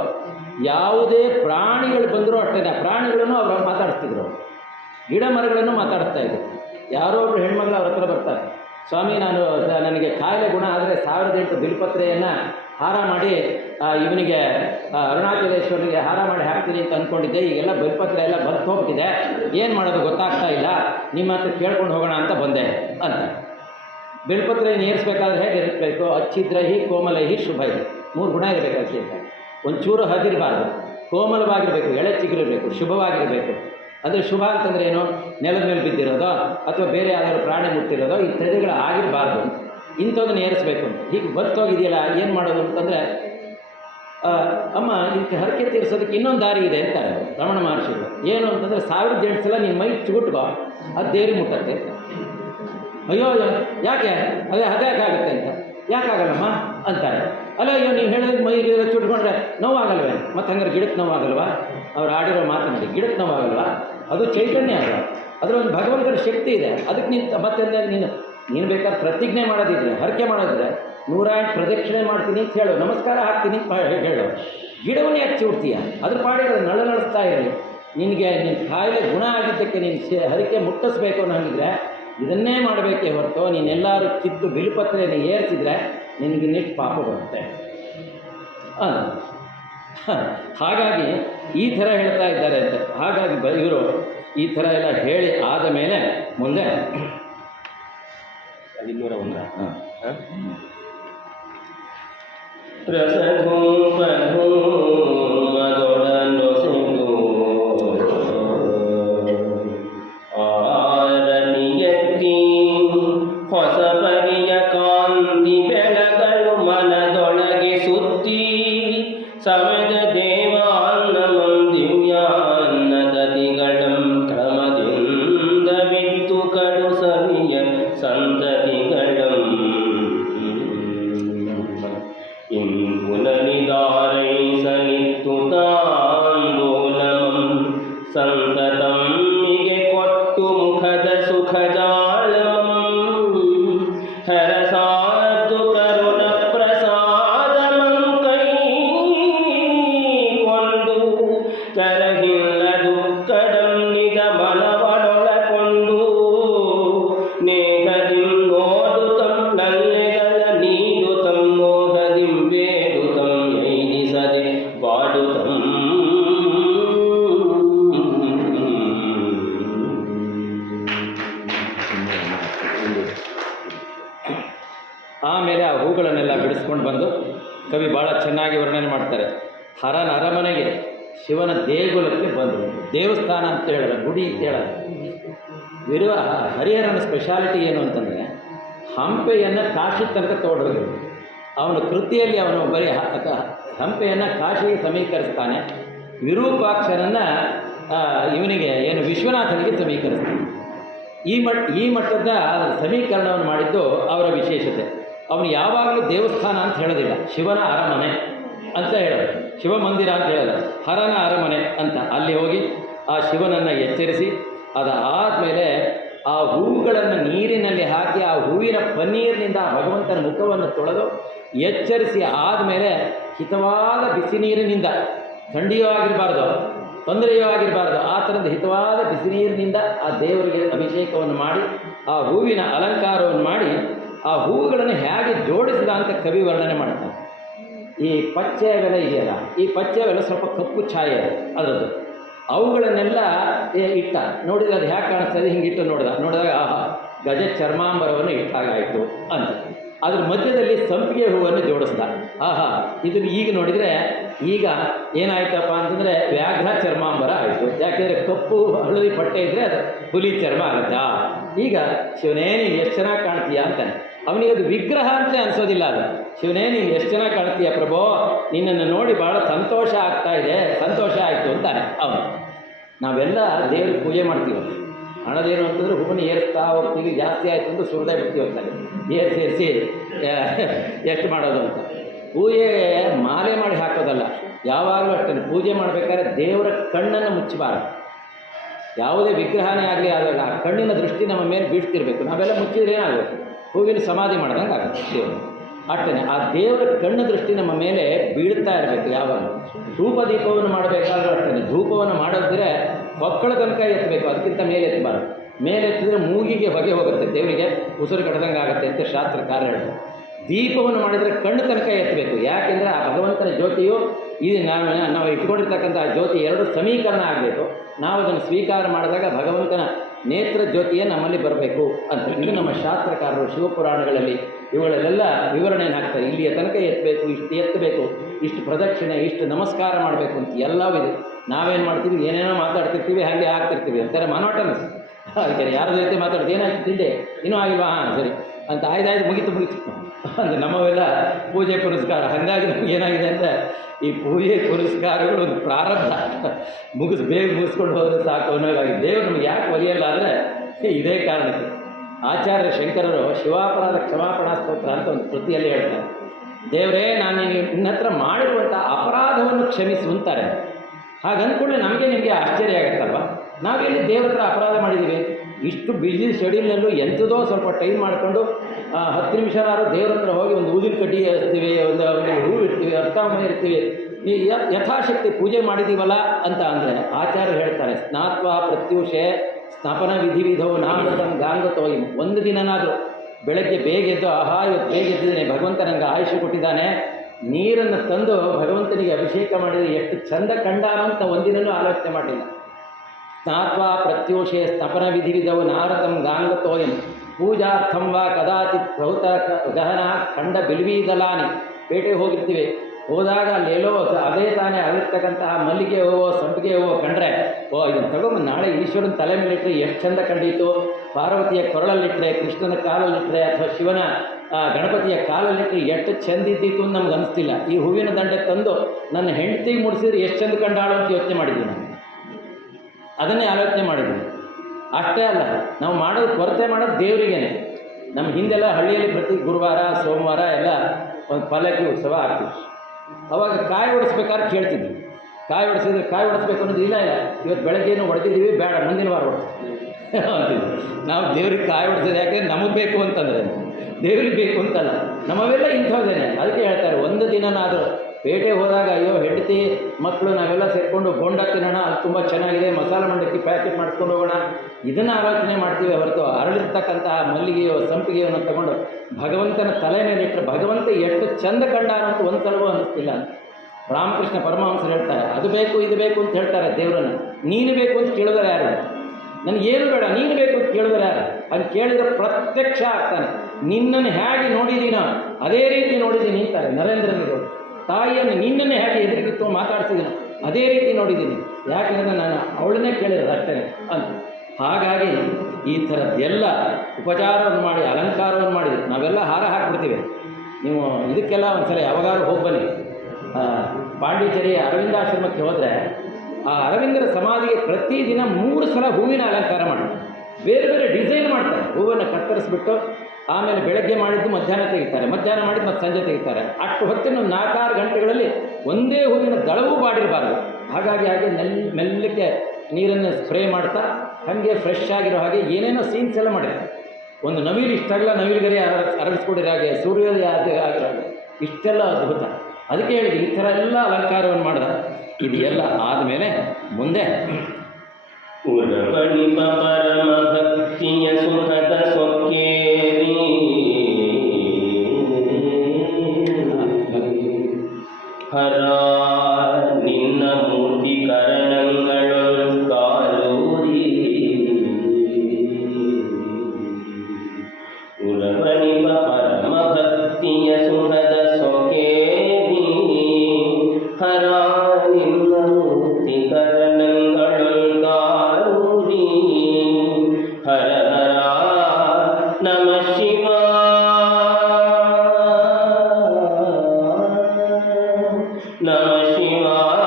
ಯಾವುದೇ ಪ್ರಾಣಿಗಳು ಬಂದರೂ ಅಷ್ಟೇ, ಪ್ರಾಣಿಗಳನ್ನು ಅವರು ಮಾತಾಡಿಸ್ತಿದ್ರು, ಗಿಡ ಮರಗಳನ್ನು ಮಾತಾಡಿಸ್ತಾ ಇದ್ರು. ಯಾರೋ ಒಬ್ಬರು ಹೆಣ್ಮಗಳು ಅವ್ರ ಹತ್ರ ಬರ್ತಾರೆ, ಸ್ವಾಮಿ ನನಗೆ ಕಾಯಿಲೆ ಗುಣ ಆದರೆ 1008 ಬಿಲ್ಪತ್ರೆಯನ್ನು ಹಾರ ಮಾಡಿ ಇವನಿಗೆ ಅರುಣಾಚಲೇಶ್ವರನಿಗೆ ಹಾರ ಮಾಡಿ ಹಾಕ್ತೀನಿ ಅಂತ ಅಂದ್ಕೊಂಡಿದ್ದೆ, ಈಗೆಲ್ಲ ಬಿಲ್ಪತ್ರೆ ಎಲ್ಲ ಬಂದು ಹೋಗ್ಬಿಟ್ಟಿದೆ, ಏನು ಮಾಡೋದು ಗೊತ್ತಾಗ್ತಾ ಇಲ್ಲ, ನಿಮ್ಮ ಹತ್ರ ಕೇಳ್ಕೊಂಡು ಹೋಗೋಣ ಅಂತ ಬಂದೆ ಅಂತ. ಬಿಲ್ಪತ್ರೆ ಏರಿಸಬೇಕಾದ್ರೆ ಹೇಗೆ ಇರಬೇಕು? ಅಚ್ಛಿದ್ರಹಿ ಕೋಮಲಹಿ ಶುಭಹಿ, 3 ಗುಣ ಇರಬೇಕು ಅಷ್ಟೇ. ಒಂಚೂರು ಹದಿರಬಾರ್ದು, ಕೋಮಲವಾಗಿರಬೇಕು, ಎಳೆ ಚಿಗುರಿರಬೇಕು, ಶುಭವಾಗಿರಬೇಕು. ಅಂದರೆ ಶುಭ ಅಂತಂದರೆ ಏನು? ನೆಲದ ಮೇಲೆ ಬಿದ್ದಿರೋದೋ ಅಥವಾ ಬೇರೆ ಯಾವ್ದಾದ್ರು ಪ್ರಾಣಿ ಮುಟ್ಟಿರೋದೋ ಇತ್ಯಾದಿಗಳು ಆಗಿರಬಾರ್ದು, ಇಂಥದನ್ನು ಏರಿಸಬೇಕು ಅಂತ. ಹೀಗೆ ಬರ್ತೋಗಿದೆಯಲ್ಲ ಏನು ಮಾಡೋದು ಅಂತಂದರೆ, ಅಮ್ಮ ಇದಕ್ಕೆ ಹರಕೆ ತೀರಿಸೋದಕ್ಕೆ ಇನ್ನೊಂದು ದಾರಿ ಇದೆ ಅಂತಾರೆ ರಮಣ ಮಹರ್ಷಿಗಳು. ಏನು ಅಂತಂದರೆ 1008 ಸಲ ನಿಮ್ಮ ಮೈ ಚುಗುಟ್ಕೋ, ಅದು ದೇವ್ರಿಗೆ ಮುಟ್ಟತ್ತೆ. ಅಯ್ಯೋ ಯಾಕೆ ಅದ್ಯಾಕಾಗುತ್ತೆ ಅಂತ, ಯಾಕಾಗಲ್ಲಮ್ಮ ಅಂತಾರೆ. ಅಲ್ಲ ಅಯ್ಯೋ ನೀವು ಹೇಳಿದ್ರೆ ಮೈಗೆ ಚುಟ್ಕೊಂಡ್ರೆ ನೋವಾಗಲ್ವೇ? ಮತ್ತು ಹಂಗಾರೆ ಗಿಡಕ್ಕೆ ನೋವಾಗಲ್ವಾ? ಅವ್ರು ಆಡಿರೋ ಮಾತನಾಡಿ ಗಿಡಕ್ಕೆ ನೋವಾಗಲ್ವಾ? ಅದು ಚೈತನ್ಯ ಅಲ್ಲ, ಅದರೊಂದು ಭಗವಂತನ ಶಕ್ತಿ ಇದೆ. ಅದಕ್ಕೆ ಮತ್ತೆ ನೀನು ಬೇಕಾದ್ರೆ ಪ್ರತಿಜ್ಞೆ ಮಾಡೋದಿದ್ರೆ, ಹರಕೆ ಮಾಡೋದಿದ್ರೆ 108 ಪ್ರದಕ್ಷಿಣೆ ಮಾಡ್ತೀನಿ ಅಂತ ಹೇಳು, ನಮಸ್ಕಾರ ಹಾಕ್ತೀನಿ ಅಂತ ಹೇಳು. ಗಿಡವನ್ನು ಯಾಕೆ ಚೂಡ್ತೀಯ? ಅದ್ರ ಪಾಡಿಗೆ ನಡೆಸ್ತಾ ಇರಲಿ. ನಿನಗೆ ನಿನ್ನ ಕಾಯಿಲೆ ಗುಣ ಆಗಿದ್ದಕ್ಕೆ ನೀನು ಹರಕೆ ಮುಟ್ಟಿಸ್ಬೇಕು ಅನ್ನೋಂಗಿದ್ರೆ ಇದನ್ನೇ ಮಾಡಬೇಕೇ ಹೊರತು ನೀನೆಲ್ಲರೂ ಕಿತ್ತು ಬಿಲ್ಪತ್ರೆಯನ್ನು ಏರಿಸಿದ್ರೆ ನಿನಗಿನ್ನಿಷ್ಟು ಪಾಪ ಬರುತ್ತೆ. ಹಾಗಾಗಿ ಈ ಥರ ಹೇಳ್ತಾ ಇದ್ದಾರೆ ಅಂತ. ಹಾಗಾಗಿ ಇವರು ಈ ಥರ ಎಲ್ಲ ಹೇಳಿ ಆದ ಮೇಲೆ ಮುಂದೆ 201 ರಸಧೂಮಧೂಮದೊಡನು ಸಿಂಧು ಆರತಿಯೆತ್ತಿ ಹೊಸ ಪರಿಯ ಕಾಂತಿ ಬೆಳಗಲು ಮನದೊಳಗೆ ಸುತ್ತಿ ಸವೆದ ದೇವಾನ್ನಮಂ ದಿವ್ಯಾನ್ನದತಿಗಳಂ ಕ್ರಮದಿಂದ ಬಿತ್ತು ಕಡು ಸವಿಯ ಸಂತತಿಗಳಂ ಇಂದು ನಲಿದಾರೈಸಲಿತ್ತು ತಾಂಬೂಲಮಂ ಸಂತತಂ ಮಿಗೆ ಕೊಟ್ಟು ಮುಖದ ಸುಖಜಾಳಮಂ ಹರಸಾದ್ದು ಕರುಣ ಪ್ರಸಾದಮಂ ಕೈ ಕೊಂಡು ಕರಗಿಲ್ಲ ದುಃಖದಂ ನಿಜ ಮನವನೊಳಕೊಂಡು ನೇಹದಿಂ ನೋಡುತಂ ನಲ್ಲೆಗಳ ನೀಡುತಂ ಮೋಹದಿಂ ಬೇಡುತಂ ಐನಿಸದೆ ಬಾಡುತಂ ಆಮೇಲೆ ಆ ಹೂಗಳನ್ನೆಲ್ಲ ಬಿಡಿಸ್ಕೊಂಡು ಬಂದು ಕವಿ ಭಾಳ ಚೆನ್ನಾಗಿ ವರ್ಣನೆ ಮಾಡ್ತಾರೆ. ಹರನ ಅರಮನೆಗೆ ಶಿವನ ದೇಗುಲಕ್ಕೆ ಬಂದರು. ದೇವಸ್ಥಾನ ಅಂತ ಹೇಳೋದು, ಗುಡಿ ಅಂತ ಹೇಳೋದು. ಹರಿಹರನ ಸ್ಪೆಷಾಲಿಟಿ ಏನು ಅಂತಂದರೆ ಹಂಪೆಯನ್ನು ಕಾಶಿ ತನಕ ತೊಗೊಂಡೋಗಿದ್ರು. ಅವನ ಕೃತಿಯಲ್ಲಿ ಅವನು ಬರೀ ಹಂಪೆಯನ್ನು ಕಾಶಿಗೆ ಸಮೀಕರಿಸ್ತಾನೆ, ವಿರೂಪಾಕ್ಷನನ್ನು ಇವನಿಗೆ ಏನು ವಿಶ್ವನಾಥನಿಗೆ ಸಮೀಕರಿಸ್ತಾನೆ. ಈ ಮಟ್ಟದ ಸಮೀಕರಣವನ್ನು ಮಾಡಿದ್ದು ಅವರ ವಿಶೇಷತೆ. ಅವನು ಯಾವಾಗಲೂ ದೇವಸ್ಥಾನ ಅಂತ ಹೇಳೋದಿಲ್ಲ, ಶಿವನ ಅರಮನೆ ಅಂತ ಹೇಳೋದು, ಶಿವ ಮಂದಿರ ಅಂತ ಹೇಳೋದು, ಹರನ ಅರಮನೆ ಅಂತ. ಅಲ್ಲಿ ಹೋಗಿ ಆ ಶಿವನನ್ನು ಎಚ್ಚರಿಸಿ ಅದಾದಮೇಲೆ ಆ ಹೂವುಗಳನ್ನು ನೀರಿನಲ್ಲಿ ಹಾಕಿ ಆ ಹೂವಿನ ಪನ್ನೀರಿನಿಂದ ಆ ಭಗವಂತನ ಮುಖವನ್ನು ತೊಳೆದು ಎಚ್ಚರಿಸಿ ಆದಮೇಲೆ ಹಿತವಾದ ಬಿಸಿ ನೀರಿನಿಂದ, ಥಂಡಿಯೂ ಆಗಿರಬಾರ್ದು ತೊಂದರೆಯೂ ಆಗಿರಬಾರ್ದು, ಆ ಥರದ ಹಿತವಾದ ಬಿಸಿ ನೀರಿನಿಂದ ಆ ದೇವರಿಗೆ ಅಭಿಷೇಕವನ್ನು ಮಾಡಿ ಆ ಹೂವಿನ ಅಲಂಕಾರವನ್ನು ಮಾಡಿ ಆ ಹೂವುಗಳನ್ನು ಹೇಗೆ ಜೋಡಿಸಿದ ಅಂತ ಕವಿ ವರ್ಣನೆ ಮಾಡ್ತಾನೆ. ಈ ಪಚ್ಚೆವೆಲೆ ಇದೆಯಲ್ಲ, ಈ ಪಚ್ಚೆವೆಲೆ ಸ್ವಲ್ಪ ಕಪ್ಪು ಛಾಯೆ ಅದರದ್ದು, ಅವುಗಳನ್ನೆಲ್ಲ ಇಟ್ಟ. ನೋಡಿದರೆ ಅದು ಹೇಗೆ ಕಾಣಿಸ್ತದೆ, ಹಿಂಗಿಟ್ಟು ನೋಡಿದಾಗ ಆಹಾ ಗಜ ಚರ್ಮಾಂಬರವನ್ನು ಇಟ್ಟಾಗಾಯಿತು ಅಂತ. ಅದ್ರ ಮಧ್ಯದಲ್ಲಿ ಸಂಪಿಗೆ ಹೂವನ್ನು ಜೋಡಿಸ್ದ. ಆಹಾ ಇದನ್ನು ಈಗ ನೋಡಿದರೆ ಈಗ ಏನಾಯ್ತಪ್ಪ ಅಂತಂದರೆ ವ್ಯಾಘ್ರ ಚರ್ಮಾಂಬರ ಆಯಿತು. ಯಾಕೆಂದರೆ ಕಪ್ಪು ಹಳದಿ ಪಟ್ಟೆ ಇದ್ದರೆ ಅದು ಹುಲಿ ಚರ್ಮ ಆಗುತ್ತೆ. ಈಗ ಶಿವನೇ ನೀನು ಎಷ್ಟು ಚೆನ್ನಾಗಿ ಕಾಣ್ತೀಯ ಅಂತಾನೆ. ಅವನಿಗೆ ಅದು ವಿಗ್ರಹ ಅಂತ ಅನಿಸೋದಿಲ್ಲ, ಅದು ಶಿವನೇ ನೀನು ಎಷ್ಟು ಚೆನ್ನಾಗಿ ಕಾಣ್ತೀಯ ಪ್ರಭೋ, ನಿನ್ನನ್ನು ನೋಡಿ ಭಾಳ ಸಂತೋಷ ಆಗ್ತಾ ಇದೆ, ಸಂತೋಷ ಆಯಿತು ಅಂತಾನೆ ಅವನು. ನಾವೆಲ್ಲ ದೇವ್ರಿಗೆ ಪೂಜೆ ಮಾಡ್ತೀವಿ, ಹಣದೇನು ಅಂತಂದರೆ ಹೂವನ್ನು ಏರಿಸ್ತಾ ಹೋಗ್ತೀವಿ, ಜಾಸ್ತಿ ಆಯಿತು ಅಂತ ಸುರಿದೇ ಬಿಡ್ತೀವಿ ಅಂತಾನೆ, ಏರಿಸಿ ಎಷ್ಟು ಮಾಡೋದು ಅಂತ. ಪೂಜೆ ಮಾಲೆ ಮಾಡಿ ಹಾಕೋದಲ್ಲ, ಯಾವಾಗಲೂ ಅಷ್ಟೇ ಪೂಜೆ ಮಾಡಬೇಕಾದ್ರೆ ದೇವರ ಕಣ್ಣನ್ನು ಮುಚ್ಚಬಾರದು. ಯಾವುದೇ ವಿಗ್ರಹನೇ ಆಗಲಿ ಆಗಲ್ಲ, ಆ ಕಣ್ಣಿನ ದೃಷ್ಟಿ ನಮ್ಮ ಮೇಲೆ ಬೀಳ್ತಿರ್ಬೇಕು. ನಾವೆಲ್ಲ ಮುಚ್ಚಿದ್ರೆ ಏನಾಗಬೇಕು, ಹೂವಿನ ಸಮಾಧಿ ಮಾಡ್ದಂಗೆ ಆಗುತ್ತೆ ದೇವರು. ಅಷ್ಟೇ ಆ ದೇವರ ಕಣ್ಣು ದೃಷ್ಟಿ ನಮ್ಮ ಮೇಲೆ ಬೀಳ್ತಾ ಇರಬೇಕು. ಯಾವಾಗ ಧೂಪ ದೀಪವನ್ನು ಮಾಡಬೇಕಾದ್ರೂ ಅಷ್ಟೇ, ಧೂಪವನ್ನು ಮಾಡೋದಿದ್ರೆ ಮಕ್ಕಳ ತನಕ ಎತ್ತಬೇಕು, ಅದಕ್ಕಿಂತ ಮೇಲೆ ಎತ್ತಬಾರ್ದು. ಮೇಲೆ ಎತ್ತಿದ್ರೆ ಮೂಗಿಗೆ ಹೊಗೆ ಹೋಗುತ್ತೆ, ದೇವರಿಗೆ ಉಸಿರು ಕಟ್ಟದಂಗೆ ಆಗುತ್ತೆ ಅಂತ ಶಾಸ್ತ್ರಕಾರ ಹೇಳ್ತಾರೆ. ದೀಪವನ್ನು ಮಾಡಿದರೆ ಕಣ್ಣು ತನಕ ಎತ್ತಬೇಕು. ಯಾಕೆಂದರೆ ಆ ಭಗವಂತನ ಜ್ಯೋತಿಯು ಇದು ನಾವು ಇಟ್ಕೊಂಡಿರ್ತಕ್ಕಂಥ ಜ್ಯೋತಿ ಎರಡು ಸಮೀಕರಣ ಆಗಬೇಕು. ನಾವು ಅದನ್ನು ಸ್ವೀಕಾರ ಮಾಡಿದಾಗ ಭಗವಂತನ ನೇತ್ರ ಜ್ಯೋತಿಯೇ ನಮ್ಮಲ್ಲಿ ಬರಬೇಕು ಅಂತ. ಇದು ನಮ್ಮ ಶಾಸ್ತ್ರಕಾರರು ಶಿವಪುರಾಣಗಳಲ್ಲಿ ಇವುಗಳಲ್ಲೆಲ್ಲ ವಿವರಣೆಯನ್ನು ಹಾಕ್ತಾರೆ. ಇಲ್ಲಿಯ ತನಕ ಎತ್ತಬೇಕು, ಇಷ್ಟು ಎತ್ತಬೇಕು, ಇಷ್ಟು ಪ್ರದಕ್ಷಿಣೆ, ಇಷ್ಟು ನಮಸ್ಕಾರ ಮಾಡಬೇಕು ಅಂತ ಎಲ್ಲವೂ ಇದೆ. ನಾವೇನು ಮಾಡ್ತೀವಿ, ಏನೇನೋ ಮಾತಾಡ್ತಿರ್ತೀವಿ, ಹಾಗೆ ಆಗ್ತಿರ್ತೀವಿ ಅಂತಾರೆ ಮನೋಟನಸ್. ಅದಕ್ಕೆ ಯಾರ ಜೊತೆ ಮಾತಾಡ್ತೀವಿ, ಏನಾಯ್ತು ತಿಂದೆ, ಇನ್ನೂ ಆಗಿಲ್ವಾ, ಹಾಂ ಸರಿ ಅಂತ ಆಯ್ದಾಯ್ತು ಮುಗಿತು ಅಂದರೆ ನಮ್ಮವೆಲ್ಲ ಪೂಜೆ ಪುರಸ್ಕಾರ. ಹಾಗಾಗಿ ನಮ್ಗೆ ಏನಾಗಿದೆ ಅಂದರೆ ಈ ಪೂಜೆ ಪುರಸ್ಕಾರಗಳು ಒಂದು ಪ್ರಾರಬ್ಧ, ಬೇಗ ಮುಗಿಸ್ಕೊಂಡು ಹೋದರೆ ಸಾಕು ಅನ್ನೋಗಾಗಿ ದೇವರು ನಮಗೆ ಯಾಕೆ ಒಲಿಯಲ್ಲ ಅಂದರೆ ಇದೇ ಕಾರಣಕ್ಕೆ. ಆಚಾರ್ಯ ಶಂಕರರು ಶಿವಾಪರಾಧ ಕ್ಷಮಾಪಣಾ ಸ್ತೋತ್ರ ಅಂತ ಒಂದು ಕೃತಿಯಲ್ಲಿ ಹೇಳ್ತಾರೆ, ದೇವರೇ ನಾನು ನಿನ್ನ ಹತ್ರ ಮಾಡಿರುವಂಥ ಅಪರಾಧವನ್ನು ಕ್ಷಮಿಸು ಅಂತಾರೆ. ಹಾಗಂದ್ಕೊಂಡ್ರೆ ನಮಗೆ ನಿಮಗೆ ಆಶ್ಚರ್ಯ ಆಗುತ್ತಲ್ವ, ನಾವೆಲ್ಲಿ ದೇವ್ರ ಹತ್ರ ಅಪರಾಧ ಮಾಡಿದ್ದೀವಿ? ಇಷ್ಟು ಬ್ಯುಸಿ ಶೆಡ್ಯೂಲ್ನಲ್ಲೂ ಎಂಥದೋ ಸ್ವಲ್ಪ ಟೈಮ್ ಮಾಡಿಕೊಂಡು 10 ನಿಮಿಷನಾದ್ರು ದೇವ್ರ ಹತ್ರ ಹೋಗಿ ಒಂದು ಊದಿನ ಕಡ್ಡಿ ಇರ್ತೀವಿ, ಒಂದು ಹೂ ಇರ್ತೀವಿ, ಅರ್ಥಾಮಯ ಇರ್ತೀವಿ, ಯಥಾಶಕ್ತಿ ಪೂಜೆ ಮಾಡಿದ್ದೀವಲ್ಲ ಅಂತ ಅಂದರೆ ಆಚಾರ್ಯರು ಹೇಳ್ತಾರೆ, ಸ್ನಾತ್ವ ಪ್ರತ್ಯೂಷೆ ಸ್ನಾಪನ ವಿಧಿವಿಧವು ನಾಮೃತಂ ಗಾಂಗತೋಯಿಂ. ಒಂದು ದಿನನಾದರೂ ಬೆಳಗ್ಗೆ ಬೇಗ ಎದ್ದು, ಆಹಾ ಇವತ್ತು ಬೇಗ ಎದ್ದಿದ್ದಾನೆ, ಭಗವಂತ ನನಗೆ ಆಯುಷ್ಯ ಕೊಟ್ಟಿದ್ದಾನೆ, ನೀರನ್ನು ತಂದು ಭಗವಂತನಿಗೆ ಅಭಿಷೇಕ ಮಾಡಿದರೆ ಎಷ್ಟು ಚಂದ ಕಂಡಾನೋ ಅಂತ ಒಂದಿನೂ ಆಲೋಚನೆ ಮಾಡಲಿಲ್ಲ. ಸ್ನಾತ್ವ ಪ್ರತ್ಯೂಷೆ ಸ್ನಪನ ವಿಧಿವಿಧವು ನಾರತಂ ಗಾಂಗತೋಯಂ ಪೂಜಾರ್ಥಂ ವಾ ಕದಾಚಿತ್ ಪ್ರಹುತ ಗಹನ ಖಂಡ ಬಿಲ್ವೀದಲಾನಿ. ಪೇಟೆಗೆ ಹೋಗಿರ್ತೀವಿ, ಹೋದಾಗ ಅಲ್ಲೆಲ್ಲೋ ಅದೇ ತಾನೇ ಆಗಿರ್ತಕ್ಕಂತಹ ಮಲ್ಲಿಗೆ ಹೂವು, ಸಂಪಿಗೆ ಹೂವು ಕಂಡ್ರೆ ಇದನ್ನು ತಗೊಂಡು ನಾಳೆ ಈಶ್ವರನ ತಲೆ ಮೇಲಿಟ್ಟರೆ ಎಷ್ಟು ಚಂದ ಕಂಡೀತು, ಪಾರ್ವತಿಯ ಕೊರಳಲ್ಲಿಟ್ಟರೆ, ಕೃಷ್ಣನ ಕಾಲಲ್ಲಿಟ್ಟರೆ, ಅಥವಾ ಶಿವನ ಗಣಪತಿಯ ಕಾಲಲ್ಲಿಟ್ಟರೆ ಎಷ್ಟು ಚೆಂದಿದ್ದಿತ್ತು ಅಂತ ನಮ್ಗೆ ಅನಿಸ್ತಿಲ್ಲ. ಈ ಹೂವಿನ ದಂಡೆ ತಂದು ನನ್ನ ಹೆಂಡತಿಗೆ ಮುಡಿಸಿದ್ರೆ ಎಷ್ಟು ಚಂದ ಕಂಡಾಳು ಅಂತ ಯೋಚನೆ ಮಾಡಿದ್ವಿ ನಾವು, ಅದನ್ನೇ ಆಲೋಚನೆ ಮಾಡಿದ್ವಿ. ಅಷ್ಟೇ ಅಲ್ಲ, ನಾವು ಮಾಡೋದು ಕೊರತೆ ಮಾಡೋದು ದೇವರಿಗೇನೆ. ನಮ್ಮ ಹಿಂದೆಲ್ಲ ಹಳ್ಳಿಯಲ್ಲಿ ಪ್ರತಿ ಗುರುವಾರ ಸೋಮವಾರ ಎಲ್ಲ ಒಂದು ಪಲ್ಲಕ್ಕಿ ಉತ್ಸವ ಆಗ್ತಿತ್ತು. ಅವಾಗ ಕಾಯಿ ಹೊಡಿಸ್ಬೇಕಾದ್ರೆ ಕೇಳ್ತಿದ್ವಿ, ಕಾಯಿ ಹೊಡಿಸಿದ್ರೆ ಕಾಯಿ ಹೊಡಿಸ್ಬೇಕು ಅನ್ನೋದು ಇಲ್ಲ, ಇವತ್ತು ಬೆಳಗ್ಗೆನೂ ಹೊಡೆದಿದ್ದೀವಿ, ಬೇಡ ಮುಂದಿನ ವಾರ ಹೊಡಿಸ್ತೀವಿ ಅಂತಿದ್ವಿ. ನಾವು ದೇವ್ರಿಗೆ ಕಾಯಿ ಹೊಡಿಸೋದು ಯಾಕೆಂದ್ರೆ ನಮಗೆ ಬೇಕು ಅಂತಂದರೆ, ದೇವ್ರಿಗೆ ಬೇಕು ಅಂತಲ್ಲ. ನಮ್ಮವೆಲ್ಲ ಇಂಥದ್ದೇನೆ. ಅದಕ್ಕೆ ಹೇಳ್ತಾರೆ, ಒಂದು ದಿನನಾದರೂ ಪೇಟೆ ಹೋದಾಗ ಅಯ್ಯೋ ಹೆಂಡತಿ ಮಕ್ಕಳು ನಾವೆಲ್ಲ ಸೇರಿಕೊಂಡು ಬೋಂಡ ತಿನ್ನೋಣ, ಅದು ತುಂಬ ಚೆನ್ನಾಗಿದೆ, ಮಸಾಲೆ ಮಂಡಕ್ಕಿ ಪ್ಯಾಕೆಟ್ ಮಾಡಿಸ್ಕೊಂಡು ಹೋಗೋಣ, ಇದನ್ನು ಆಲೋಚನೆ ಮಾಡ್ತೀವಿ ಹೊರತು ಅರಳಿರ್ತಕ್ಕಂತಹ ಮಲ್ಲಿಗೆಯೋ ಸಂಪಿಗೆಯನ್ನು ತಗೊಂಡು ಭಗವಂತನ ತಲೆ ಮೇಲೆ ಇಟ್ಟರೆ ಭಗವಂತ ಎಷ್ಟು ಚಂದ ಕಂಡಾರ ಅಂತ ಒಂದು ಸಲವೂ ಅನ್ನಿಸ್ತಿಲ್ಲ. ರಾಮಕೃಷ್ಣ ಪರಮಹಂಸರು ಹೇಳ್ತಾರೆ, ಅದು ಬೇಕು ಇದು ಬೇಕು ಅಂತ ಹೇಳ್ತಾರೆ ದೇವರನ್ನು, ನೀನು ಬೇಕು ಅಂತ ಕೇಳಿದ್ರೆ ಯಾರು? ನನಗೇನು ಬೇಡ, ನೀನು ಬೇಕು ಅಂತ ಕೇಳಿದ್ರೆ ಯಾರು? ಅದು ಕೇಳಿದರೆ ಪ್ರತ್ಯಕ್ಷ ಆಗ್ತಾನೆ. ನಿನ್ನನ್ನು ಹೇಗೆ ನೋಡಿದ್ದೀನೋ ಅದೇ ರೀತಿ ನೋಡಿದ್ದೀನಿ ಅಂತಾರೆ ನರೇಂದ್ರನಿಗೆ. ತಾಯಿಯನ್ನು ನಿನ್ನನ್ನೇ ಹೇಗೆ ಎದುರಿಗಿತ್ತು ಮಾತಾಡ್ತಿದ್ದೀನೋ ಅದೇ ರೀತಿ ನೋಡಿದ್ದೀನಿ, ಯಾಕೆಂದರೆ ನಾನು ಅವಳನ್ನೇ ಕೇಳಿರೋದು ಅಷ್ಟೇ ಅಂತ. ಹಾಗಾಗಿ ಈ ಥರದ್ದೆಲ್ಲ ಉಪಚಾರವನ್ನು ಮಾಡಿ ಅಲಂಕಾರವನ್ನು ಮಾಡಿ ನಾವೆಲ್ಲ ಹಾರ ಹಾಕ್ಬಿಡ್ತೀವಿ. ನೀವು ಇದಕ್ಕೆಲ್ಲ ಒಂದ್ಸಲ ಯಾವಾಗಾದ್ರೂ ಹೋಗಿ ಬನ್ನಿ. ಪಾಂಡಿಚೇರಿ ಅರವಿಂದಾಶ್ರಮಕ್ಕೆ ಹೋದರೆ ಆ ಅರವಿಂದರ ಸಮಾಧಿಗೆ ಪ್ರತಿದಿನ 3 ಸಲ ಹೂವಿನ ಅಲಂಕಾರ ಮಾಡ್ತಾರೆ. ಬೇರೆ ಬೇರೆ ಡಿಸೈನ್ ಮಾಡ್ತಾರೆ. ಹೂವನ್ನು ಕತ್ತರಿಸ್ಬಿಟ್ಟು ಆಮೇಲೆ ಬೆಳಗ್ಗೆ ಮಾಡಿದ್ದು ಮಧ್ಯಾಹ್ನ ತೆಗಿತಾರೆ, ಮಧ್ಯಾಹ್ನ ಮಾಡಿದ್ದು ಮತ್ತು ಸಂಜೆ ತೆಗಿತಾರೆ. ಅಷ್ಟು ಹೊತ್ತಿನ 4-6 ಗಂಟೆಗಳಲ್ಲಿ ಒಂದೇ ಹೂವಿನ ದಳವೂ ಬಾಡಿರಬಾರ್ದು. ಹಾಗಾಗಿ ಮೆಲ್ಲಕ್ಕೆ ನೀರನ್ನು ಸ್ಪ್ರೇ ಮಾಡ್ತಾ ಹಾಗೆ ಫ್ರೆಶ್ ಆಗಿರೋ ಹಾಗೆ ಏನೇನೋ ಸೀನ್ಸ್ ಎಲ್ಲ ಮಾಡಿರ್ತಾರೆ. ಒಂದು ನವಿಲು ಇಷ್ಟೆಲ್ಲ ನವಿಲುಗರಿ ಅರಳಿಸ್ಕೊಂಡಿರೋ ಹಾಗೆ, ಸೂರ್ಯೋದಯ ಆಗಿರೋ ಹಾಗೆ, ಇಷ್ಟೆಲ್ಲ ಅದ್ಭುತ. ಅದಕ್ಕೆ ಹೇಳಿದೆ ಈ ಥರ ಎಲ್ಲ ಅಲಂಕಾರವನ್ನು ಮಾಡಿದ. ಇದೆಲ್ಲ ಆದಮೇಲೆ ಮುಂದೆ ಉರವಣಿಪ ಪರಮ ಭಕ್ತಿಯ ಸುಖದ ಸೊಕ್ಕೇರಿ ಹರ ನಿನ್ನ ಮೂರ್ತಿ ಕರಣಗಳು ಕಾಲೂರಿ ಉರವಣಿಪ ಪರಮ ಭಕ್ತಿಯ ಸುಖದ ಸೊಕ್ಕೇರಿ ಹರ ನಿನ್ನ ಮೂರ್ತಿ ಕರಣಗಳು ಕಾಲೂರಿ ಹರ ಹರ ನಮಃ ಶಿವಾಯ ನಮಃ ಶಿವಾಯ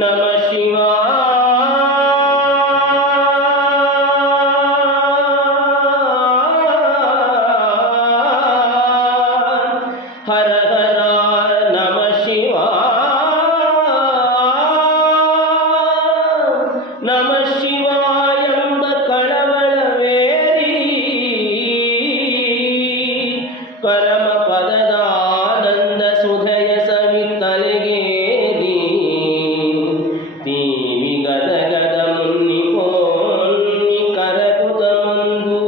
ನಮಃ ಶಿವಾಯ ಹರ ಹರ ನಮಃ ಶಿವಾಯ ನಮಃ ಶಿವಾಯ ಎಂಬ ಕಳವಳವೇರಿ ಪರಮ ಪದದಾನಂದ ಸುಧಯ ಸವಿತಲೆಗೇರಿ ತೀವಿ ಗದಗದ ಮುನ್ನಿಪೋನ್ನಿ ಕರಕುತ ಮಂದು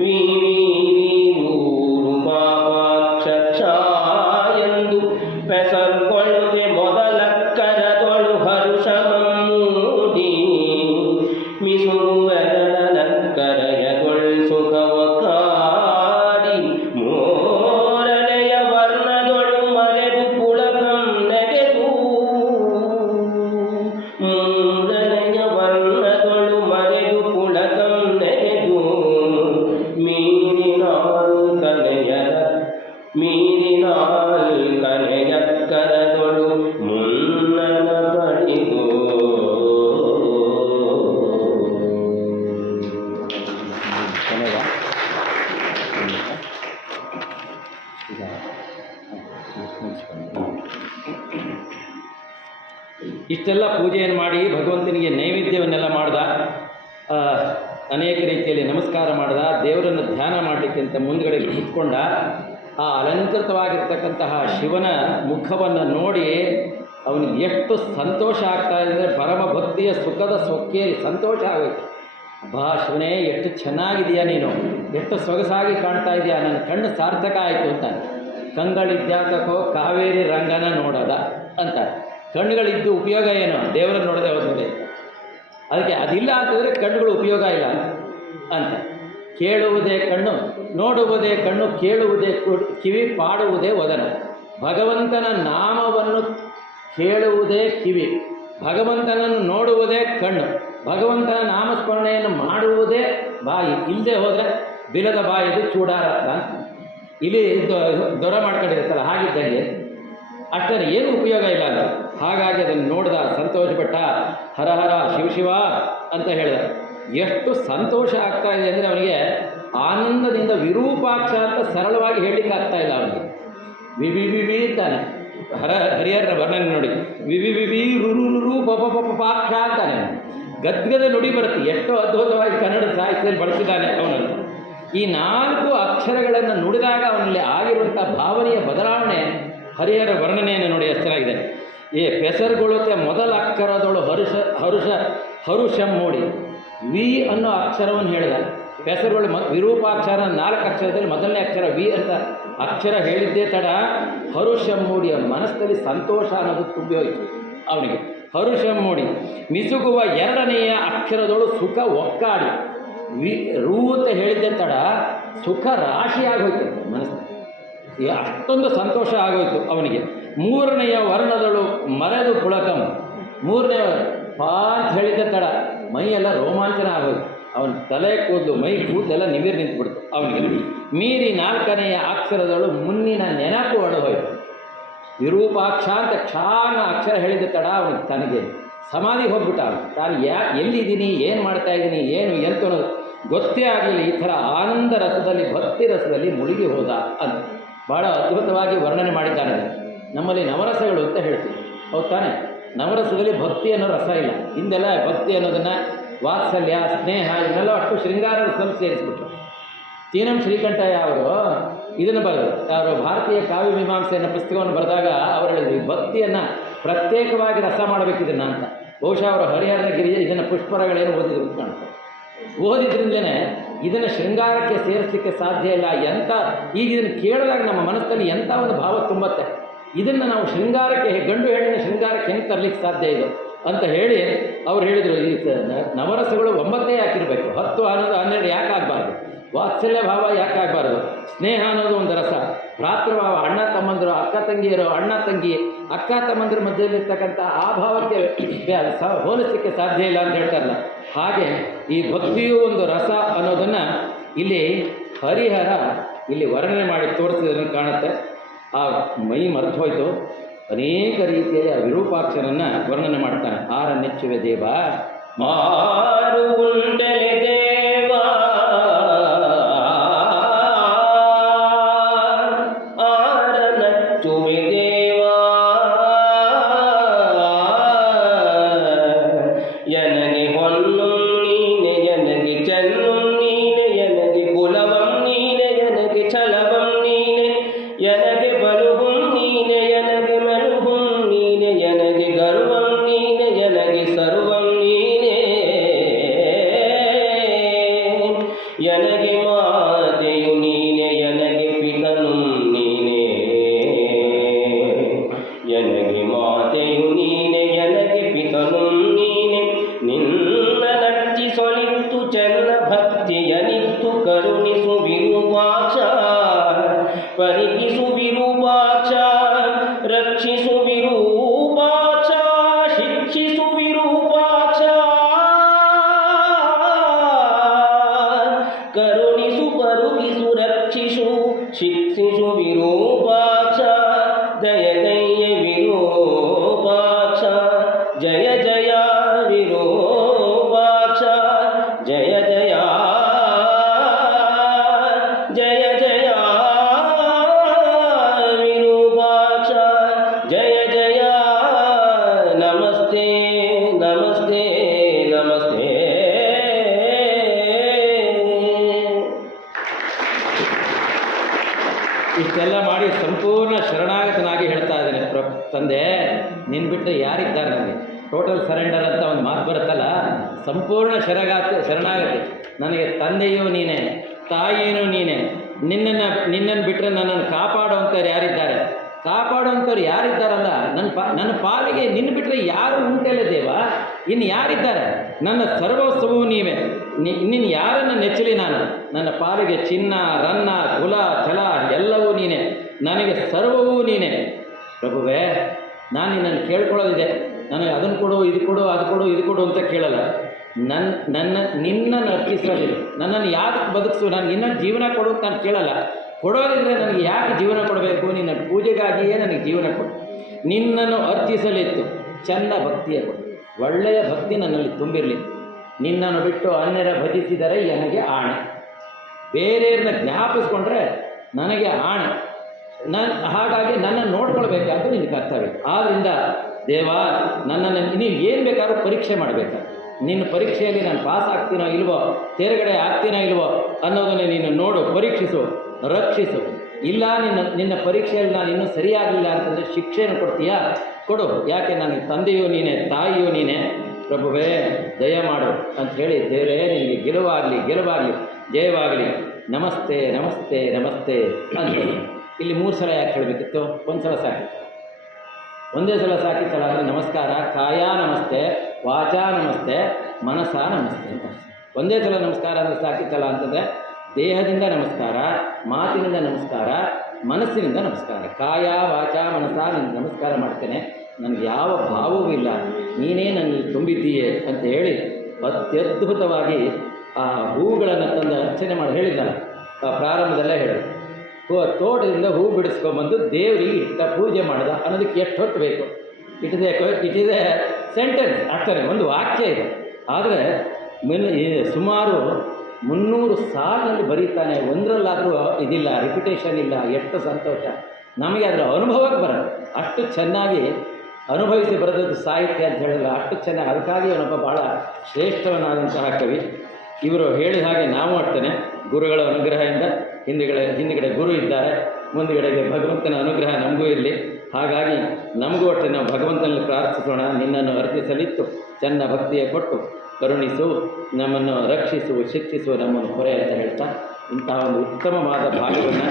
ವೀರೂರು ಪಾಪಾಕ್ಷ ಎಂದು ಪೆಸರುಕೊಳ್ಳುತ್ತೆ ಮೊದಲಕ್ಕರದೊಳು ಹರುಷಮೂಡಿ ಮಿಸುರುವೆರಡಲಕ್ಕರಯಗೊಳ್ ಸುಖವ ಕಾಡಿ ಮೋರನೆಯ ವರ್ಣದೊಳು ಮರೆದು ಪುಳಕಂ ನೆಗೆದು ಮೂರನೆಯ ವರ್ಣದೊಳು ಮರೆದು ಪುಳಕಂ ನೆಗೆದು ಮೀರಿನಾಲ್ ಕನೆಯಕ್ಕರದೊಳು ಮುನ್ನನ ಪಡಿಗೋ ಇಷ್ಟೆಲ್ಲ ಪೂಜೆಯನ್ನು ಮಾಡಿ ಭಗವಂತನಿಗೆ ನೈವೇದ್ಯವನ್ನೆಲ್ಲ ಮಾಡ್ದ. ಅನೇಕ ರೀತಿಯಲ್ಲಿ ನಮಸ್ಕಾರ ಮಾಡ್ದ. ದೇವರನ್ನು ಧ್ಯಾನ ಮಾಡಲಿಕ್ಕಿಂತ ಮುಂದ್ಗಡೆ ಕೂತ್ಕೊಂಡ. ಆ ಅಲಂಕೃತವಾಗಿರ್ತಕ್ಕಂತಹ ಶಿವನ ಮುಖವನ್ನು ನೋಡಿ ಅವನಿಗೆ ಎಷ್ಟು ಸಂತೋಷ ಆಗ್ತಾ ಇದೆ ಅಂದರೆ ಪರಮ ಭಕ್ತಿಯ ಸುಖದ ಸೊಕ್ಕೇರಿ ಸಂತೋಷ ಆಗೋಯ್ತು. ಬಾ ಶಿವನೇ, ಎಷ್ಟು ಚೆನ್ನಾಗಿದೆಯಾ ನೀನು, ಎಷ್ಟು ಸೊಗಸಾಗಿ ಕಾಣ್ತಾ ಇದೆಯಾ, ನನ್ನ ಕಣ್ಣು ಸಾರ್ಥಕ ಆಯಿತು ಅಂತ. ಕಂಗಳಿದ್ಯಾತಕೋ ಕಾವೇರಿ ರಂಗನ ನೋಡೋದ ಅಂತ. ಕಣ್ಣುಗಳಿದ್ದು ಉಪಯೋಗ ಏನು? ದೇವರನ್ನು ನೋಡದೆ ಹೋದ್ಮೇಲೆ ಅದಕ್ಕೆ ಅದಿಲ್ಲ ಅಂತಂದರೆ ಕಣ್ಣುಗಳು ಉಪಯೋಗ ಇಲ್ಲ ಅಂತ. ಕೇಳುವುದೇ ಕಣ್ಣು, ನೋಡುವುದೇ ಕಣ್ಣು, ಕೇಳುವುದೇ ಕಿವಿ, ಪಾಡುವುದೇ ವದನ. ಭಗವಂತನ ನಾಮವನ್ನು ಕೇಳುವುದೇ ಕಿವಿ, ಭಗವಂತನನ್ನು ನೋಡುವುದೇ ಕಣ್ಣು, ಭಗವಂತನ ನಾಮಸ್ಮರಣೆಯನ್ನು ಮಾಡುವುದೇ ಬಾಯಿ. ಇಲ್ಲದೆ ಹೋದರೆ ಬಿಲದ ಬಾಯಿದು ಚೂಡಾರತ್ನ ಇಲ್ಲಿ ದೊರ ಮಾಡ್ಕೊಂಡಿರುತ್ತಲ್ಲ ಹಾಗಿದ್ದಂಗೆ. ಅಷ್ಟೇ, ಏನು ಉಪಯೋಗ ಇಲ್ಲ ಅಂತ. ಹಾಗಾಗಿ ಅದನ್ನು ನೋಡಿದ, ಸಂತೋಷಪಟ್ಟ. ಹರ ಹರ ಶಿವ ಶಿವ ಅಂತ ಹೇಳಿದ. ಎಷ್ಟು ಸಂತೋಷ ಆಗ್ತಾ ಇದೆ ಅಂದರೆ ಅವನಿಗೆ ಆನಂದದಿಂದ ವಿರೂಪಾಕ್ಷ ಅಂತ ಸರಳವಾಗಿ ಹೇಳಲಿಕ್ಕೆ ಆಗ್ತಾ ಇಲ್ಲ ಅವನಿಗೆ. ವಿವಿ ಅಂತಾನೆ ಹರಿಹರನ ವರ್ಣನೆ ನೋಡಿ. ವಿವಿ ರುರು ಪಾಕ್ಷ ಅಂತಾನೆ. ಗದ್ಗದ ನುಡಿ ಬರುತ್ತೆ. ಎಷ್ಟೋ ಅದ್ಭುತವಾಗಿ ಕನ್ನಡ ಸಾಹಿತ್ಯದಲ್ಲಿ ಬಳಸಿದ್ದಾನೆ ಅವನನ್ನು. ಈ 4 ಅಕ್ಷರಗಳನ್ನು ನುಡಿದಾಗ ಅವನಲ್ಲಿ ಆಗಿರುವಂಥ ಭಾವನೆಯ ಬದಲಾವಣೆ ಹರಿಹರ ವರ್ಣನೆಯನ್ನು ನೋಡಿ ಎಷ್ಟು ಚೆನ್ನಾಗಿದೆ. ಪೆಸರುಗೊಳ್ಳುತ್ತೆ ಮೊದಲ ಅಕ್ಷರದೊಳು ಹರುಷ ಮೂಡಿ. ವಿ ಅನ್ನೋ ಅಕ್ಷರವನ್ನು ಹೇಳಿದ. ಪೆಸರುಗಳು ವಿರೂಪಾಕ್ಷರ 4 ಅಕ್ಷರದಲ್ಲಿ ಮೊದಲನೇ ಅಕ್ಷರ ವಿ ಅಂತ ಅಕ್ಷರ ಹೇಳಿದ್ದೇ ತಡ ಹರುಷ ಮೂಡಿ. ಅವನ ಮನಸ್ಸಲ್ಲಿ ಸಂತೋಷ ಅನ್ನೋದು ತುಂಬಿ ಹೋಯಿತು ಅವನಿಗೆ. ಹರುಷ ಮೂಡಿ ಮಿಸುಗುವ 2ನೆಯ ಅಕ್ಷರದೊಳು ಸುಖ ಒಕ್ಕಾಡಿ. ರೂ ಅಂತ ಹೇಳಿದ್ದೇ ತಡ ಸುಖ ರಾಶಿಯಾಗೋಯ್ತು ಮನಸ್ಸಲ್ಲಿ. ಅಷ್ಟೊಂದು ಸಂತೋಷ ಆಗೋಯ್ತು ಅವನಿಗೆ. 3ನೆಯ ವರ್ಣದಳು ಮರೆದು ಪುಳಕಂ. 3ನೇ ಪಾ ಅಂತ ಹೇಳಿದ್ದ ತಡ ಮೈಯೆಲ್ಲ ರೋಮಾಂಚನ ಆಗೋಯ್ತು. ಅವನ ತಲೆ ಕೂದಲು ಮೈ ಕೂದಲೆಲ್ಲ ನಿವಿರು ನಿಂತುಬಿಡ್ತು ಅವನಿಗೆ. ಮೀರಿ 4ನೆಯ ಅಕ್ಷರದಳು ಮುನ್ನಿನ ನೆನಪು ಹೊಡೆದೋಯ್ತು. ವಿರೂಪಾಕ್ಷ ಅಂತ ಕ್ಷಾನ ಅಕ್ಷರ ಹೇಳಿದ ತಡ ಅವನಿಗೆ ತನಗೆ ಸಮಾಧಿಗೆ ಹೋಗ್ಬಿಟ್ಟ. ತಾನು ಎಲ್ಲಿದ್ದೀನಿ, ಏನು ಮಾಡ್ತಾ ಇದ್ದೀನಿ, ಏನು ಎಂತ ಗೊತ್ತೇ ಆಗಲಿಲ್ಲ. ಈ ಥರ ಆನಂದ ರಸದಲ್ಲಿ, ಭಕ್ತಿ ರಸದಲ್ಲಿ ಮುಳುಗಿ ಹೋದ ಅಂತ ಭಾಳ ಅದ್ಭುತವಾಗಿ ವರ್ಣನೆ ಮಾಡಿದ್ದಾನೆ. ನಮ್ಮಲ್ಲಿ ನವರಸಗಳು ಅಂತ ಹೇಳ್ತೀವಿ, ಹೌದು ತಾನೆ? ನವರಸದಲ್ಲಿ ಭಕ್ತಿ ಅನ್ನೋ ರಸ ಇಲ್ಲ. ಹಿಂದೆಲ್ಲ ಭಕ್ತಿ ಅನ್ನೋದನ್ನು ವಾತ್ಸಲ್ಯ, ಸ್ನೇಹ ಇವನ್ನೆಲ್ಲ ಅಷ್ಟು ಶೃಂಗಾರ ರಸದಲ್ಲಿ ಸೇರಿಸ್ಬಿಟ್ರು. ತೀನಂ ಶ್ರೀಕಂಠಯ್ಯ ಅವರು ಇದನ್ನು ಬರೆದರು. ಅವರು ಭಾರತೀಯ ಕಾವ್ಯ ಮೀಮಾಂಸೆ ಅನ್ನೋ ಪುಸ್ತಕವನ್ನು ಬರೆದಾಗ ಅವರು ಹೇಳಿದ್ರು, ಈ ಭಕ್ತಿಯನ್ನು ಪ್ರತ್ಯೇಕವಾಗಿ ರಸ ಮಾಡಬೇಕಿದನ್ನು ಅಂತ. ಬಹುಶಃ ಅವರು ಹರಿಹರನ ಗಿರಿಜೆ ಇದನ್ನು ಪುಷ್ಪರಗಳೇನು ಓದಿದ್ರು ಅಂತ ಕಾಣ್ತಾರೆ. ಓದಿದ್ರಿಂದಲೇ ಇದನ್ನು ಶೃಂಗಾರಕ್ಕೆ ಸೇರಿಸಲಿಕ್ಕೆ ಸಾಧ್ಯ ಇಲ್ಲ. ಈಗ ಇದನ್ನು ಕೇಳಿದಾಗ ನಮ್ಮ ಮನಸ್ಸಲ್ಲಿ ಎಂಥ ಒಂದು ಭಾವ ತುಂಬತ್ತೆ. ಇದನ್ನು ನಾವು ಶೃಂಗಾರಕ್ಕೆ, ಗಂಡು ಹೆಣ್ಣಿನ ಶೃಂಗಾರಕ್ಕೆ ಹೆಂಗೆ ತರಲಿಕ್ಕೆ ಸಾಧ್ಯ ಇದು ಅಂತ ಹೇಳಿ ಅವ್ರು ಹೇಳಿದರು. ಈ ನವರಸಗಳು 9 ಯಾಕಿರಬೇಕು, 10 ಅನ್ನೋದು 12 ಯಾಕೆ ಆಗಬಾರ್ದು, ವಾತ್ಸಲ್ಯ ಭಾವ ಯಾಕೆ ಆಗಬಾರ್ದು, ಸ್ನೇಹ ಅನ್ನೋದು ಒಂದು ರಸ, ಭ್ರಾತೃಭಾವ, ಅಣ್ಣ ತಮ್ಮಂದರು, ಅಕ್ಕ ತಂಗಿಯರು, ಅಣ್ಣ ತಂಗಿ, ಅಕ್ಕ ತಮ್ಮಂದ್ರ ಮಧ್ಯದಲ್ಲಿರ್ತಕ್ಕಂಥ ಆ ಭಾವಕ್ಕೆ ಹೋಲಿಸಲಿಕ್ಕೆ ಸಾಧ್ಯ ಇಲ್ಲ ಅಂತ ಹೇಳ್ತಾರಲ್ಲ, ಹಾಗೆ ಈ ಭಕ್ತಿಯೂ ಒಂದು ರಸ ಅನ್ನೋದನ್ನು ಇಲ್ಲಿ ಹರಿಹರ ಇಲ್ಲಿ ವರ್ಣನೆ ಮಾಡಿ ತೋರಿಸಿದ್ರೆ ಕಾಣುತ್ತೆ. ಆ ಮೈ ಮರೆತು ಹೋಯಿತು. ಅನೇಕ ರೀತಿಯ ವಿರೂಪಾಕ್ಷರನ್ನು ವರ್ಣನೆ ಮಾಡ್ತಾನೆ. ಆರ ನೆಚ್ಚುವೆ ದೇವ, ಮಾರು ಉಂಡಲೆ ದೇವ, ಆರ ನಚ್ಚುವೆ ದೇವ, ಎನಗೆ ಹೊನ್ನಂ ನೀನೆ, ಎನಗೆ ಚೆನ್ನಂ ನೀನೆ, ಎನಗೆ ಕುಲವಂ ನೀನೆ, ಎನಗೆ ಛಲವಂ ನೀನೆ, ಎನಗೆ ಬಲುಹುಂ ನೀನೆ, ಎನಗೆ ಮೆಲುಹುಂ ನೀನೆ, ಎನಗೆ ಗರ್ವಂ ನೀನೆ, ಎನಗೆ ಸರ್ವಂ ನೀನೆ, ಎನಗೆ ಮಾತೆಯು ನೀನೆ, ಎನಗೆ ಪಿತನು ನೀನೆ, ಎನಗೆ ಮಾತೆಯು ನೀನೆ, ಎನಗೆ ಪಿತನು ನೀನೆ, ನಿನ್ನ ನಚ್ಚಿ ಸೊಲಿತ್ತು ಚೆನ್ನ ಭಕ್ತಿಯನಿತ್ತು ಕರುಣಿಸು ವಿರೂಪಾಕ್ಷ, ಪರಿಗಿಸು ವಿರೂಪಾಕ್ಷ, ರಕ್ಷಿಸು ವಿರೂಪಾಕ್ಷ, ಶಿಕ್ಷಿಸು ವಿರೂಪಾಕ್ಷ, ಕರುಣಿಸು ಪರುಗಿಸು ರಕ್ಷಿಸು ಶಿಕ್ಷಿಸು ವಿರೂಪಾಕ್ಷ, ದಯ ದಯ ವಿರೂಪಾಕ್ಷ, ಜಯ ಜಯ ವಿರೂಪಾಕ್ಷ, ಜಯ ಜಯ ಜಯ ಜಯ ವಿರೂಪಾಕ್ಷ, ಜಯ ಜಯ, ನಮಸ್ತೆ ನಮಸ್ತೆ ನಮಸ್ತೆ. ಇಷ್ಟೆಲ್ಲ ಮಾಡಿ ಸಂಪೂರ್ಣ ಶರಣಾಗತನಾಗಿ ಹೇಳ್ತಾ ಇದ್ದೇನೆ. ತಂದೆ, ನಿನ್ನ ಬಿಟ್ಟರೆ ಯಾರಿದ್ದಾರೆ ನನಗೆ? ಟೋಟಲ್ ಸರೆಂಡರ್ ಅಂತ ಒಂದು ಮಾತು ಬರುತ್ತಲ್ಲ, ಸಂಪೂರ್ಣ ಶರಣಾಗತಿ. ನನಗೆ ತಂದೆಯೂ ನೀನೇ, ತಾಯಿಯೂ ನೀನೇ. ನಿನ್ನನ್ನು ಬಿಟ್ಟರೆ ನನ್ನನ್ನು ಕಾಪಾಡುವಂಥವ್ರು ಯಾರಿದ್ದಾರೆ? ಕಾಪಾಡುವಂಥವ್ರು ಯಾರಿದ್ದಾರಲ್ಲ, ನನ್ನ ಪಾಲಿಗೆ ನಿನ್ನ ಬಿಟ್ಟರೆ ಯಾರು ಉಂಟಲ್ಲ ದೇವ? ಇನ್ನು ಯಾರಿದ್ದಾರೆ? ನನ್ನ ಸರ್ವಸ್ವವೂ ನೀವೇ. ನಿನ್ನ ಯಾರನ್ನು ನೆಚ್ಚಲಿ ನಾನು? ನನ್ನ ಪಾಲಿಗೆ ಚಿನ್ನ, ರನ್ನ, ಕುಲ, ಛಲ ಎಲ್ಲವೂ ನೀನೇ. ನನಗೆ ಸರ್ವವೂ ನೀನೇ. ಪ್ರಭುವೇ, ನಾನು ನಿನ್ನನ್ನು ಕೇಳ್ಕೊಳ್ಳೋದಿದೆ. ನನಗೆ ಅದನ್ನು ಕೊಡು, ಇದು ಕೊಡು, ಅದು ಕೊಡು, ಇದು ಕೊಡು ಅಂತ ಕೇಳಲ್ಲ. ನಿನ್ನನ್ನು ಅರ್ಪಿಸೋದಿದೆ. ನನ್ನನ್ನು ಯಾಕೆ ಬದುಕಿಸು, ನನಗೆ ಇನ್ನೊಂದು ಜೀವನ ಕೊಡು ಅಂತ ನಾನು ಕೇಳಲ್ಲ. ಕೊಡೋದಿದ್ರೆ ನನಗೆ ಯಾಕೆ ಜೀವನ ಕೊಡಬೇಕು? ನಿನ್ನ ಪೂಜೆಗಾಗಿಯೇ ನನಗೆ ಜೀವನ ಕೊಡು. ನಿನ್ನನ್ನು ಅರ್ಚಿಸಲಿತ್ತು ಚಂದ ಭಕ್ತಿಯ ಕೊಡು. ಒಳ್ಳೆಯ ಭಕ್ತಿ ನನ್ನಲ್ಲಿ ತುಂಬಿರಲಿ. ನಿನ್ನನ್ನು ಬಿಟ್ಟು ಅನ್ಯರ ಭಜಿಸಿದರೆ ನನಗೆ ಆಣೆ. ಬೇರೆಯವ್ರನ್ನ ಜ್ಞಾಪಿಸ್ಕೊಂಡ್ರೆ ನನಗೆ ಆಣೆ. ಹಾಗಾಗಿ ನನ್ನನ್ನು ನೋಡ್ಕೊಳ್ಬೇಕಾದ್ರೆ ನಿನ್ನ ಕರ್ತವ್ಯ. ಆದ್ದರಿಂದ ದೇವ, ನನ್ನನ್ನು ನೀವು ಏನು ಬೇಕಾದ್ರೂ ಪರೀಕ್ಷೆ ಮಾಡಬೇಕು. ನಿನ್ನ ಪರೀಕ್ಷೆಯಲ್ಲಿ ನಾನು ಪಾಸ್ ಆಗ್ತೀನೋ ಇಲ್ವೋ, ತೇರ್ಗಡೆ ಆಗ್ತೀನೋ ಇಲ್ವೋ ಅನ್ನೋದನ್ನು ನೀನು ನೋಡು, ಪರೀಕ್ಷಿಸು, ರಕ್ಷಿಸು. ಇಲ್ಲ ನಿನ್ನ ಪರೀಕ್ಷೆಯಲ್ಲಿ ನಾನು ಇನ್ನೂ ಸರಿಯಾಗಲಿಲ್ಲ ಅಂತಂದರೆ ಶಿಕ್ಷೆಯನ್ನು ಕೊಡ್ತೀಯಾ? ಕೊಡು. ಯಾಕೆ ನನಗೆ ತಂದೆಯೂ ನೀನೇ, ತಾಯಿಯೂ ನೀನೇ. ಪ್ರಭುವೇ ದಯ ಮಾಡು ಅಂಥೇಳಿ, ದೇವರೇ ನಿನಗೆ ಗೆಲುವಾಗಲಿ, ಜಯವಾಗಲಿ, ನಮಸ್ತೆ ನಮಸ್ತೆ ನಮಸ್ತೆ ಅಂತ ಇಲ್ಲಿ 3 ಸಲ ಯಾಕೆ ಹೇಳಬೇಕಿತ್ತು? ಒಂದು ಸಲ ಸಾಕಿತ್ತು. ಒಂದೇ ಸಲ ಸಾಕಿತ್ತಲ್ಲ ಅಂದರೆ ನಮಸ್ಕಾರ, ಕಾಯ ನಮಸ್ತೆ, ವಾಚಾ ನಮಸ್ತೆ, ಮನಸ ನಮಸ್ತೆ ಅಂತ. ಒಂದೇ ಸಲ ನಮಸ್ಕಾರ ಅಂದರೆ ಸಾಕಿತ್ತಲ್ಲ ಅಂತಂದರೆ ದೇಹದಿಂದ ನಮಸ್ಕಾರ, ಮಾತಿನಿಂದ ನಮಸ್ಕಾರ, ಮನಸ್ಸಿನಿಂದ ನಮಸ್ಕಾರ. ಕಾಯ ವಾಚ ಮನಸ ನಿನಗೆ ನಮಸ್ಕಾರ ಮಾಡ್ತೇನೆ. ನನಗೆ ಯಾವ ಭಾವವೂ ಇಲ್ಲ, ನೀನೇ ನನ್ನಲ್ಲಿ ತುಂಬಿದ್ದೀಯೆ ಅಂತ ಹೇಳಿ ಅತ್ಯದ್ಭುತವಾಗಿ ಆ ಹೂಗಳನ್ನು ತಂದು ಅರ್ಚನೆ ಮಾಡಿ ಹೇಳಿದ್ನಲ್ಲ, ಆ ಪ್ರಾರಂಭದಲ್ಲೇ ಹೇಳಿದ್ರು, ತೋಟದಿಂದ ಹೂ ಬಿಡಿಸ್ಕೊಂಬಂದು ದೇವರಿಗೆ ಇಟ್ಟ ಪೂಜೆ ಮಾಡಿದ ಅನ್ನೋದಕ್ಕೆ ಎಷ್ಟು ಹೊತ್ತು ಬೇಕು? ಇಟ್ ಇಸ್ ಎ ಸೆಂಟೆನ್ಸ್, ಅಷ್ಟೇ ಒಂದು ವಾಕ್ಯ ಇದೆ. ಆದರೆ ಸುಮಾರು 300 ಸಾಲಿನಲ್ಲಿ ಬರೀತಾನೆ, ಒಂದರಲ್ಲಾದರೂ ಇದಿಲ್ಲ, ರಿಪಿಟೇಷನ್ ಇಲ್ಲ. ಎಷ್ಟು ಸಂತೋಷ ನಮಗೆ ಅದರ ಅನುಭವಕ್ಕೆ ಬರೋದು. ಅಷ್ಟು ಚೆನ್ನಾಗಿ ಅನುಭವಿಸಿ ಬರೆದದ್ದು ಸಾಹಿತ್ಯ ಅಂತ ಹೇಳಲ್ಲ, ಅಷ್ಟು ಚೆನ್ನಾಗಿ. ಅದಕ್ಕಾಗಿ ಅವನೊಬ್ಬ ಭಾಳ ಶ್ರೇಷ್ಠವನಾದಂತಹ ಕವಿ. ಇವರು ಹೇಳಿದ ಹಾಗೆ ನಾವು ಅಷ್ಟೇ ಗುರುಗಳ ಅನುಗ್ರಹದಿಂದ ಹಿಂದುಗಡೆ ಗುರು ಇದ್ದಾರೆ, ಮುಂದುಗಡೆಗೆ ಭಗವಂತನ ಅನುಗ್ರಹ ನಮಗೂ ಇರಲಿ. ಹಾಗಾಗಿ ನಮಗೂ ಒಟ್ಟೆ ನಾವು ಭಗವಂತನಲ್ಲಿ ಪ್ರಾರ್ಥಿಸೋಣ. ನಿನ್ನನ್ನು ಅರ್ಪಿಸಲಿತ್ತು ಚೆನ್ನ ಭಕ್ತಿಯ ಕೊಟ್ಟು ಕರುಣಿಸು, ನಮ್ಮನ್ನು ರಕ್ಷಿಸು, ಶಿಕ್ಷಿಸು, ನಮ್ಮನ್ನು ಹೊರೆ ಅಂತ ಹೇಳ್ತಾ ಇಂತಹ ಒಂದು ಉತ್ತಮವಾದ ಭಾಗವನ್ನು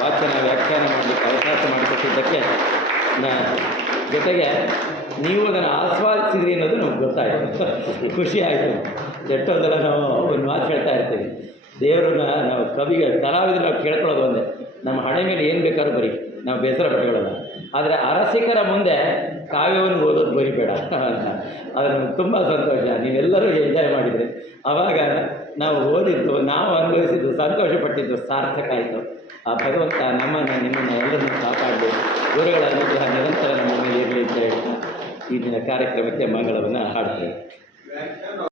ವಾಚನ ವ್ಯಾಖ್ಯಾನ ಮಾಡಲಿಕ್ಕೆ ಅವಕಾಶ ಮಾಡಿಕೊಟ್ಟಿದ್ದಕ್ಕೆ ಜೊತೆಗೆ ನೀವು ಅದನ್ನು ಆಸ್ವಾದಿಸಿದ್ರಿ ಅನ್ನೋದು ನಮ್ಗೆ ಗೊತ್ತಾಯಿತು, ಖುಷಿ ಆಯಿತು. ಎಷ್ಟೊಂದೆಲ್ಲ ನಾವು ಒಂದು ಮಾತು ಹೇಳ್ತಾ ಇರ್ತೀವಿ, ದೇವರನ್ನ ನಾವು ಕಲಾವಿದರು ನಾವು ಕೇಳ್ಕೊಳ್ಳೋದು ಒಂದೇ, ನಮ್ಮ ಹಣೆ ಮೇಲೆ ಏನು ಬೇಕಾದ್ರೂ ಬರೀ, ನಾವು ಬೇಸರ ಪಟ್ಟುಕೊಳ್ಳಲ್ಲ. ಆದರೆ ಅರಸಿಕರ ಮುಂದೆ ಕಾವ್ಯವನ್ನು ಓದೋದು ಬರಿಬೇಡ ಅಂತ. ಅದು ನಮ್ಗೆ ತುಂಬ ಸಂತೋಷ, ನೀವೆಲ್ಲರೂ ಎಂಜಾಯ್ ಮಾಡಿದರೆ. ಆವಾಗ ನಾವು ಓದಿದ್ದು, ನಾವು ಅನುಭವಿಸಿದ್ದು, ಸಂತೋಷಪಟ್ಟಿದ್ದು ಸಾರ್ಥಕ ಆಯಿತು. ಆ ಭಗವಂತ ನಮ್ಮನ್ನು ನಿಮ್ಮನ್ನು ಎಲ್ಲರನ್ನೂ ಕಾಪಾಡಲಿ, ಗುರುಗಳ ಅನುಗ್ರಹ ನಿರಂತರ ನಮ್ಮ ಮೇಲೆ ಇರಲಿ ಅಂತ ಹೇಳ್ತಾ ಈ ದಿನ ಕಾರ್ಯಕ್ರಮಕ್ಕೆ ಮಂಗಳವನ್ನು ಹಾಡ್ತೇವೆ.